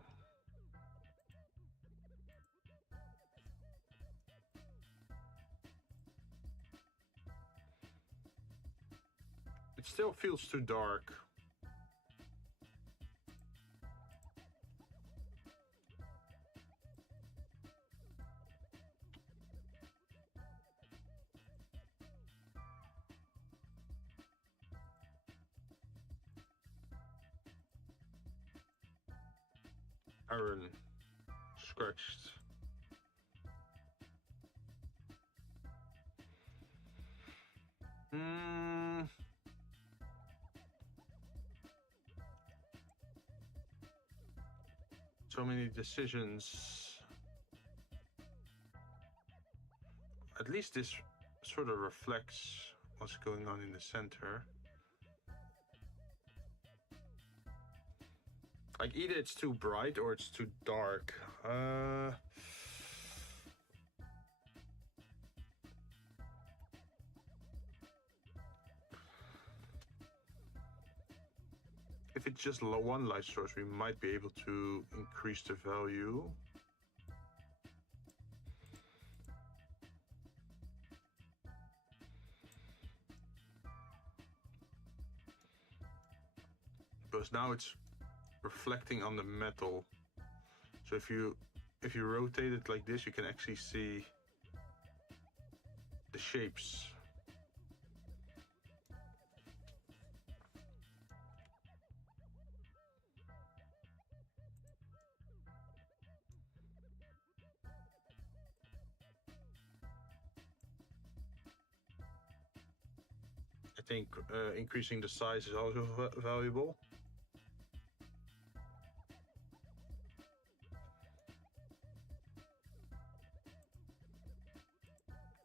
It still feels too dark. Iron scratched. So many decisions. At least this sort of reflects what's going on in the center. Like either it's too bright or it's too dark. If it's just one light source, we might be able to increase the value. Because now it's reflecting on the metal. So if you rotate it like this, you can actually see the shapes. think increasing the size is also valuable.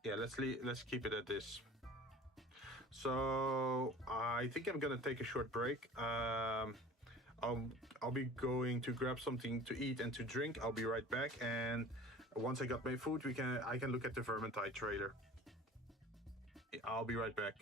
Yeah, let's keep it at this. So I think I'm gonna take a short break. I'll be going to grab something to eat and to drink. I'll be right back, and once I got my food, I can look at the Vermintide trailer. I'll be right back.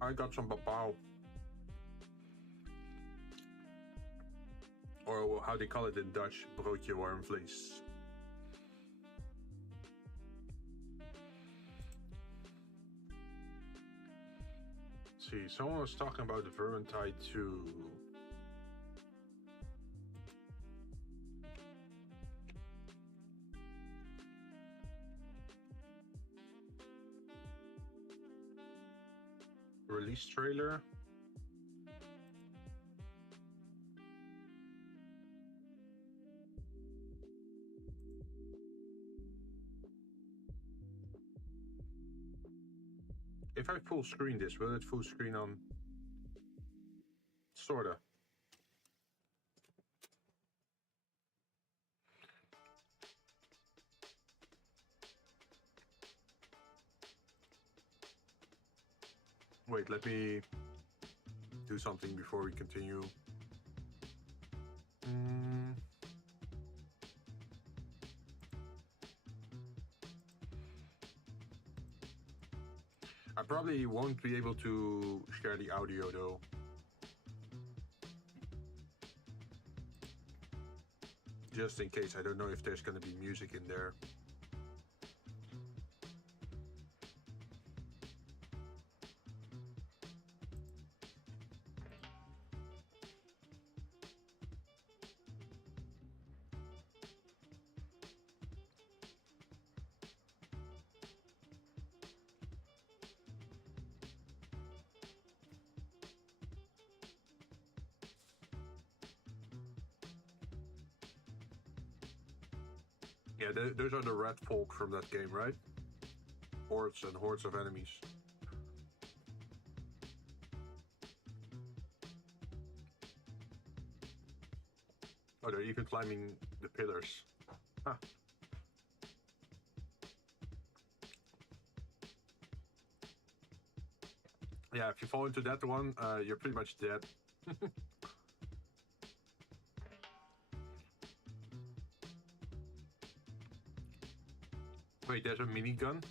I got some papao. Or how they call it in Dutch, broodje warm vlees. See, someone was talking about the Vermintide too. Release trailer. If I full screen this, will it full screen on? Sorta. Wait, let me do something before we continue. I probably won't be able to share the audio though. Just in case, I don't know if there's gonna be music in there. Yeah, those are the red folk from that game, right? Hordes and hordes of enemies. Oh, they're even climbing the pillars. Huh. Yeah, if you fall into that one, you're pretty much dead. Wait, there's a minigun?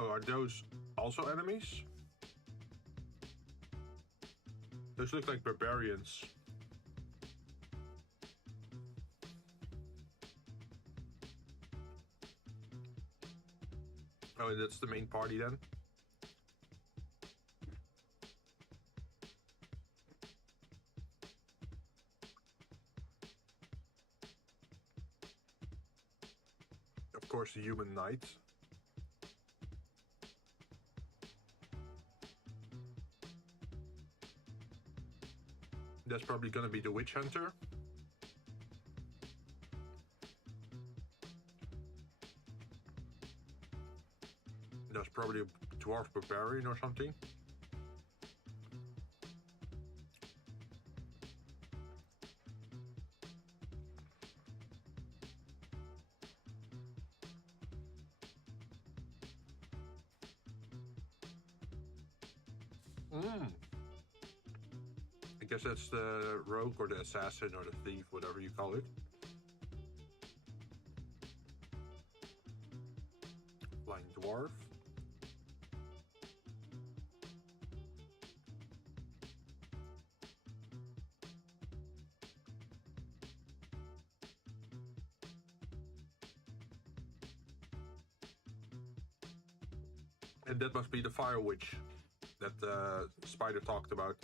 Oh, are those also enemies? Those look like barbarians. Oh, and that's the main party then? Of course, the human knight. That's probably gonna be the witch hunter. That's probably a dwarf barbarian or something. I guess that's the rogue or the assassin or the thief, whatever you call it. Flying dwarf. And that must be the fire witch that Spider talked about.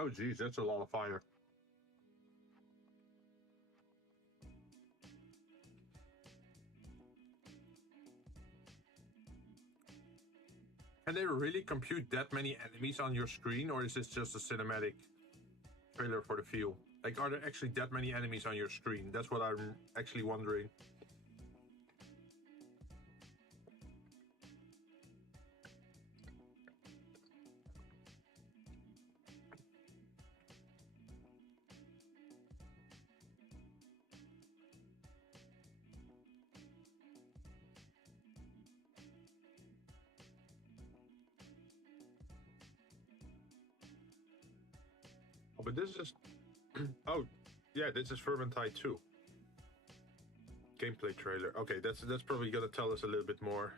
Oh geez, that's a lot of fire. Can they really compute that many enemies on your screen, or is this just a cinematic trailer for the feel? Like, are there actually that many enemies on your screen? That's what I'm actually wondering. Oh, but this is... oh, yeah, this is Vermintide 2. Gameplay trailer. Okay, that's probably gonna tell us a little bit more.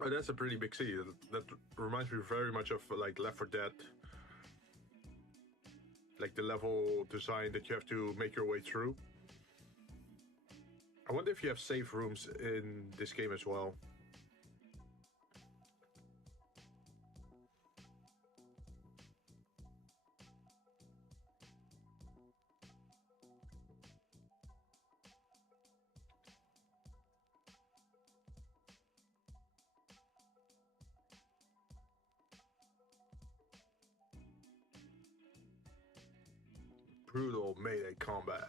Oh, that's a pretty big city. That reminds me very much of like Left 4 Dead. Like the level design that you have to make your way through. I wonder if you have save rooms in this game as well. Brutal melee combat.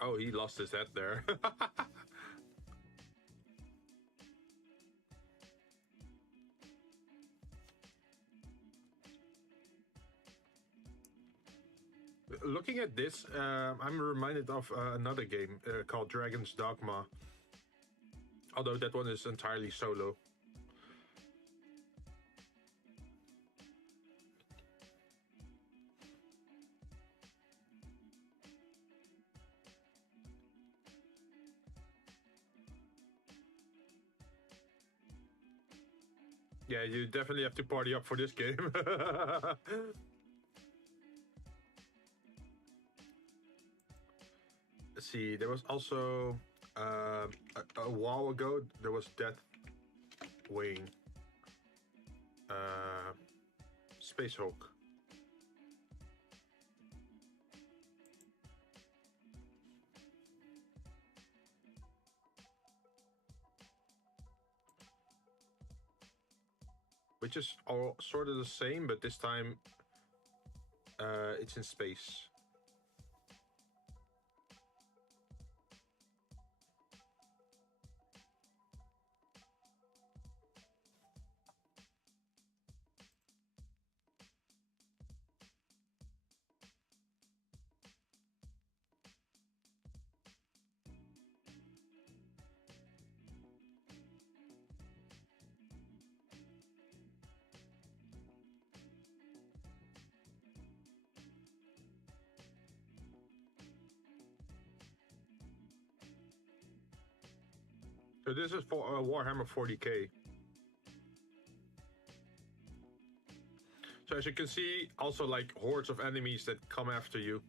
Oh, he lost his head there. Looking at this, I'm reminded of another game called Dragon's Dogma. Although that one is entirely solo. Yeah, you definitely have to party up for this game. Let's see, there was also a while ago there was Death Wing, Space Hulk. Which is all sort of the same, but this time it's in space. So this is for Warhammer 40k. So as you can see, also like hordes of enemies that come after you.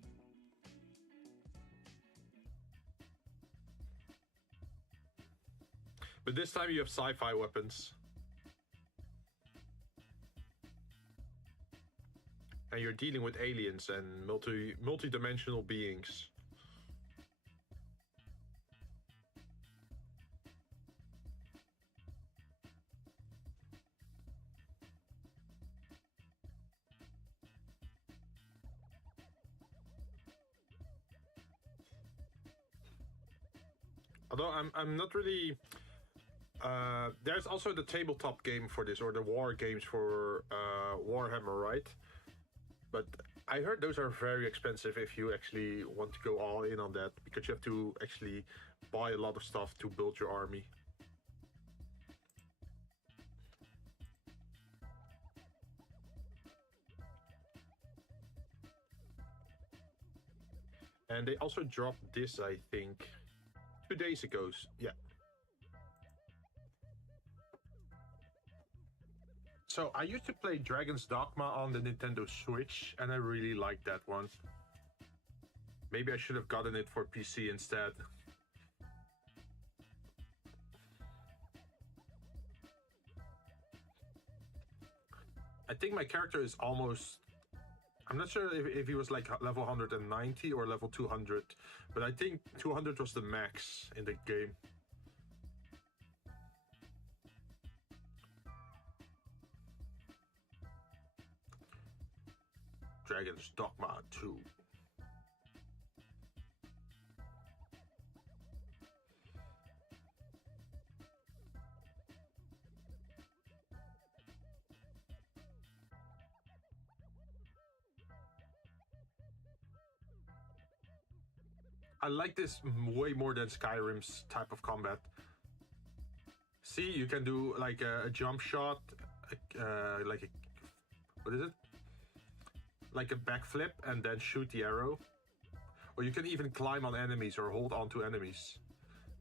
But this time you have sci-fi weapons. And you're dealing with aliens and multi-dimensional beings. Although I'm not really... there's also the tabletop game for this, or the war games for Warhammer, right? But I heard those are very expensive if you actually want to go all in on that, because you have to actually buy a lot of stuff to build your army. And they also dropped this, I think, 2 days ago. Yeah. So I used to play Dragon's Dogma on the Nintendo Switch, and I really liked that one. Maybe I should have gotten it for PC instead. I think my character is almost... I'm not sure if he was like level 190 or level 200, but I think 200 was the max in the game. Dragon's Dogma 2. I like this way more than Skyrim's type of combat. See, you can do like a jump shot, like a... what is it? Like a backflip and then shoot the arrow. Or you can even climb on enemies or hold on to enemies.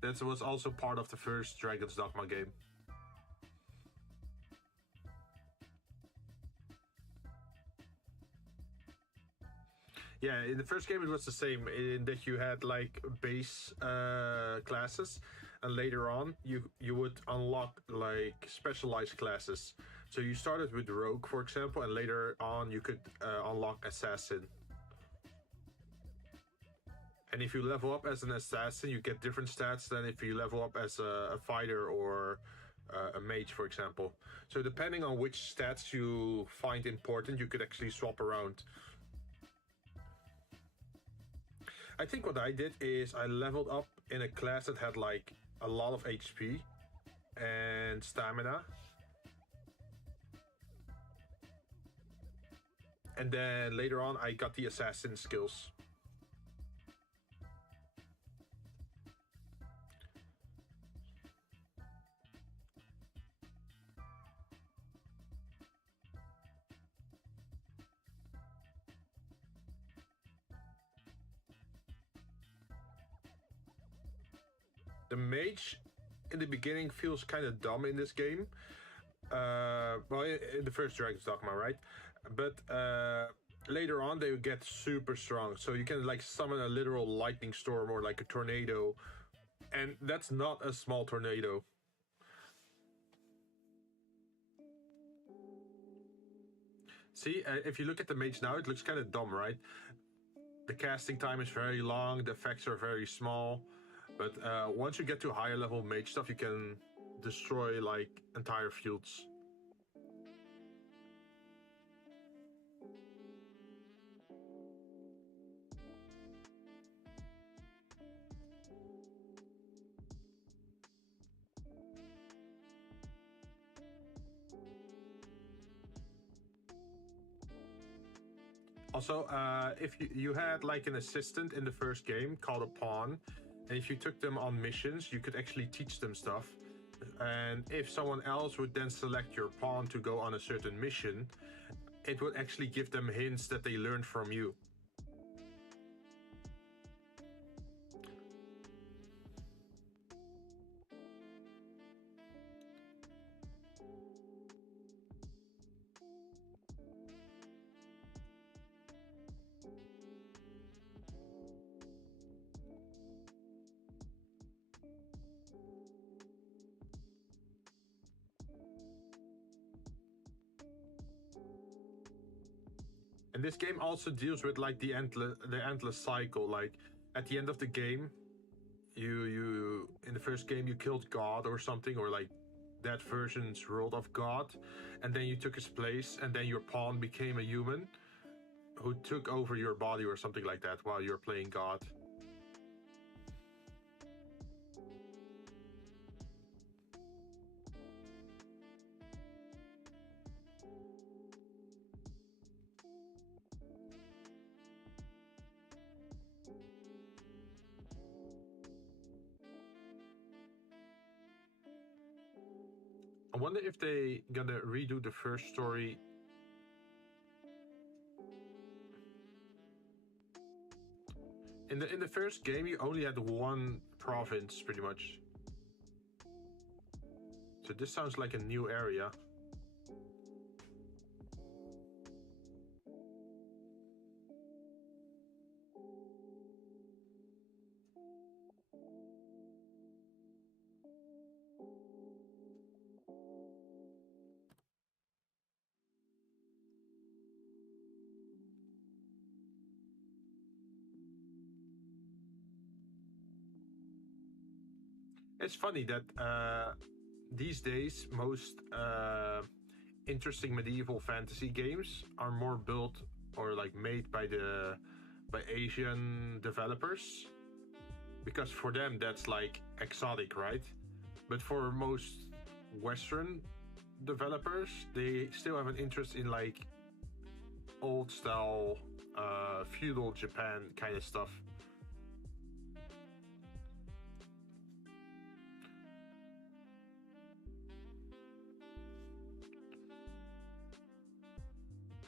That was also part of the first Dragon's Dogma game. Yeah, in the first game it was the same, in that you had like base classes, and later on you would unlock like specialized classes. So you started with Rogue, for example, and later on you could unlock Assassin. And if you level up as an assassin, you get different stats than if you level up as a fighter or a mage, for example. So depending on which stats you find important, you could actually swap around. I think what I did is I leveled up in a class that had like a lot of HP and stamina. And then later on I got the assassin skills. The mage in the beginning feels kind of dumb in this game. Well, in the first Dragon's Dogma, right? But later on they get super strong. So you can like summon a literal lightning storm or like a tornado. And that's not a small tornado. See, if you look at the mage now, it looks kind of dumb, right? The casting time is very long, the effects are very small. But once you get to higher level mage stuff, you can destroy like entire fields. Also, if you had like an assistant in the first game called a pawn, and if you took them on missions, you could actually teach them stuff. And if someone else would then select your pawn to go on a certain mission, it would actually give them hints that they learned from you. And this game also deals with like the endless cycle. Like at the end of the game, you in the first game you killed God or something, or like that version's world of God, and then you took his place, and then your pawn became a human who took over your body or something like that while you're playing God. I wonder if they gonna redo the first story. In the first game, you only had one province, pretty much. So this sounds like a new area. It's funny that these days most interesting medieval fantasy games are more built or like made by Asian developers, because for them that's like exotic, right? But for most Western developers, they still have an interest in like old style feudal Japan kind of stuff.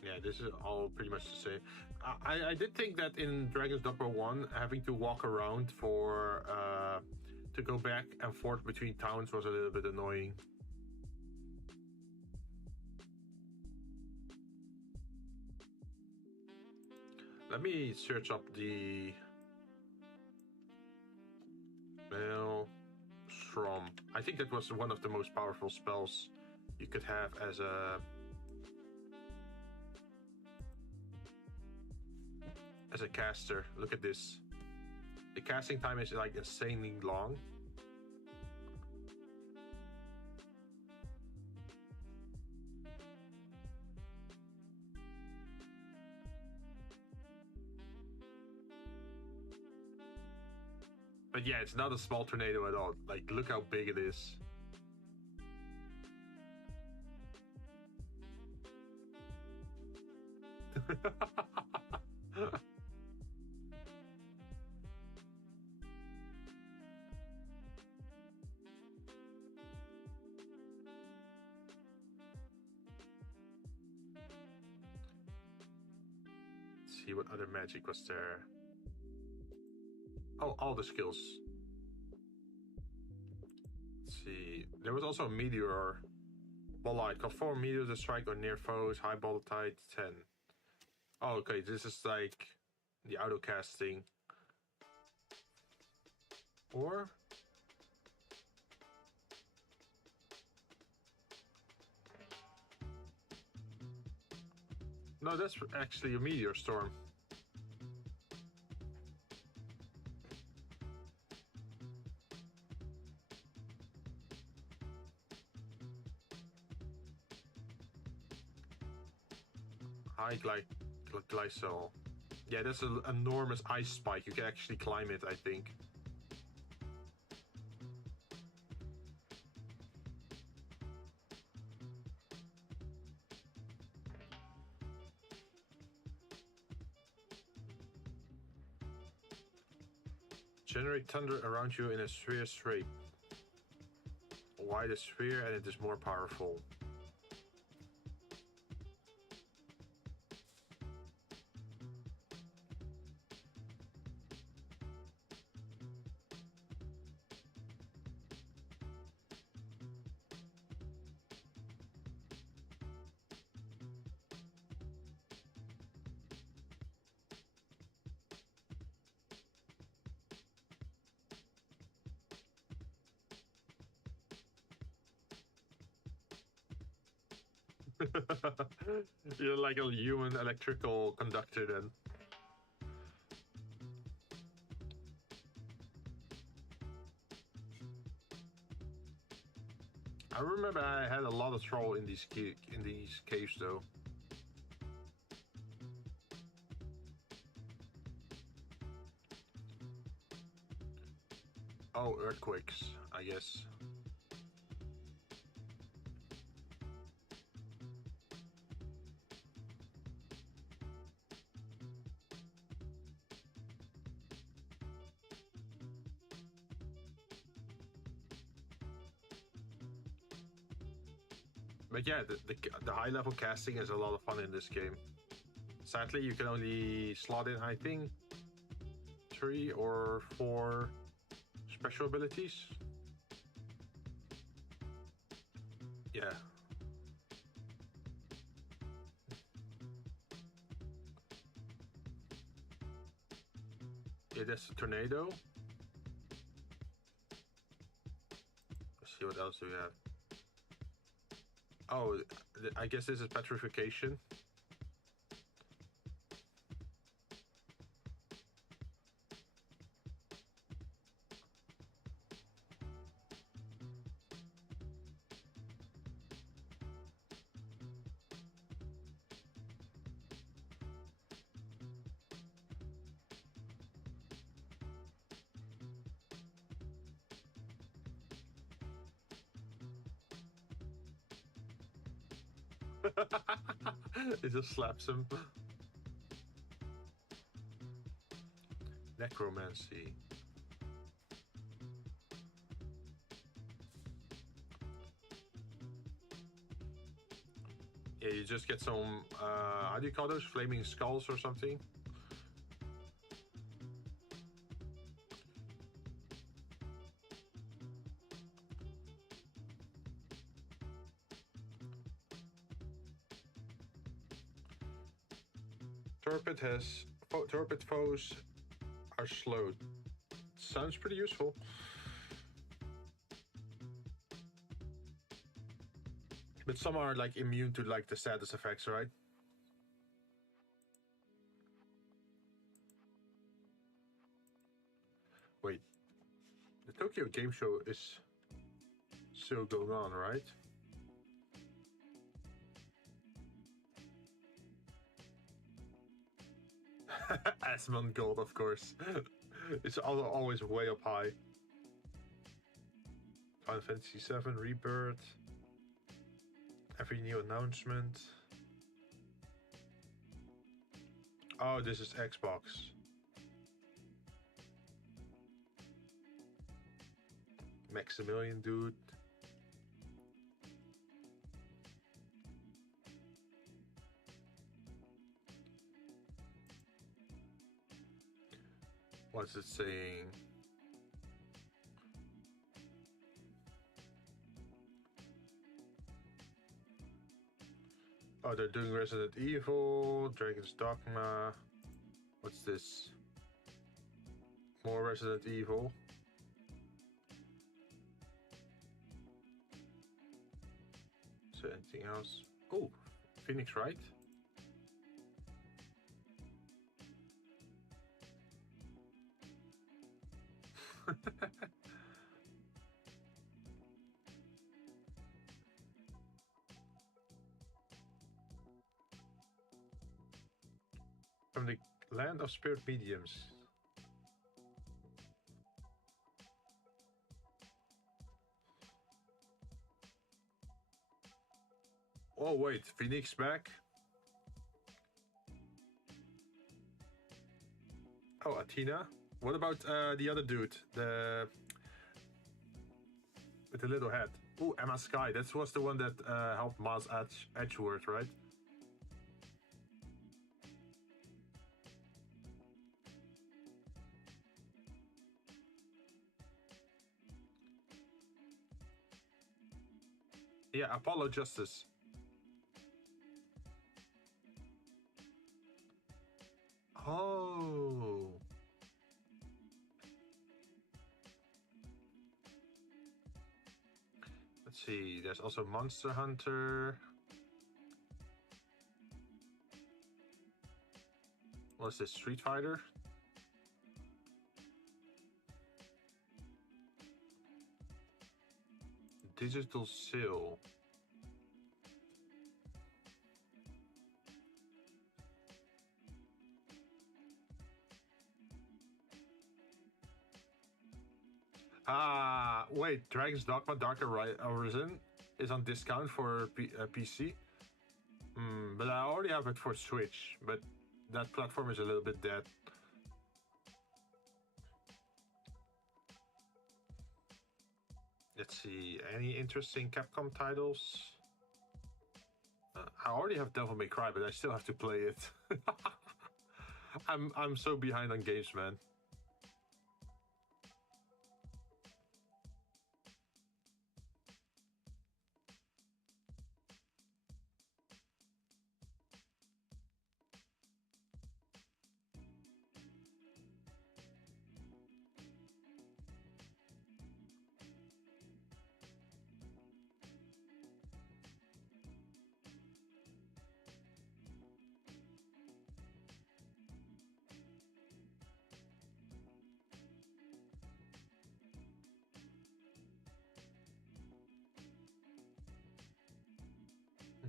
Yeah, this is all pretty much the same. I did think that in Dragon's Dogma 1, having to walk around for to go back and forth between towns was a little bit annoying. Let me search up the Maelstrom. I think that was one of the most powerful spells you could have as a caster. Look at this. The casting time is like insanely long. But yeah, it's not a small tornado at all. Like, look how big it is. Let's see what other magic was there. Oh, all the skills. Let's see. There was also a meteor. Bolide. Call 4 meteors to strike on near foes. High ball tide 10. Oh, okay. This is like the auto casting. Or no, that's actually a meteor storm. High glycol. Yeah, that's an enormous ice spike. You can actually climb it, I think. Generate thunder around you in a sphere shape. Wide a sphere and it is more powerful. You're like a human electrical conductor then. I remember I had a lot of trouble in these caves though. Oh, earthquakes, I guess. But yeah, the high level casting is a lot of fun in this game. Sadly, you can only slot in, I think, 3 or 4 special abilities. Yeah. Yeah, that's a tornado. Let's see what else do we have. Oh, I guess this is petrification. It just slaps him. Necromancy. Yeah, you just get some, how do you call those? Flaming skulls or something? Torpid foes are slowed. Sounds pretty useful. But some are like immune to like the status effects, right? Wait, the Tokyo Game Show is still going on, right? Asmon Gold, of course. It's always way up high. Final Fantasy VII Rebirth. Every new announcement. Oh, this is Xbox. Maximilian dude. What's it saying? Oh, they're doing Resident Evil, Dragon's Dogma. What's this? More Resident Evil. Is there anything else? Oh, Phoenix Wright. From the land of spirit mediums. Oh wait, Phoenix back? Oh, Athena? What about the other dude? With the little head. Oh, Emma Sky. That was the one that helped Maz Edgeworth, right? Yeah, Apollo Justice. Oh. Let's see, there's also Monster Hunter. What's this, Street Fighter? Digital Seal. Ah, wait, Dragon's Dogma Dark Arisen is on discount for PC. But I already have it for Switch, but that platform is a little bit dead. Let's see, any interesting Capcom titles? I already have Devil May Cry, but I still have to play it. I'm so behind on games, man.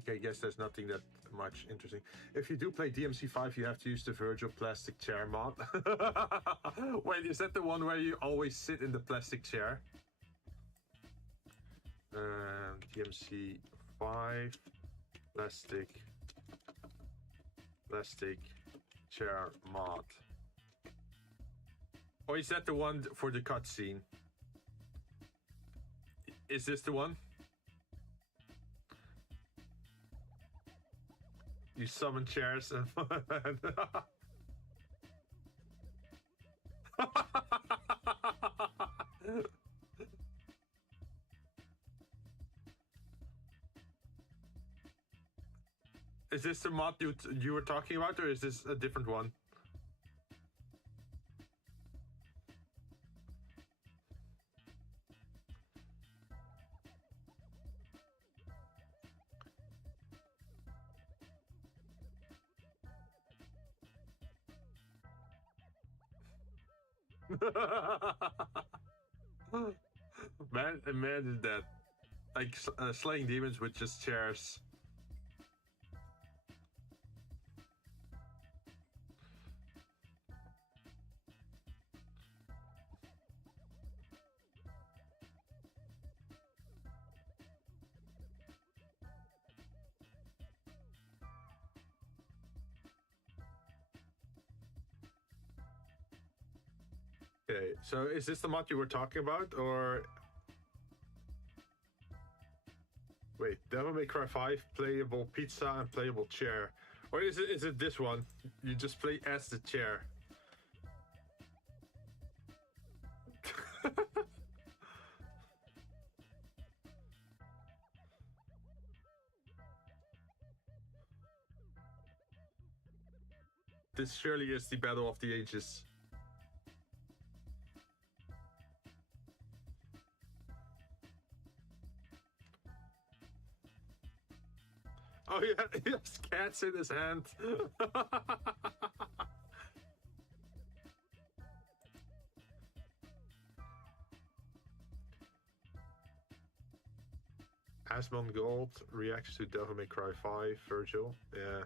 Okay, I guess there's nothing that much interesting. If you do play DMC5, you have to use the Virgil plastic chair mod. Wait, is that the one where you always sit in the plastic chair? DMC5. Plastic chair mod. Or is that the one for the cutscene? Is this the one? You summon chairs and Is this the mod you were talking about, or is this a different one? Man, imagine that. Like slaying demons with just chairs. Okay, so is this the mod you were talking about, or... Wait, Devil May Cry 5, playable pizza and playable chair. Or is it this one? You just play as the chair. This surely is the battle of the ages. Oh yeah, he has cats in his hand. Asmon Gold reacts to Devil May Cry 5, Virgil. Yeah.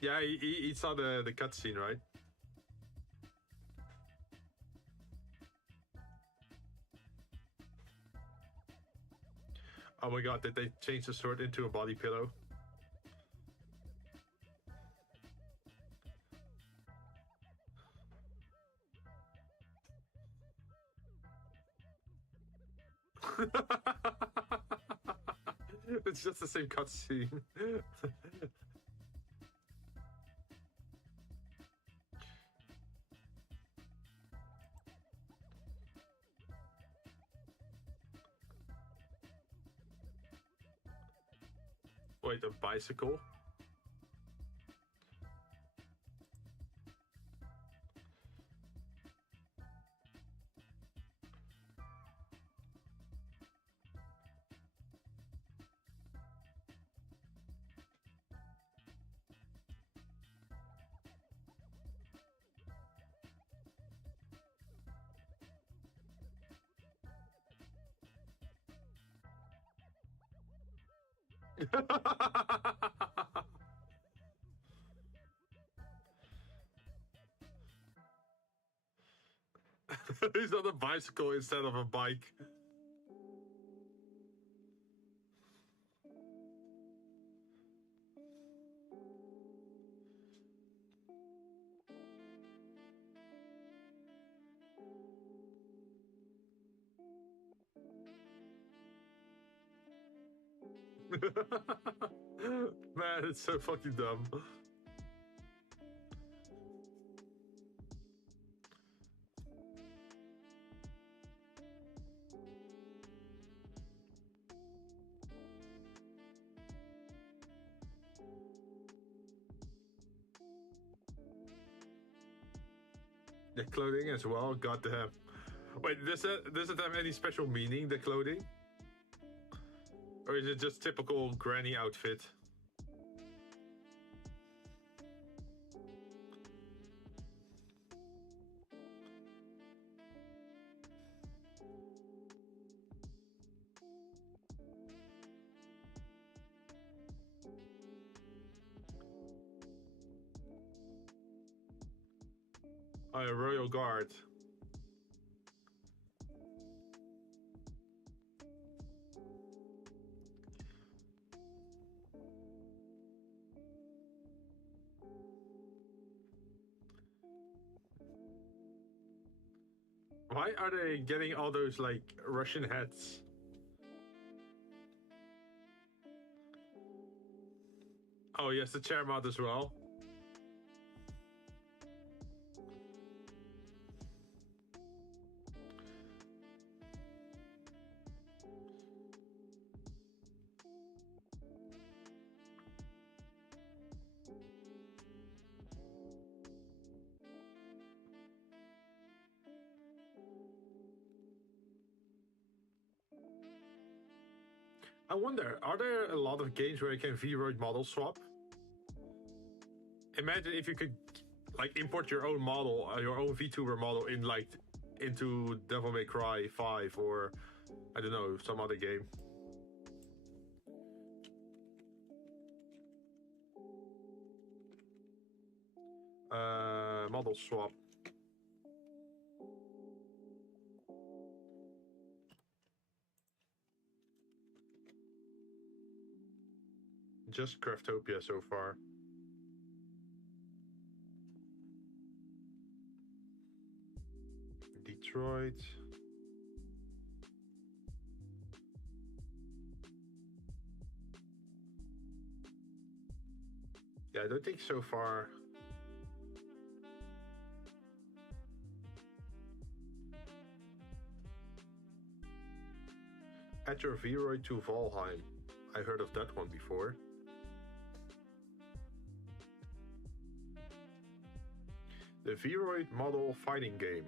Yeah, he saw the cutscene, right? Oh my god, did they change the sword into a body pillow? It's just the same cutscene. Wait, a bicycle? He's on a bicycle instead of a bike. Man, it's so fucking dumb. The clothing as well, goddamn. Wait, does it have any special meaning, the clothing? Or is it just typical granny outfit? Oh, a royal guard. Why are they getting all those like Russian hats? Oh yes, the chair mod as well. I wonder, are there a lot of games where you can V-roid model swap? Imagine if you could like import your own model, your own Vtuber model in like into Devil May Cry 5 or I don't know, some other game. Model swap. Just Craftopia so far. Detroit. Yeah, I don't think so far. Add your V-roid to Valheim. I heard of that one before. The V-roid model fighting game.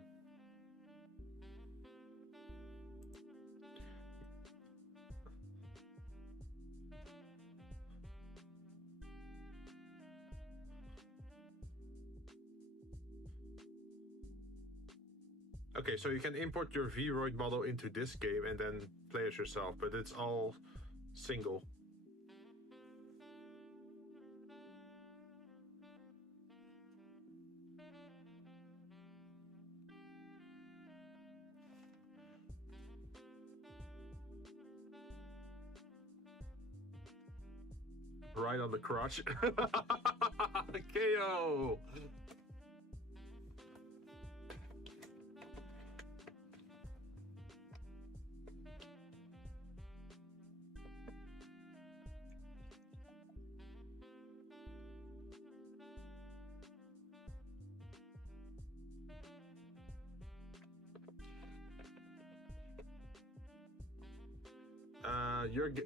Okay, so you can import your V-roid model into this game and then play as yourself, but it's all single. Right on the crotch. KO!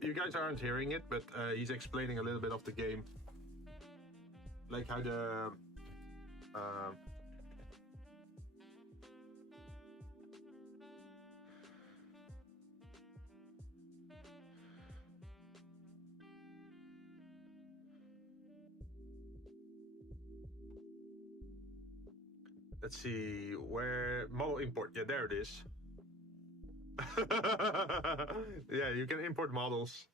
You guys aren't hearing it, but he's explaining a little bit of the game, like how the let's see where model import. Yeah, there it is. Yeah, you can import models.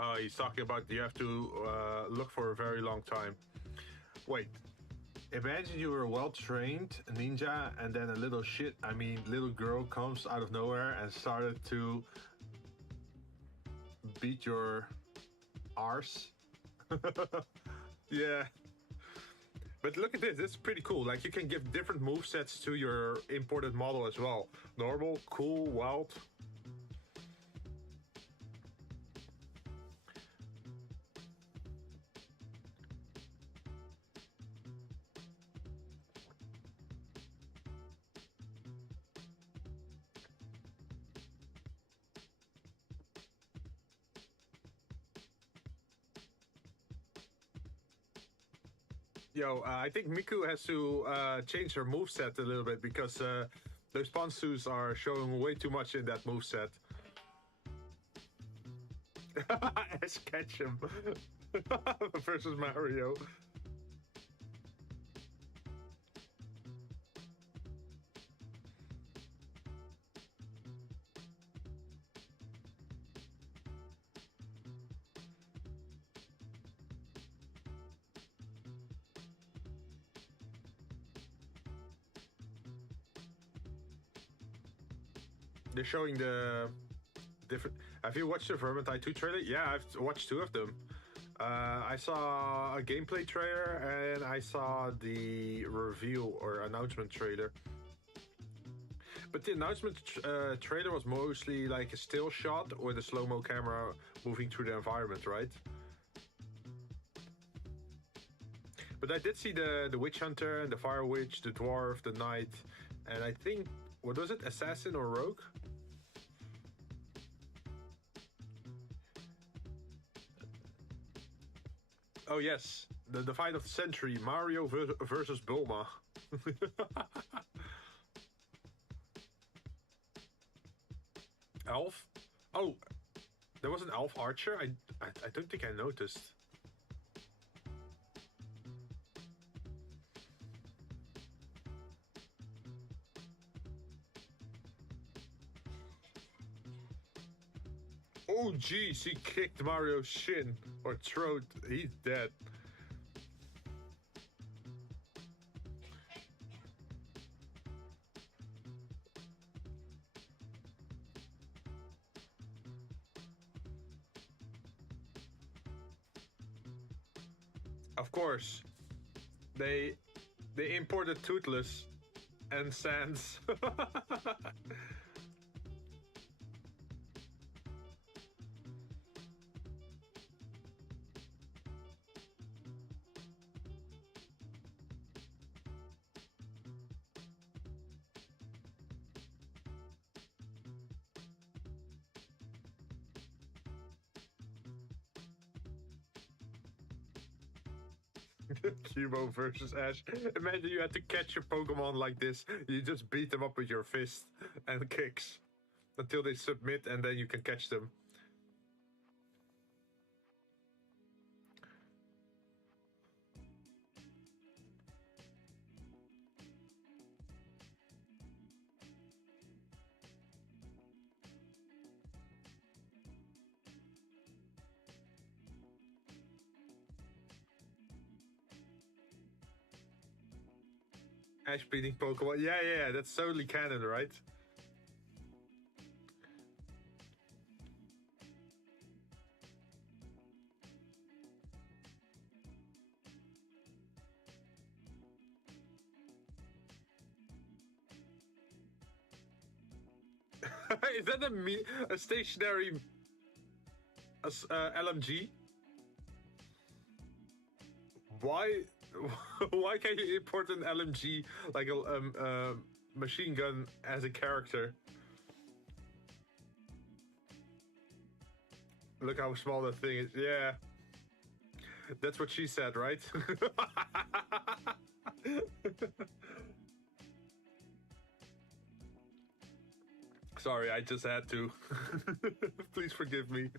Oh, he's talking about you have to look for a very long time. Wait, imagine you were a well-trained ninja and then a little little girl comes out of nowhere and started to beat your arse. Yeah. But look at this, this is pretty cool. Like you can give different movesets to your imported model as well. Normal, cool, wild. Yo, I think Miku has to change her moveset a little bit because those Pansus are showing way too much in that moveset. Ash Ketchum versus Mario. they're showing the different. Have you watched the Vermintide 2 trailer? Yeah, I've watched 2 of them. I saw a gameplay trailer and I saw the reveal or announcement trailer. But the announcement trailer was mostly like a still shot or the slow-mo camera moving through the environment, right? But I did see the Witch Hunter and the Fire Witch, the Dwarf, the Knight, and I think, what was it, Assassin or Rogue? Oh yes, the fight of the century, Mario versus Bulma. Elf? Oh, there was an elf archer? I don't think I noticed. Oh jeez, he kicked Mario's shin or throat. He's dead. Of course, they imported Toothless and Sans. Cubo versus Ash. Imagine you had to catch your Pokemon like this. You just beat them up with your fist and kicks until they submit and then you can catch them. Ash beating Pokemon. Yeah, that's totally canon, right? Is that a stationary LMG? Why? Why can't you import an LMG like a machine gun as a character? Look how small that thing is. Yeah, that's what she said, right? Sorry, I just had to. Please forgive me.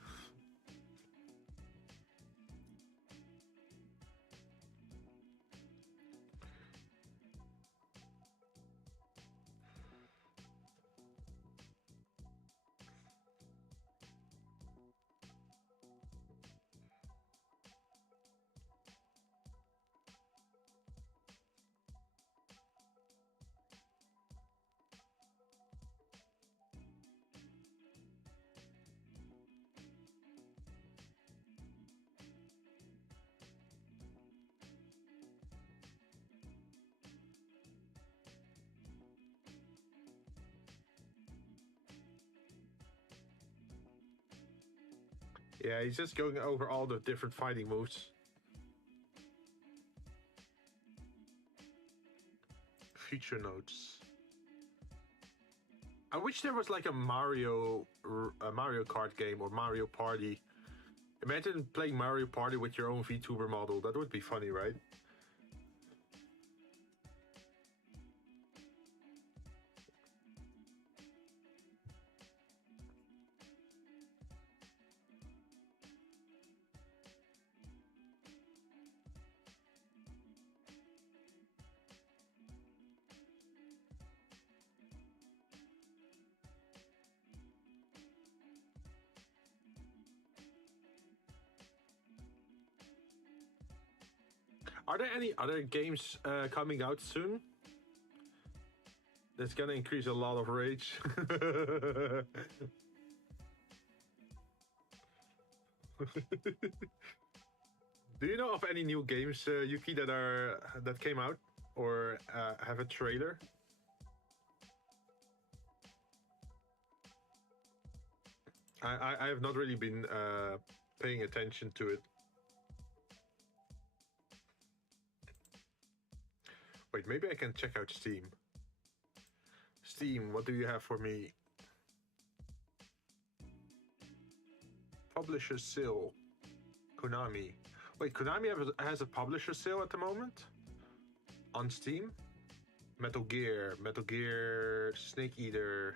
Yeah, he's just going over all the different fighting moves. Future notes. I wish there was like a Mario Kart game or Mario Party. Imagine playing Mario Party with your own VTuber model. That would be funny, right? Are there any other games coming out soon? That's gonna increase a lot of rage. Do you know of any new games, Yuki, that came out or have a trailer? I have not really been paying attention to it. Wait, maybe I can check out Steam. Steam, what do you have for me? Publisher sale. Konami. Wait, Konami has a publisher sale at the moment? On Steam? Metal Gear, Snake Eater,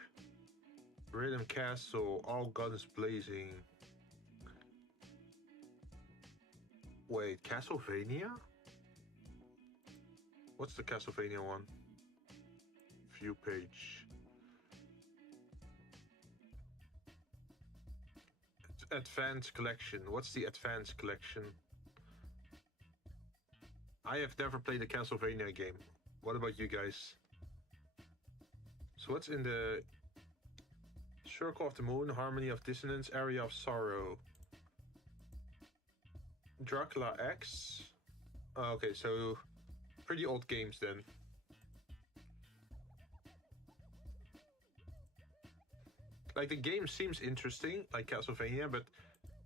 Rhythm Castle, All Guns Blazing. Wait, Castlevania? What's the Castlevania one? View page. Advanced Collection. What's the Advanced Collection? I have never played a Castlevania game. What about you guys? So what's in the Circle of the Moon, Harmony of Dissonance, Area of Sorrow? Dracula X? Oh, okay, so pretty old games then. Like, the game seems interesting, like Castlevania, but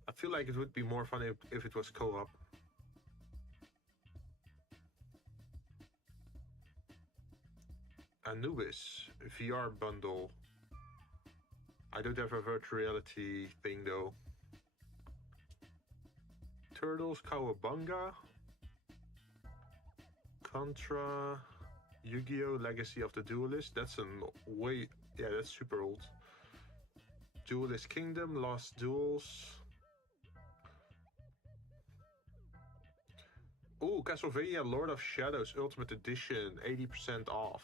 I feel like it would be more fun if it was co-op. Anubis, VR bundle. I don't have a virtual reality thing though. Turtles, Cowabunga. Contra. Yu-Gi-Oh! Legacy of the Duelist. That's that's super old. Duelist Kingdom, Lost Duels. Ooh, Castlevania Lord of Shadows Ultimate Edition, 80% off.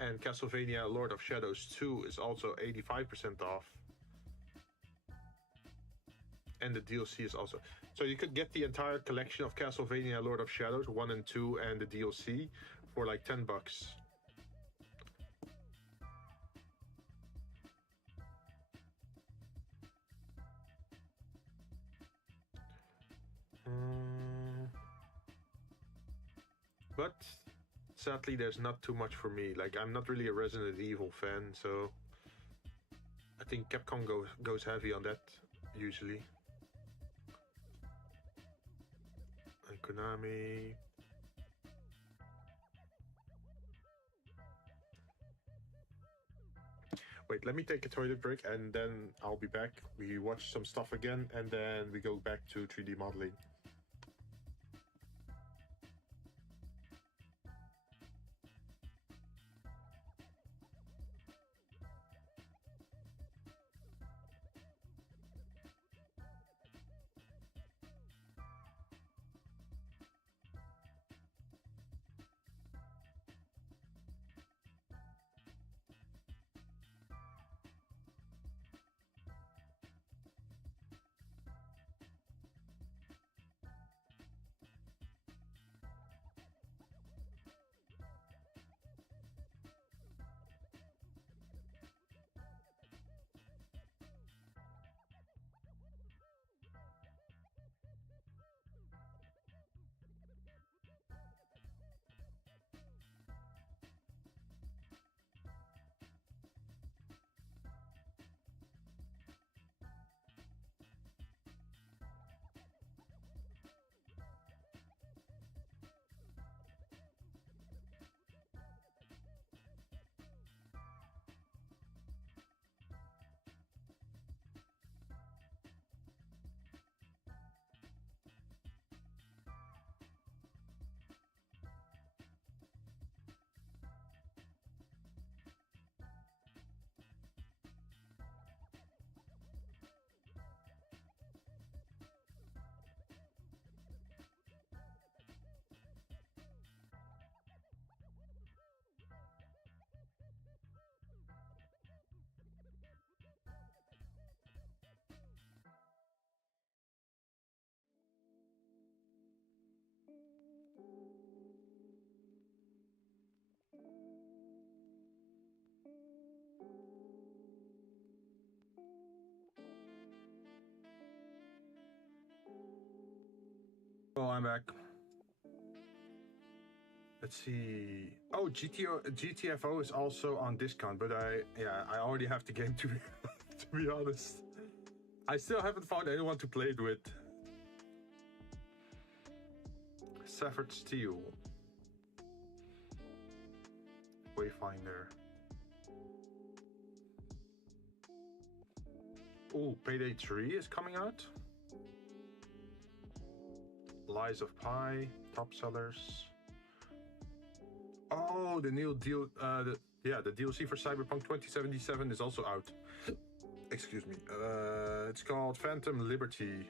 And Castlevania Lord of Shadows 2 is also 85% off. And the DLC is also... So you could get the entire collection of Castlevania Lord of Shadows 1 and 2 and the DLC for like $10. But sadly, there's not too much for me. Like, I'm not really a Resident Evil fan, so I think Capcom goes heavy on that usually. And Konami. Wait, let me take a toilet break and then I'll be back. We watch some stuff again and then we go back to 3D modeling. I'm back. Let's see. Oh, GTFO is also on discount, but I already have the game to be honest. I still haven't found anyone to play it with. Severed Steel. Wayfinder. Oh, Payday 3 is coming out. Lies of Pi, Top Sellers. Oh, the new deal. The DLC for Cyberpunk 2077 is also out. Excuse me. It's called Phantom Liberty.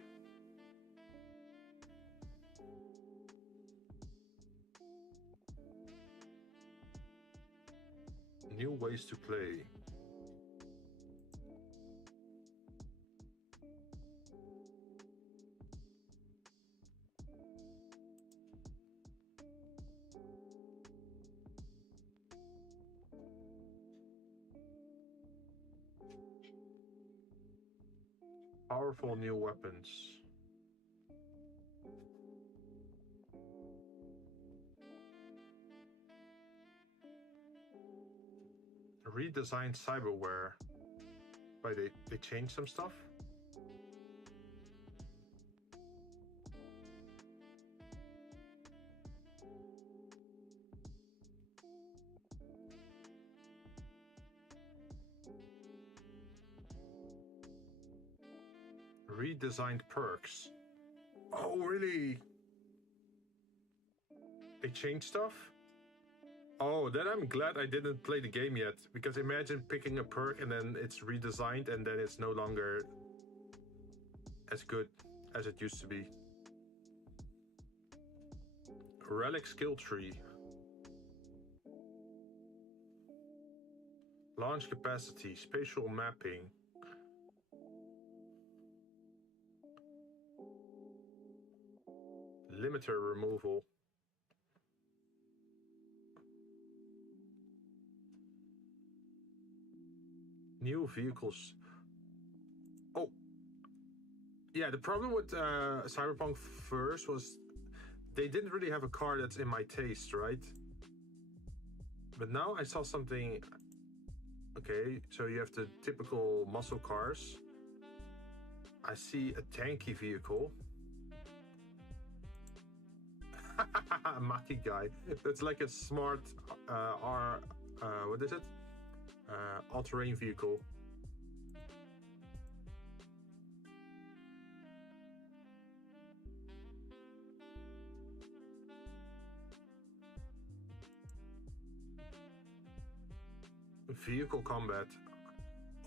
New ways to play. Powerful new weapons. Redesigned cyberware. Wait, they changed some stuff? Redesigned perks. Oh, really? They changed stuff? Oh, then I'm glad I didn't play the game yet. Because imagine picking a perk and then it's redesigned and then it's no longer as good as it used to be. Relic skill tree. Launch capacity, spatial mapping. Limiter removal. New vehicles. Oh. Yeah, the problem with Cyberpunk first was they didn't really have a car that's in my taste, right? But now I saw something. Okay, so you have the typical muscle cars. I see a tanky vehicle. Maki guy. That's like a smart what is it? All-terrain vehicle. Vehicle combat.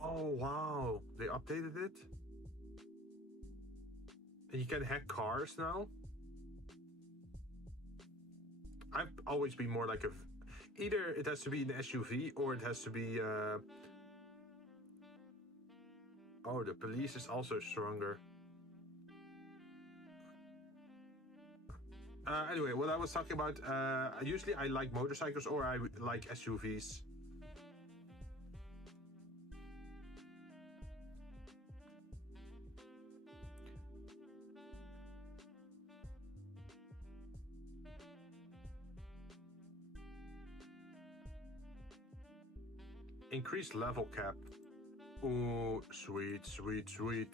Oh wow, they updated it. And you can hack cars now. I've always been more like either it has to be an SUV or it has to be oh, the police is also stronger. Anyway, what I was talking about, usually I like motorcycles or I like SUVs. Increased level cap. Oh, sweet, sweet, sweet.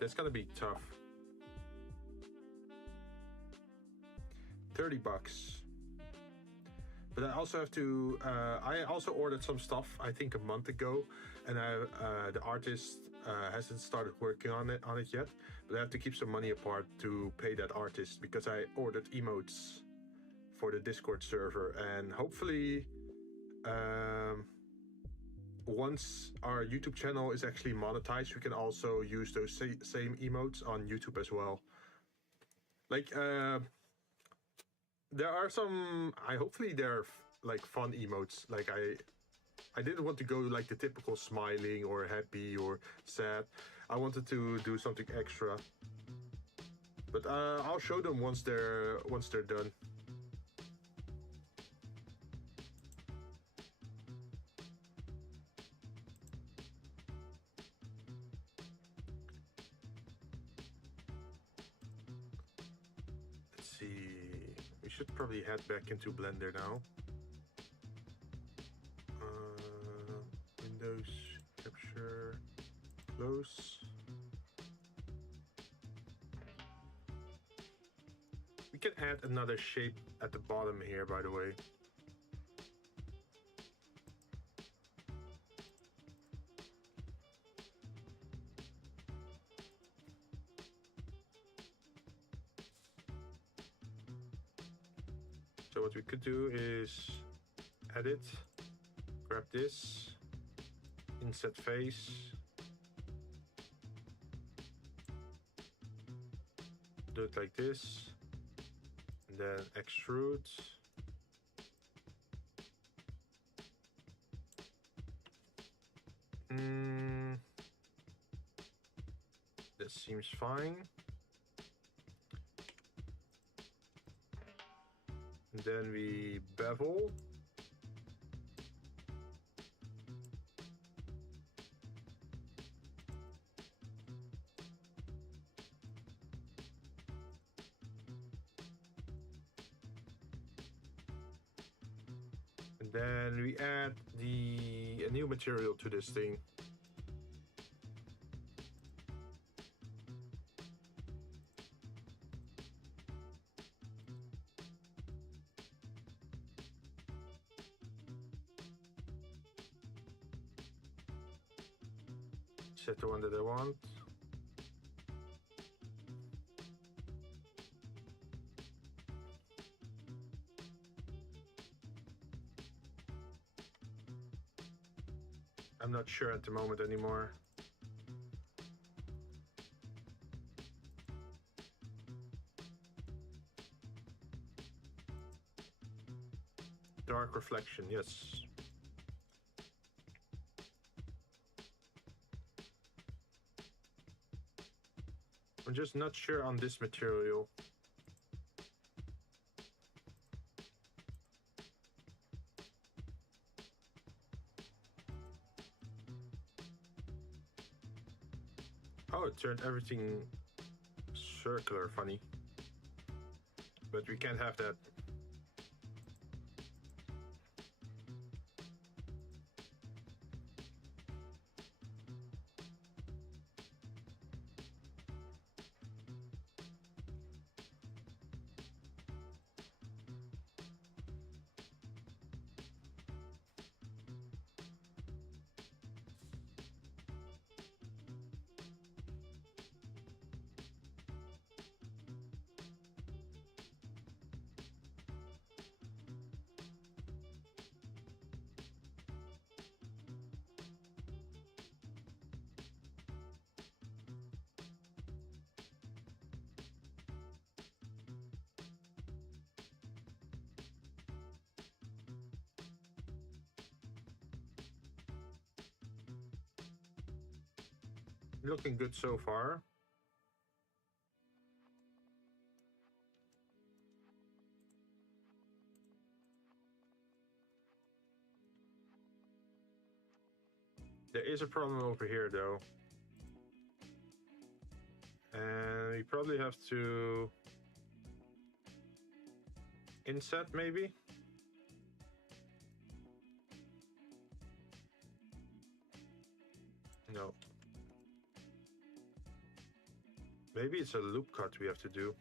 That's gonna be tough. $30. But I also have to. I also ordered some stuff I think a month ago, and the artist hasn't started working on it yet. But I have to keep some money apart to pay that artist because I ordered emotes for the Discord server, and hopefully once our YouTube channel is actually monetized, we can also use those same emotes on YouTube as well. Like there are some, hopefully they're like fun emotes. Like I didn't want to go like the typical smiling or happy or sad. I wanted to do something extra, but I'll show them once they're done. see. We should probably head back into Blender now. Windows, capture, close. We can add another shape at the bottom here, by the way. So what we could do is edit, grab this, inset face, do it like this, and then extrude. That seems fine. And then we bevel. And then we add a new material to this thing. Set the one that I want. I'm not sure at the moment anymore. Dark reflection, yes. I'm just not sure on this material. Oh, it turned everything circular, funny. But we can't have that. Looking good so far. There is a problem over here though. And we probably have to inset maybe? No. Maybe it's a loop cut we have to do.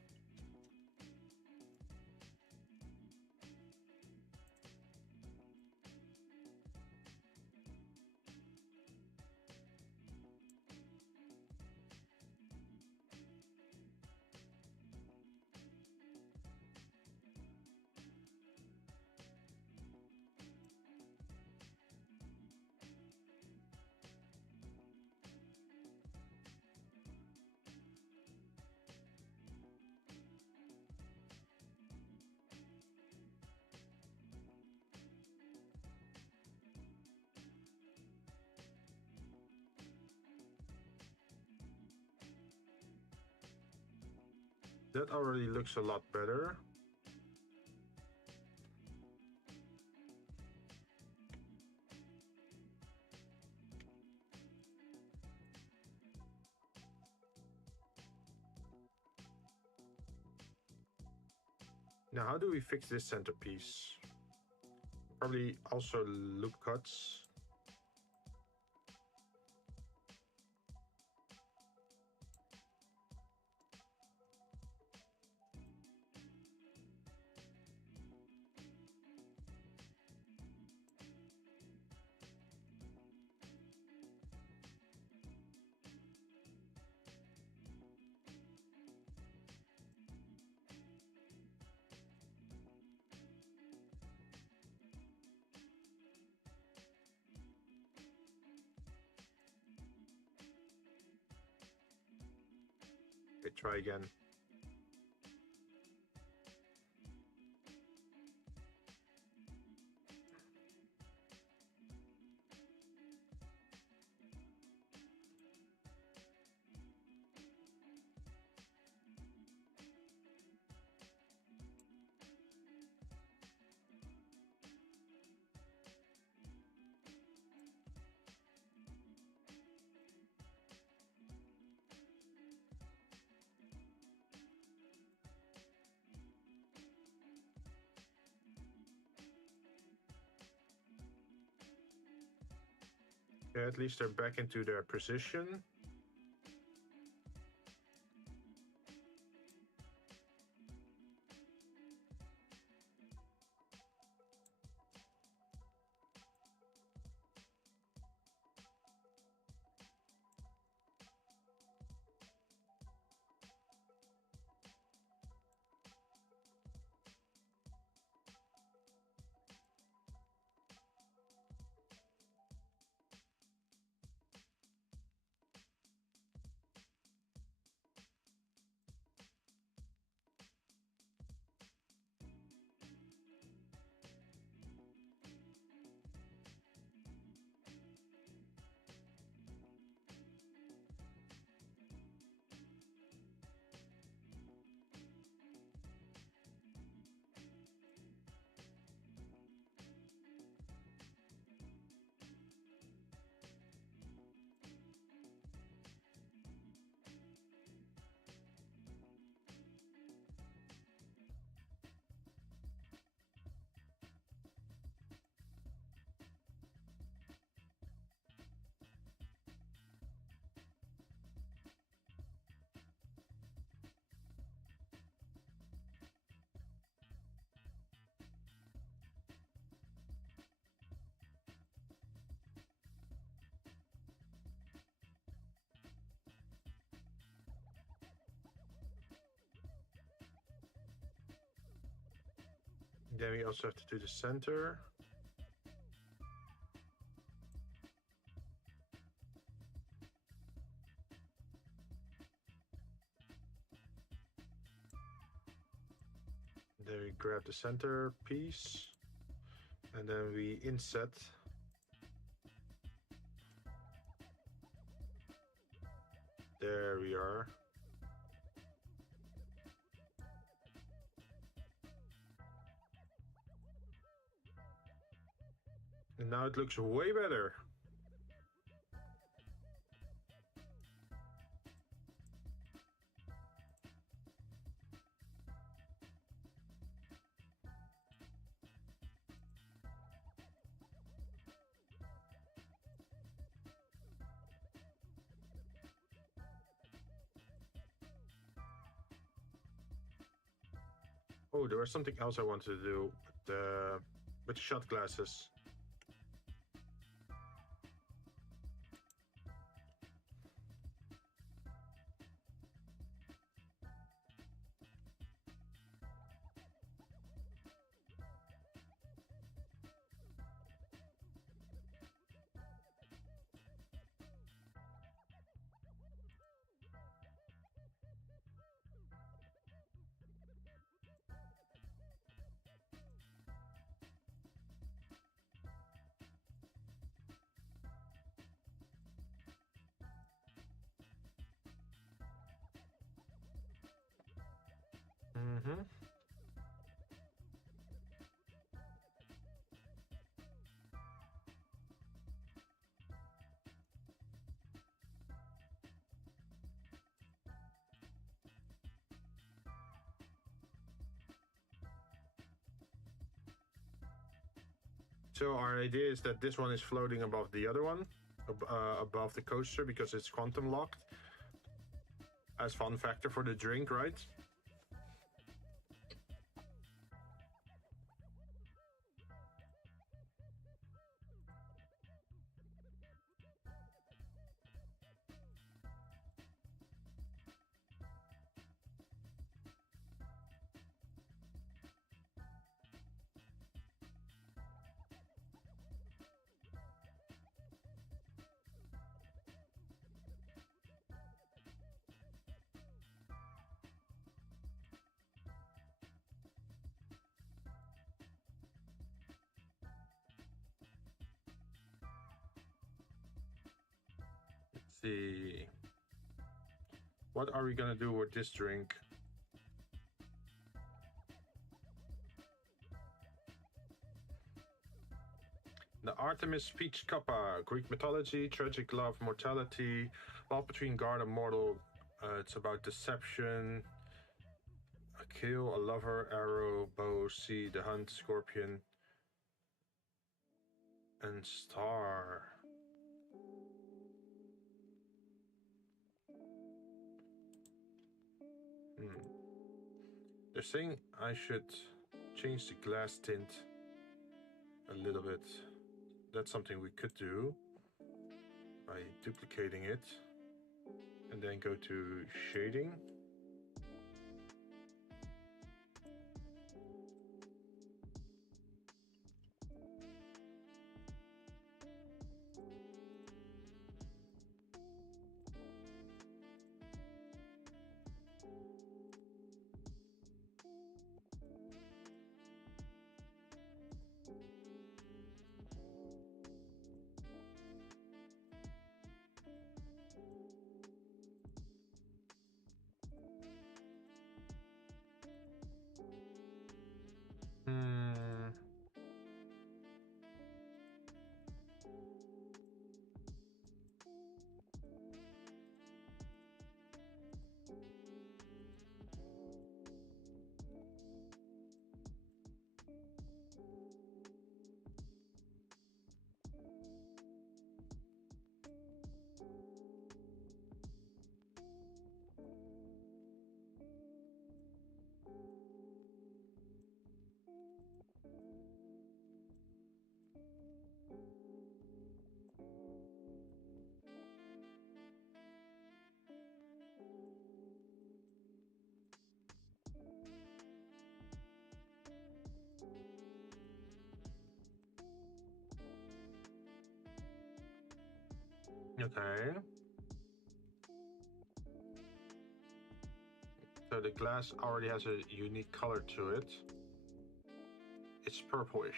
That already looks a lot better. Now, how do we fix this centerpiece? Probably also loop cuts. Okay, try again. Yeah, at least they're back into their position. Then we also have to do the center. Then we grab the center piece and then we inset. There we are. And now it looks way better. Oh, there was something else I wanted to do with the shot glasses. Mm-hmm. So our idea is that this one is floating above the other one, above the coaster, because it's quantum locked. As fun factor for the drink, right? See, what are we gonna do with this drink? The Artemis Peach Kappa, Greek mythology, tragic love, mortality, love between guard and mortal. It's about deception, a kill, a lover, arrow, bow, sea, the hunt, scorpion, and star. They're saying I should change the glass tint a little bit. That's something we could do by duplicating it and then go to shading. Okay. So the glass already has a unique color to it. It's purplish.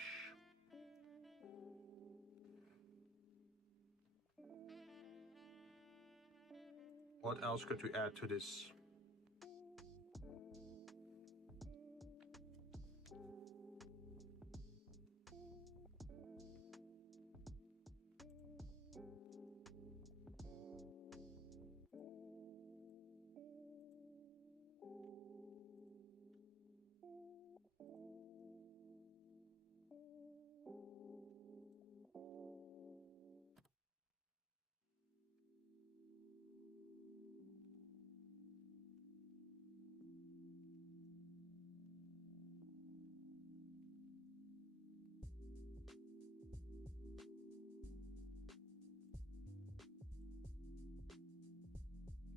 What else could we add to this?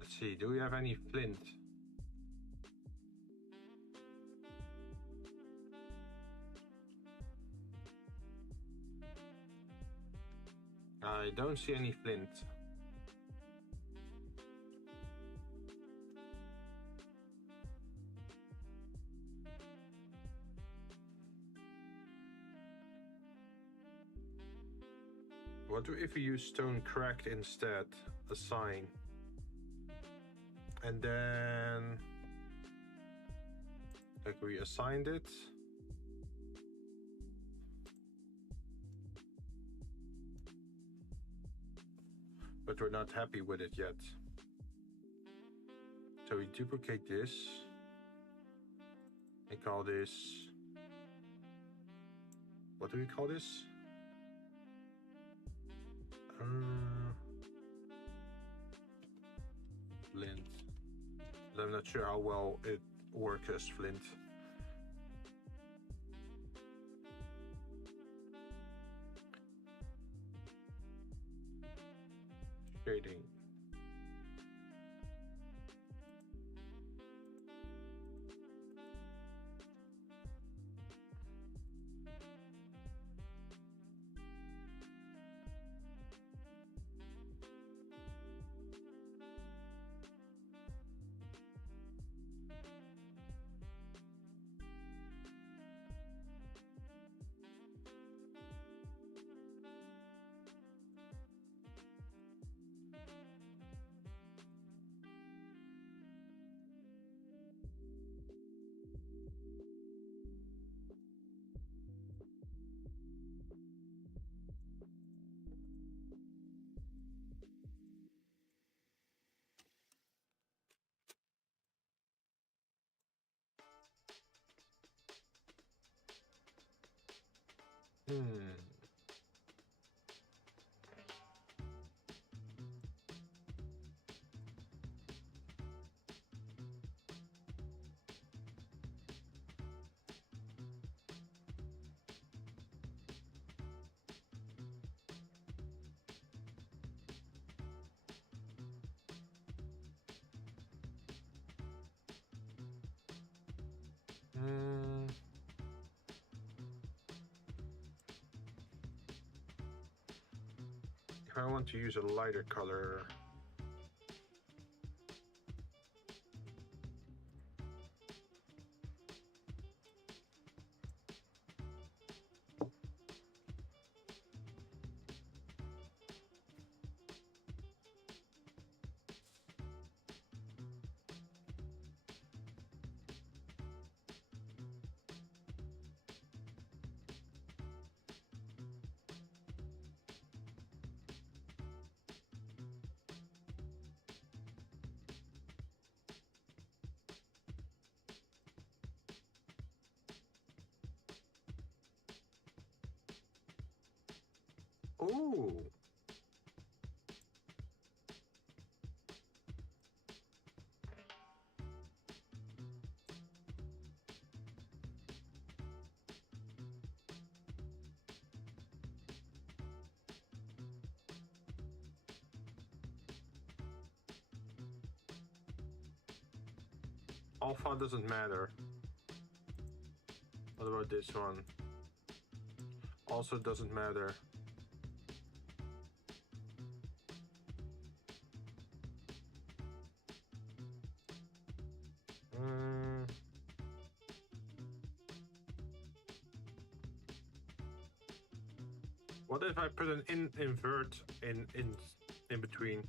Let's see, do we have any flint? I don't see any flint. What if we use stone cracked instead? A sign. And then like we assigned it. But we're not happy with it yet. So we duplicate this and call this, what do we call this? Flint. I'm not sure how well it works as flint. Shading. If I want to use a lighter color, oh, alpha doesn't matter. What about this one? Also doesn't matter. What if I put an invert in between?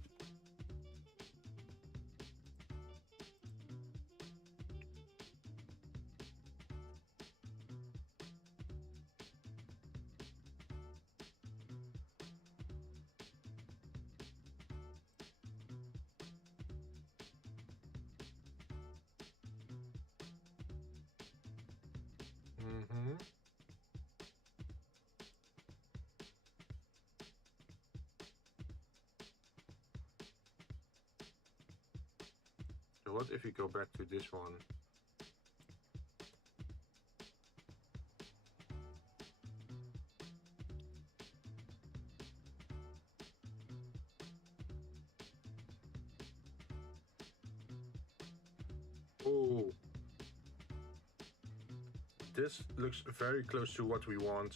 So what if we go back to this one? Oh, this looks very close to what we want.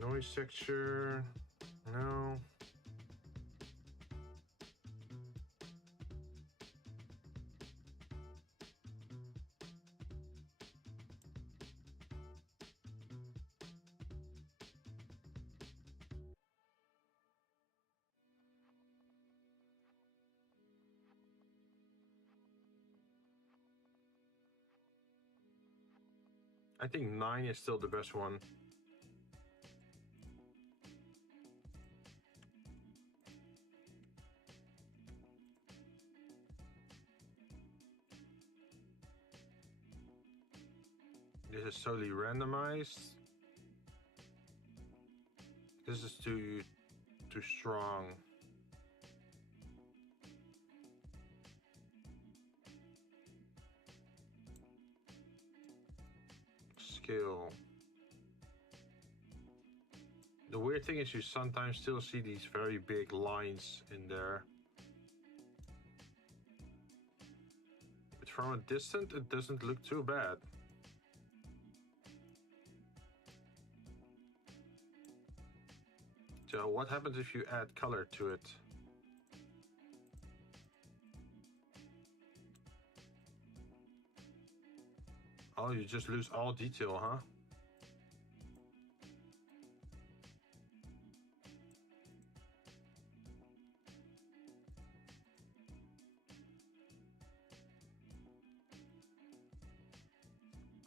Noise texture, no. I think 9 is still the best one. This is solely randomized. This is too strong. Skill. The weird thing is you sometimes still see these very big lines in there. But from a distance, it doesn't look too bad. So what happens if you add color to it? Oh, you just lose all detail, huh?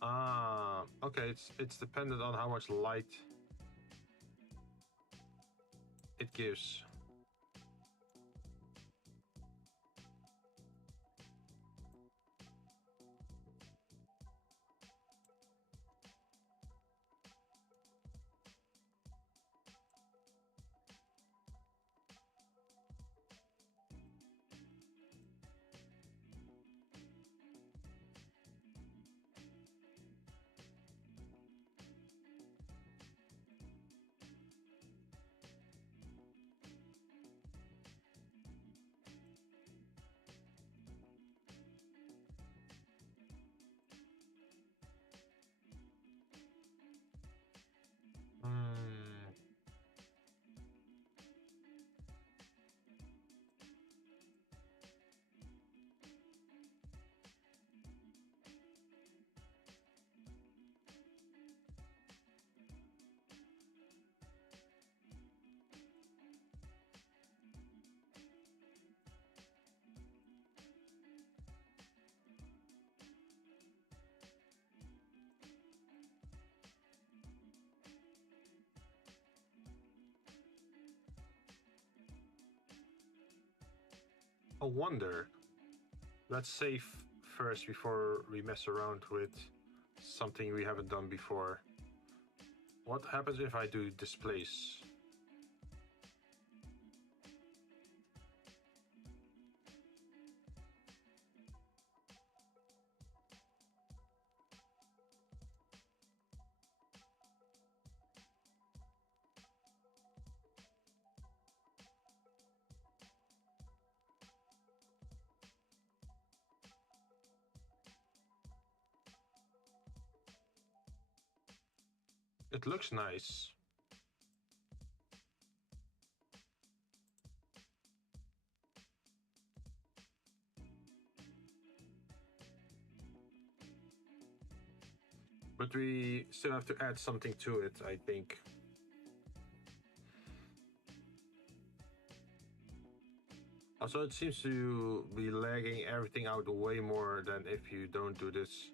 Ah, okay, it's dependent on how much light it gives. A wonder. Let's save first before we mess around with something we haven't done before. What happens if I do displace? It looks nice. But we still have to add something to it, I think. Also, it seems to be lagging everything out way more than if you don't do this.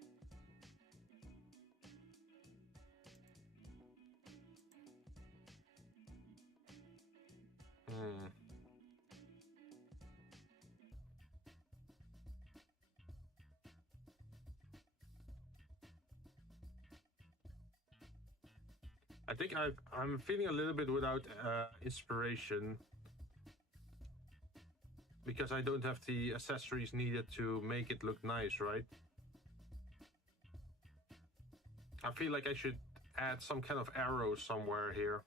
I think I'm feeling a little bit without inspiration because I don't have the accessories needed to make it look nice, right? I feel like I should add some kind of arrow somewhere here.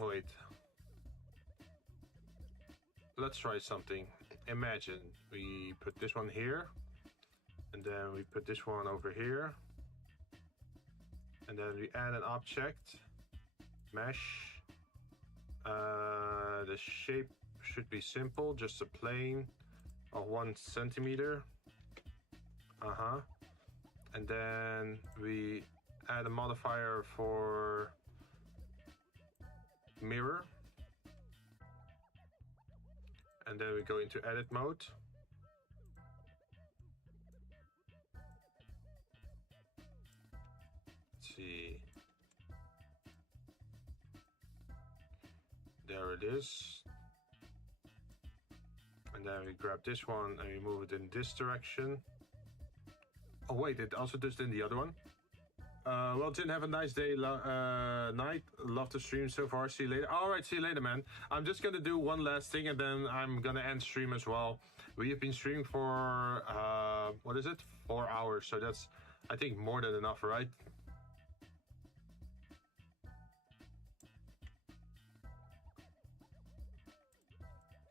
Oh, wait. Let's try something. Imagine we put this one here. And then we put this one over here. And then we add an object. Mesh. The shape should be simple, just a plane of 1 centimeter. And then we add a modifier for mirror. And then we go into edit mode. see. There it is. And then we grab this one and we move it in this direction. Oh wait, it also does it in the other one. Well, Jinn, have a nice day, night. Love the stream so far. See you later. All right, see you later, man. I'm just gonna do one last thing and then I'm gonna end stream as well. We have been streaming for, what is it? 4 hours. So that's, I think, more than enough, right?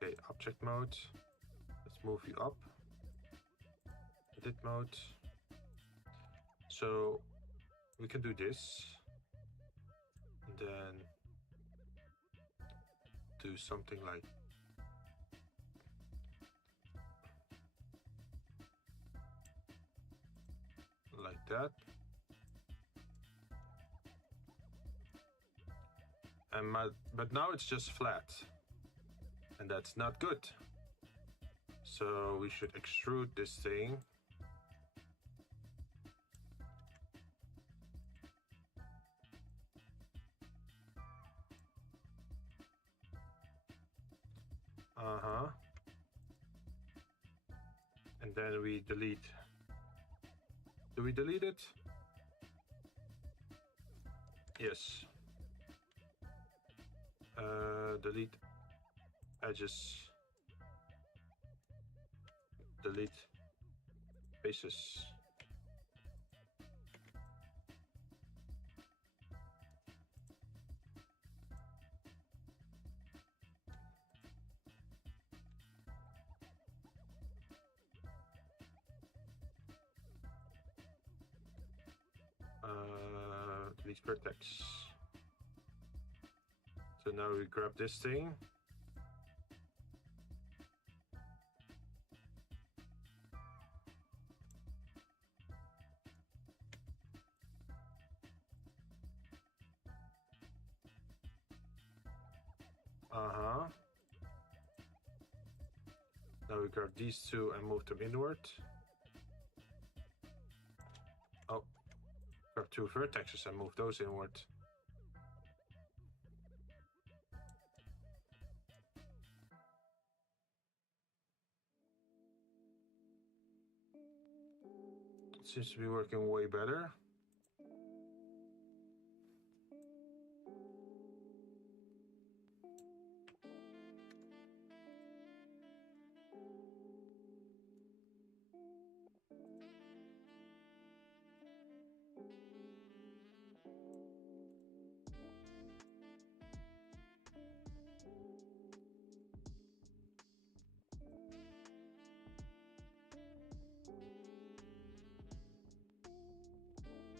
Okay, object mode. Let's move you up. Edit mode. So we can do this. And then do something like that. And but now it's just flat. And that's not good. So we should extrude this thing. And then we delete. Do we delete it? Yes. Delete edges. Delete faces. Delete vertex. So now we grab this thing. Now we grab these two and move them inward. Oh, grab two vertexes and move those inward. It seems to be working way better.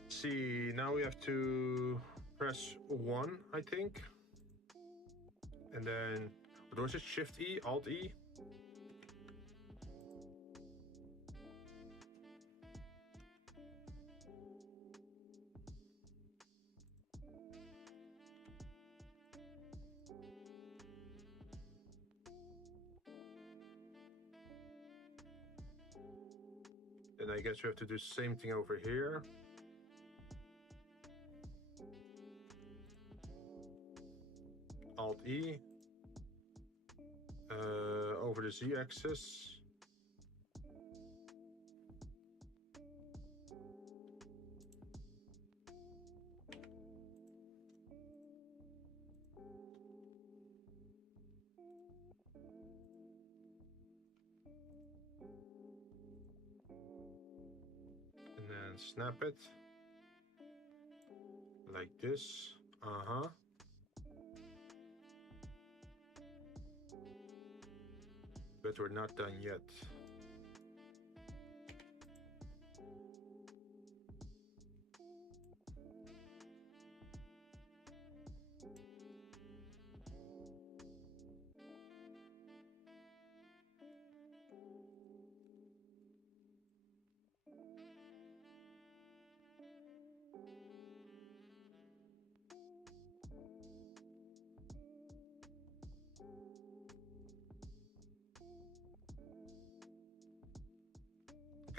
See, now we have to press 1, I think. And then, what was it? Shift E, Alt E? Then I guess we have to do the same thing over here. Alt E, over the Z-axis. And then snap it like this. But we're not done yet.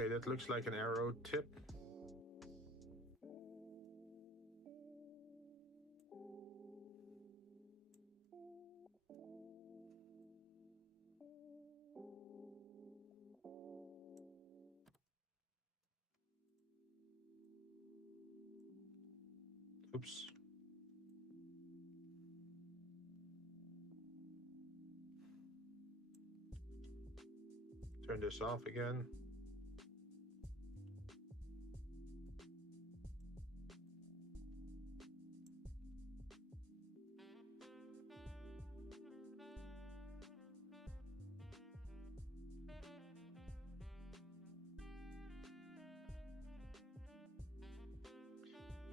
Okay, that looks like an arrow tip. Oops. Turn this off again.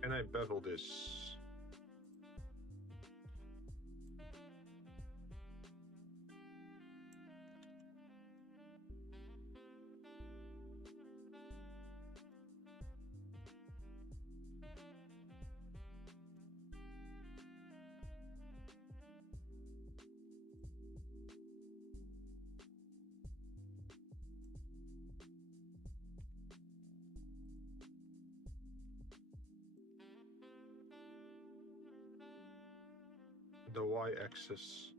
Can I bevel this? The y-axis.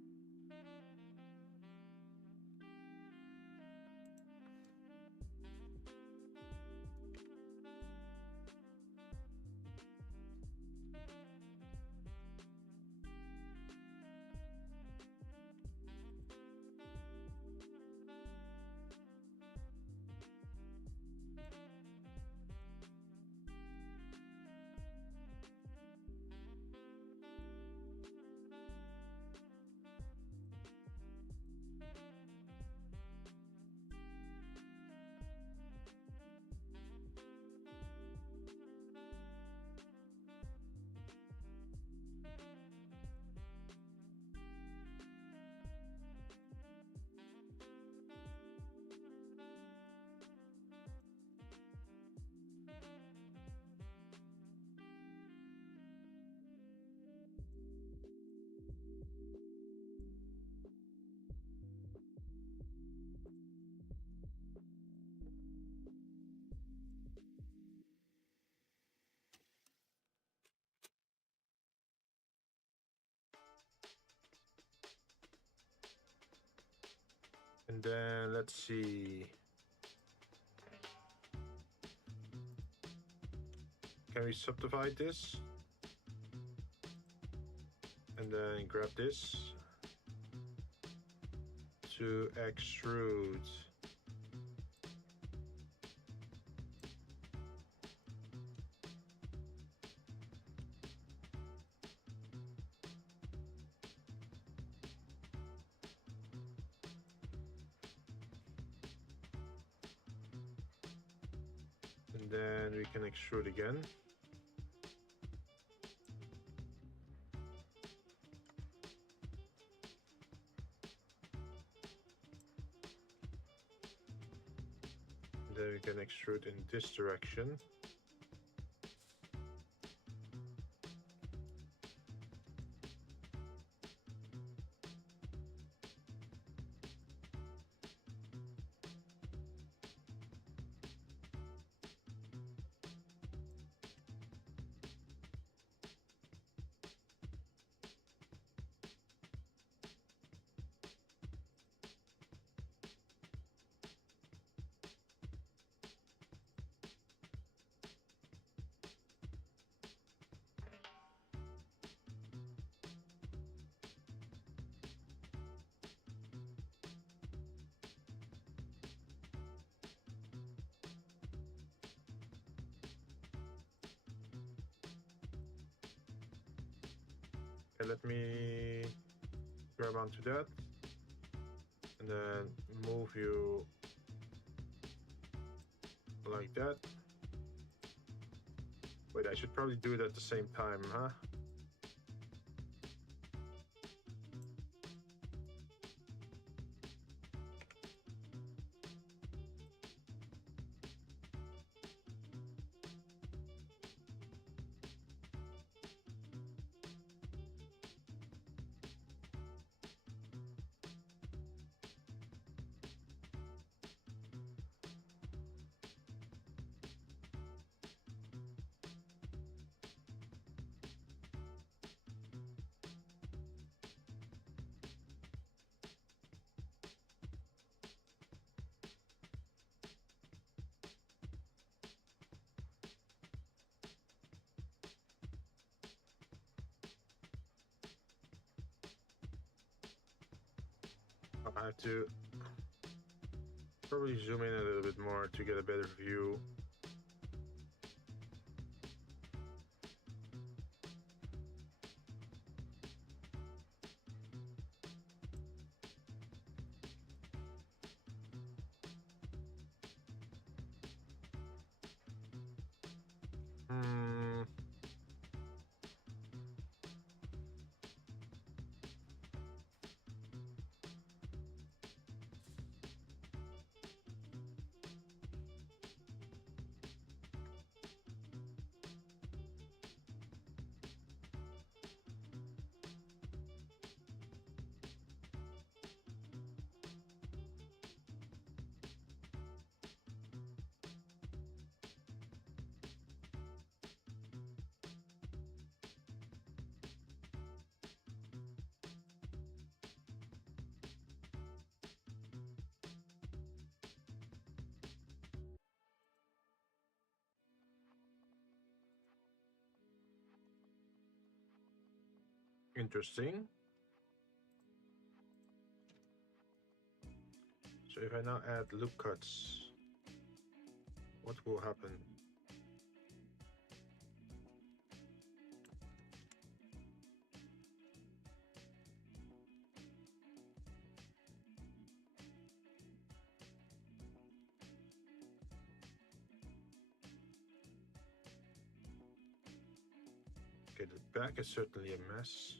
And then let's see. Can we subdivide this? And then grab this to extrude. And then we can extrude again. And then we can extrude in this direction. Okay, let me grab onto that and then move you like that. Wait, I should probably do it at the same time, huh? I have to probably zoom in a little bit more to get a better view. Interesting. So if I now add loop cuts, what will happen? Okay, the back is certainly a mess.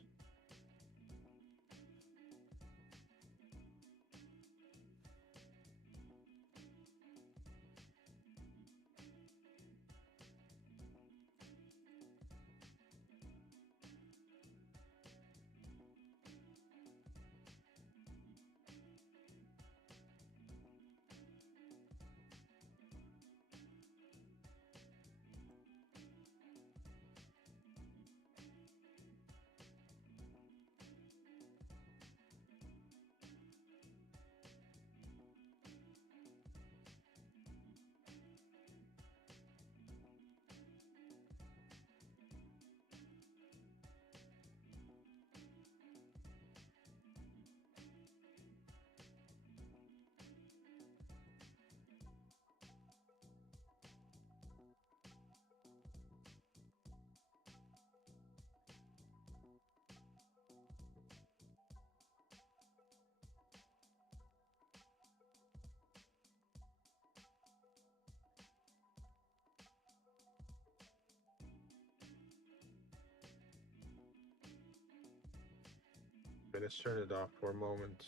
Okay, let's turn it off for a moment.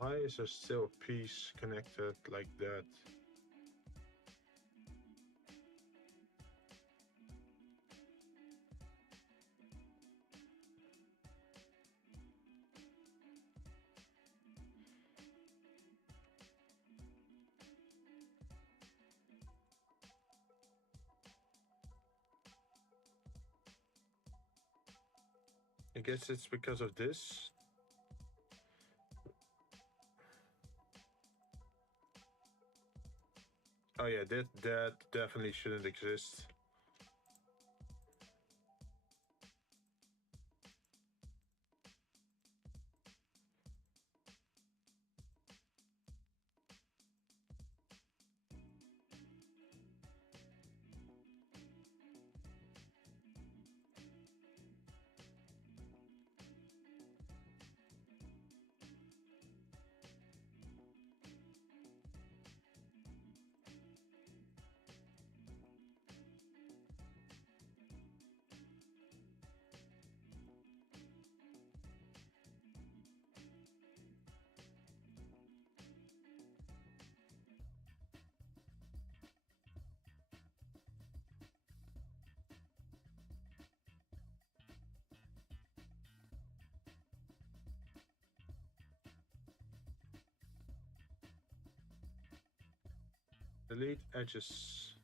Why is there still a piece connected like that? I guess it's because of this. Oh yeah, that definitely shouldn't exist. Delete edges.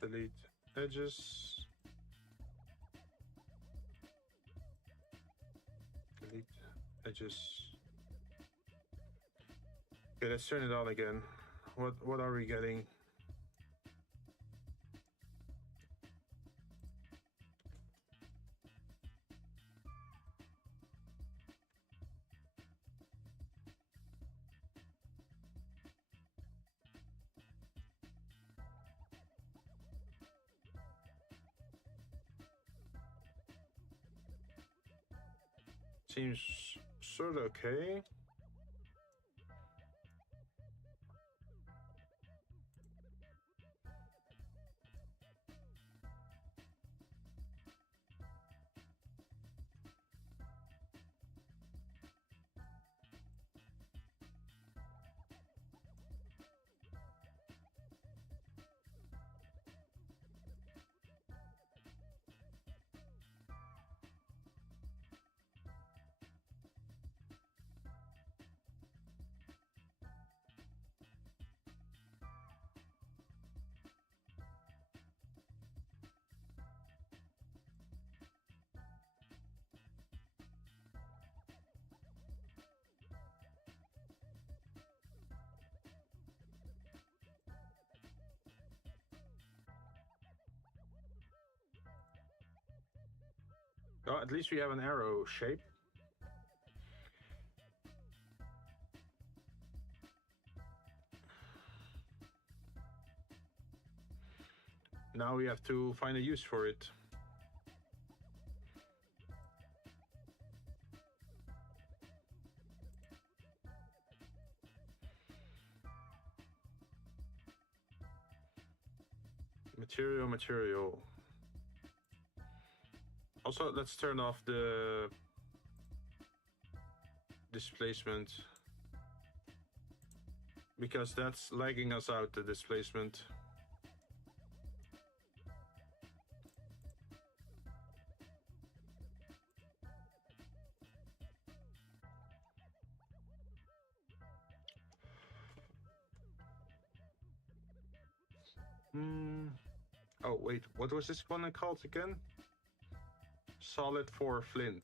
Delete edges. Delete edges. Okay, let's turn it on again. What are we getting? Seems sort of okay. Oh, at least we have an arrow shape. Now we have to find a use for it. Material. Also, let's turn off the displacement because that's lagging us out, the displacement. Oh wait, what was this one called again? Solid for flint.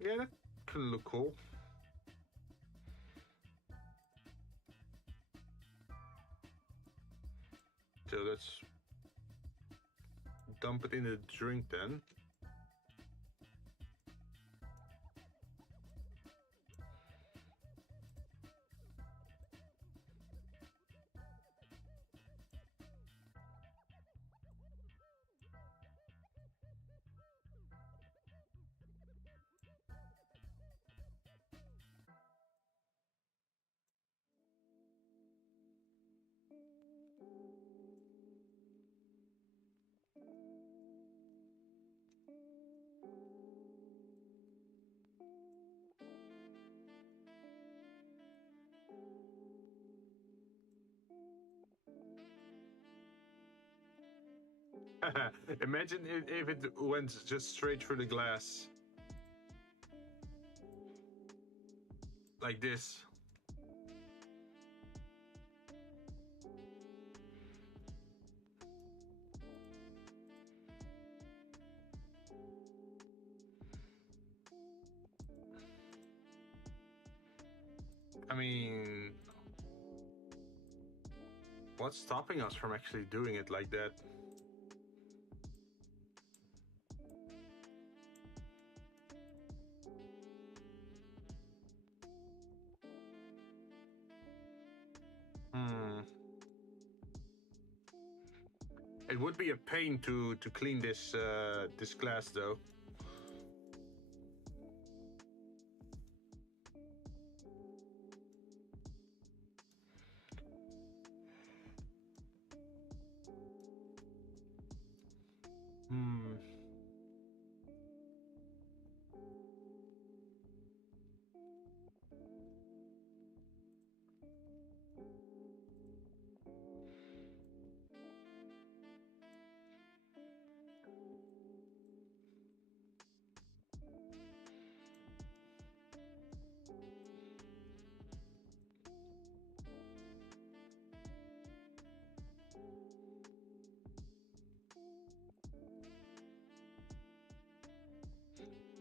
Yeah, that can look cool. So let's dump it in the drink then. Imagine if it went just straight through the glass. Like this. I mean, what's stopping us from actually doing it like that? It would be a pain to clean this this glass though.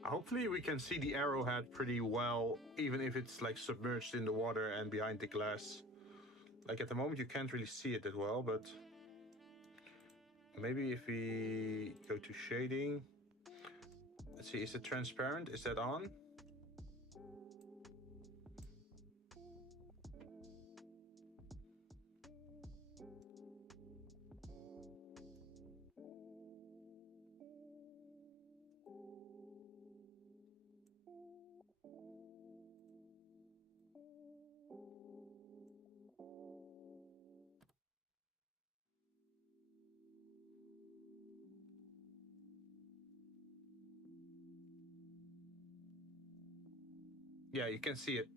Hopefully we can see the arrowhead pretty well, even if it's like submerged in the water and behind the glass. Like at the moment you can't really see it that well, but maybe if we go to shading, let's see, is it transparent? Is that on? Yeah, you can see it.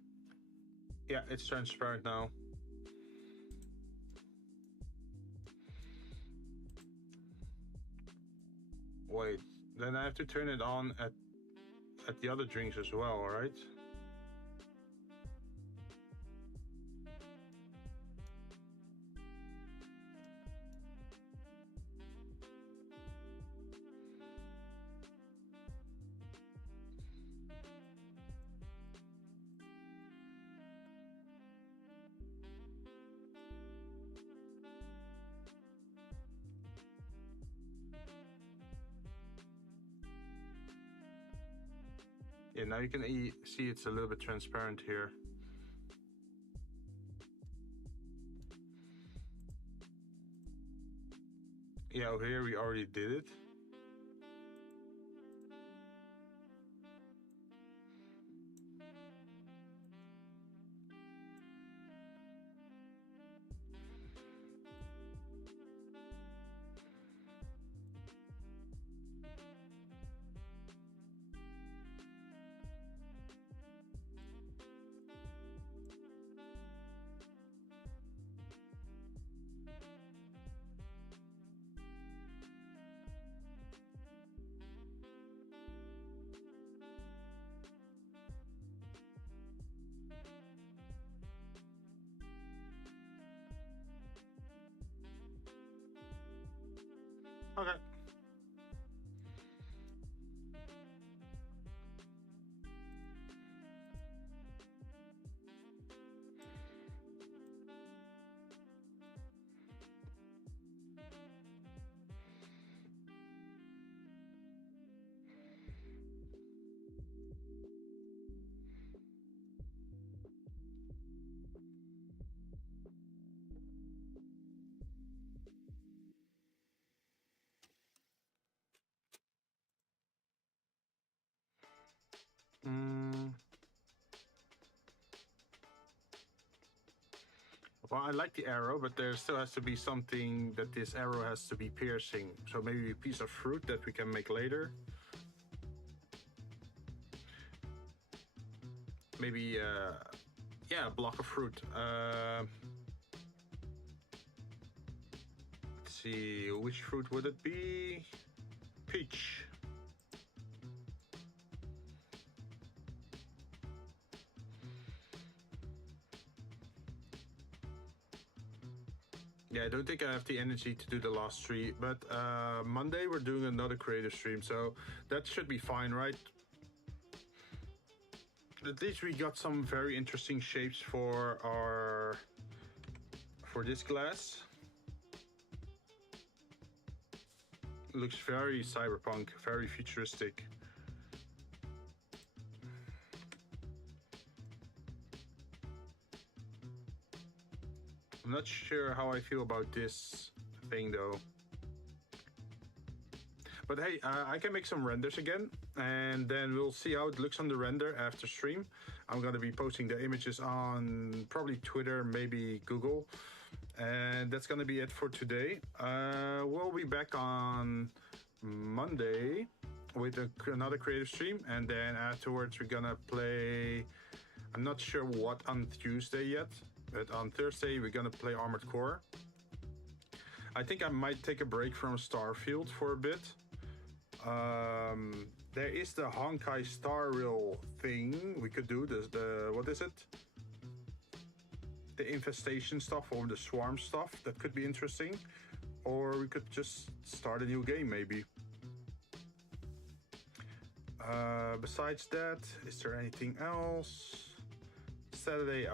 Yeah, it's transparent now. Wait, then I have to turn it on at the other drinks as well, right? Yeah, now you can see it's a little bit transparent here. Yeah, over here we already did it. Okay. Well, I like the arrow, but there still has to be something that this arrow has to be piercing. So maybe a piece of fruit that we can make later. Maybe, yeah, a block of fruit. Let's see, which fruit would it be? Peach. Yeah, I don't think I have the energy to do the last three, but Monday we're doing another creative stream, so that should be fine, right? At least we got some very interesting shapes for this glass. Looks very cyberpunk, very futuristic. I'm not sure how I feel about this thing though. But hey, I can make some renders again, and then we'll see how it looks on the render after stream. I'm gonna be posting the images on probably Twitter, maybe Google. And that's gonna be it for today. We'll be back on Monday with another creative stream, and then afterwards we're gonna play, I'm not sure what on Tuesday yet, but on Thursday we're gonna play Armored Core. I think I might take a break from Starfield for a bit. There is the Honkai Star Rail thing we could do. There's the, what is it? The infestation stuff or the swarm stuff. That could be interesting. Or we could just start a new game maybe. Besides that, is there anything else? Saturday,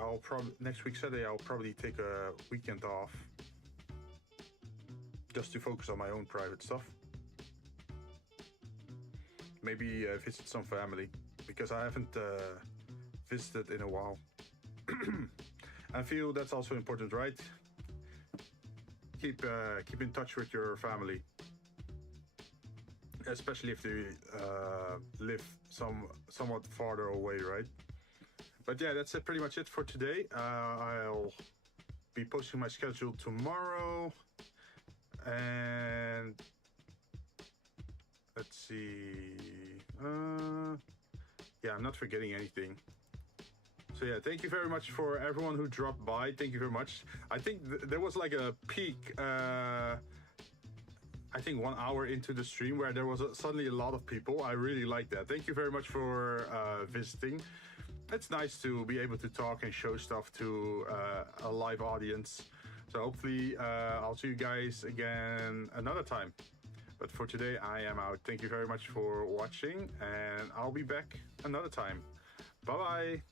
next week Saturday, I'll probably take a weekend off just to focus on my own private stuff. Maybe visit some family because I haven't visited in a while. I feel that's also important, right? Keep in touch with your family, especially if they live somewhat farther away, right? But yeah, that's pretty much it for today. I'll be posting my schedule tomorrow, and let's see. Yeah, I'm not forgetting anything. So yeah, thank you very much for everyone who dropped by. Thank you very much. I think there was like a peak, I think 1 hour into the stream where there was suddenly a lot of people. I really like that. Thank you very much for visiting. It's nice to be able to talk and show stuff to a live audience. So hopefully I'll see you guys again another time. But for today, I am out. Thank you very much for watching, and I'll be back another time. Bye-bye.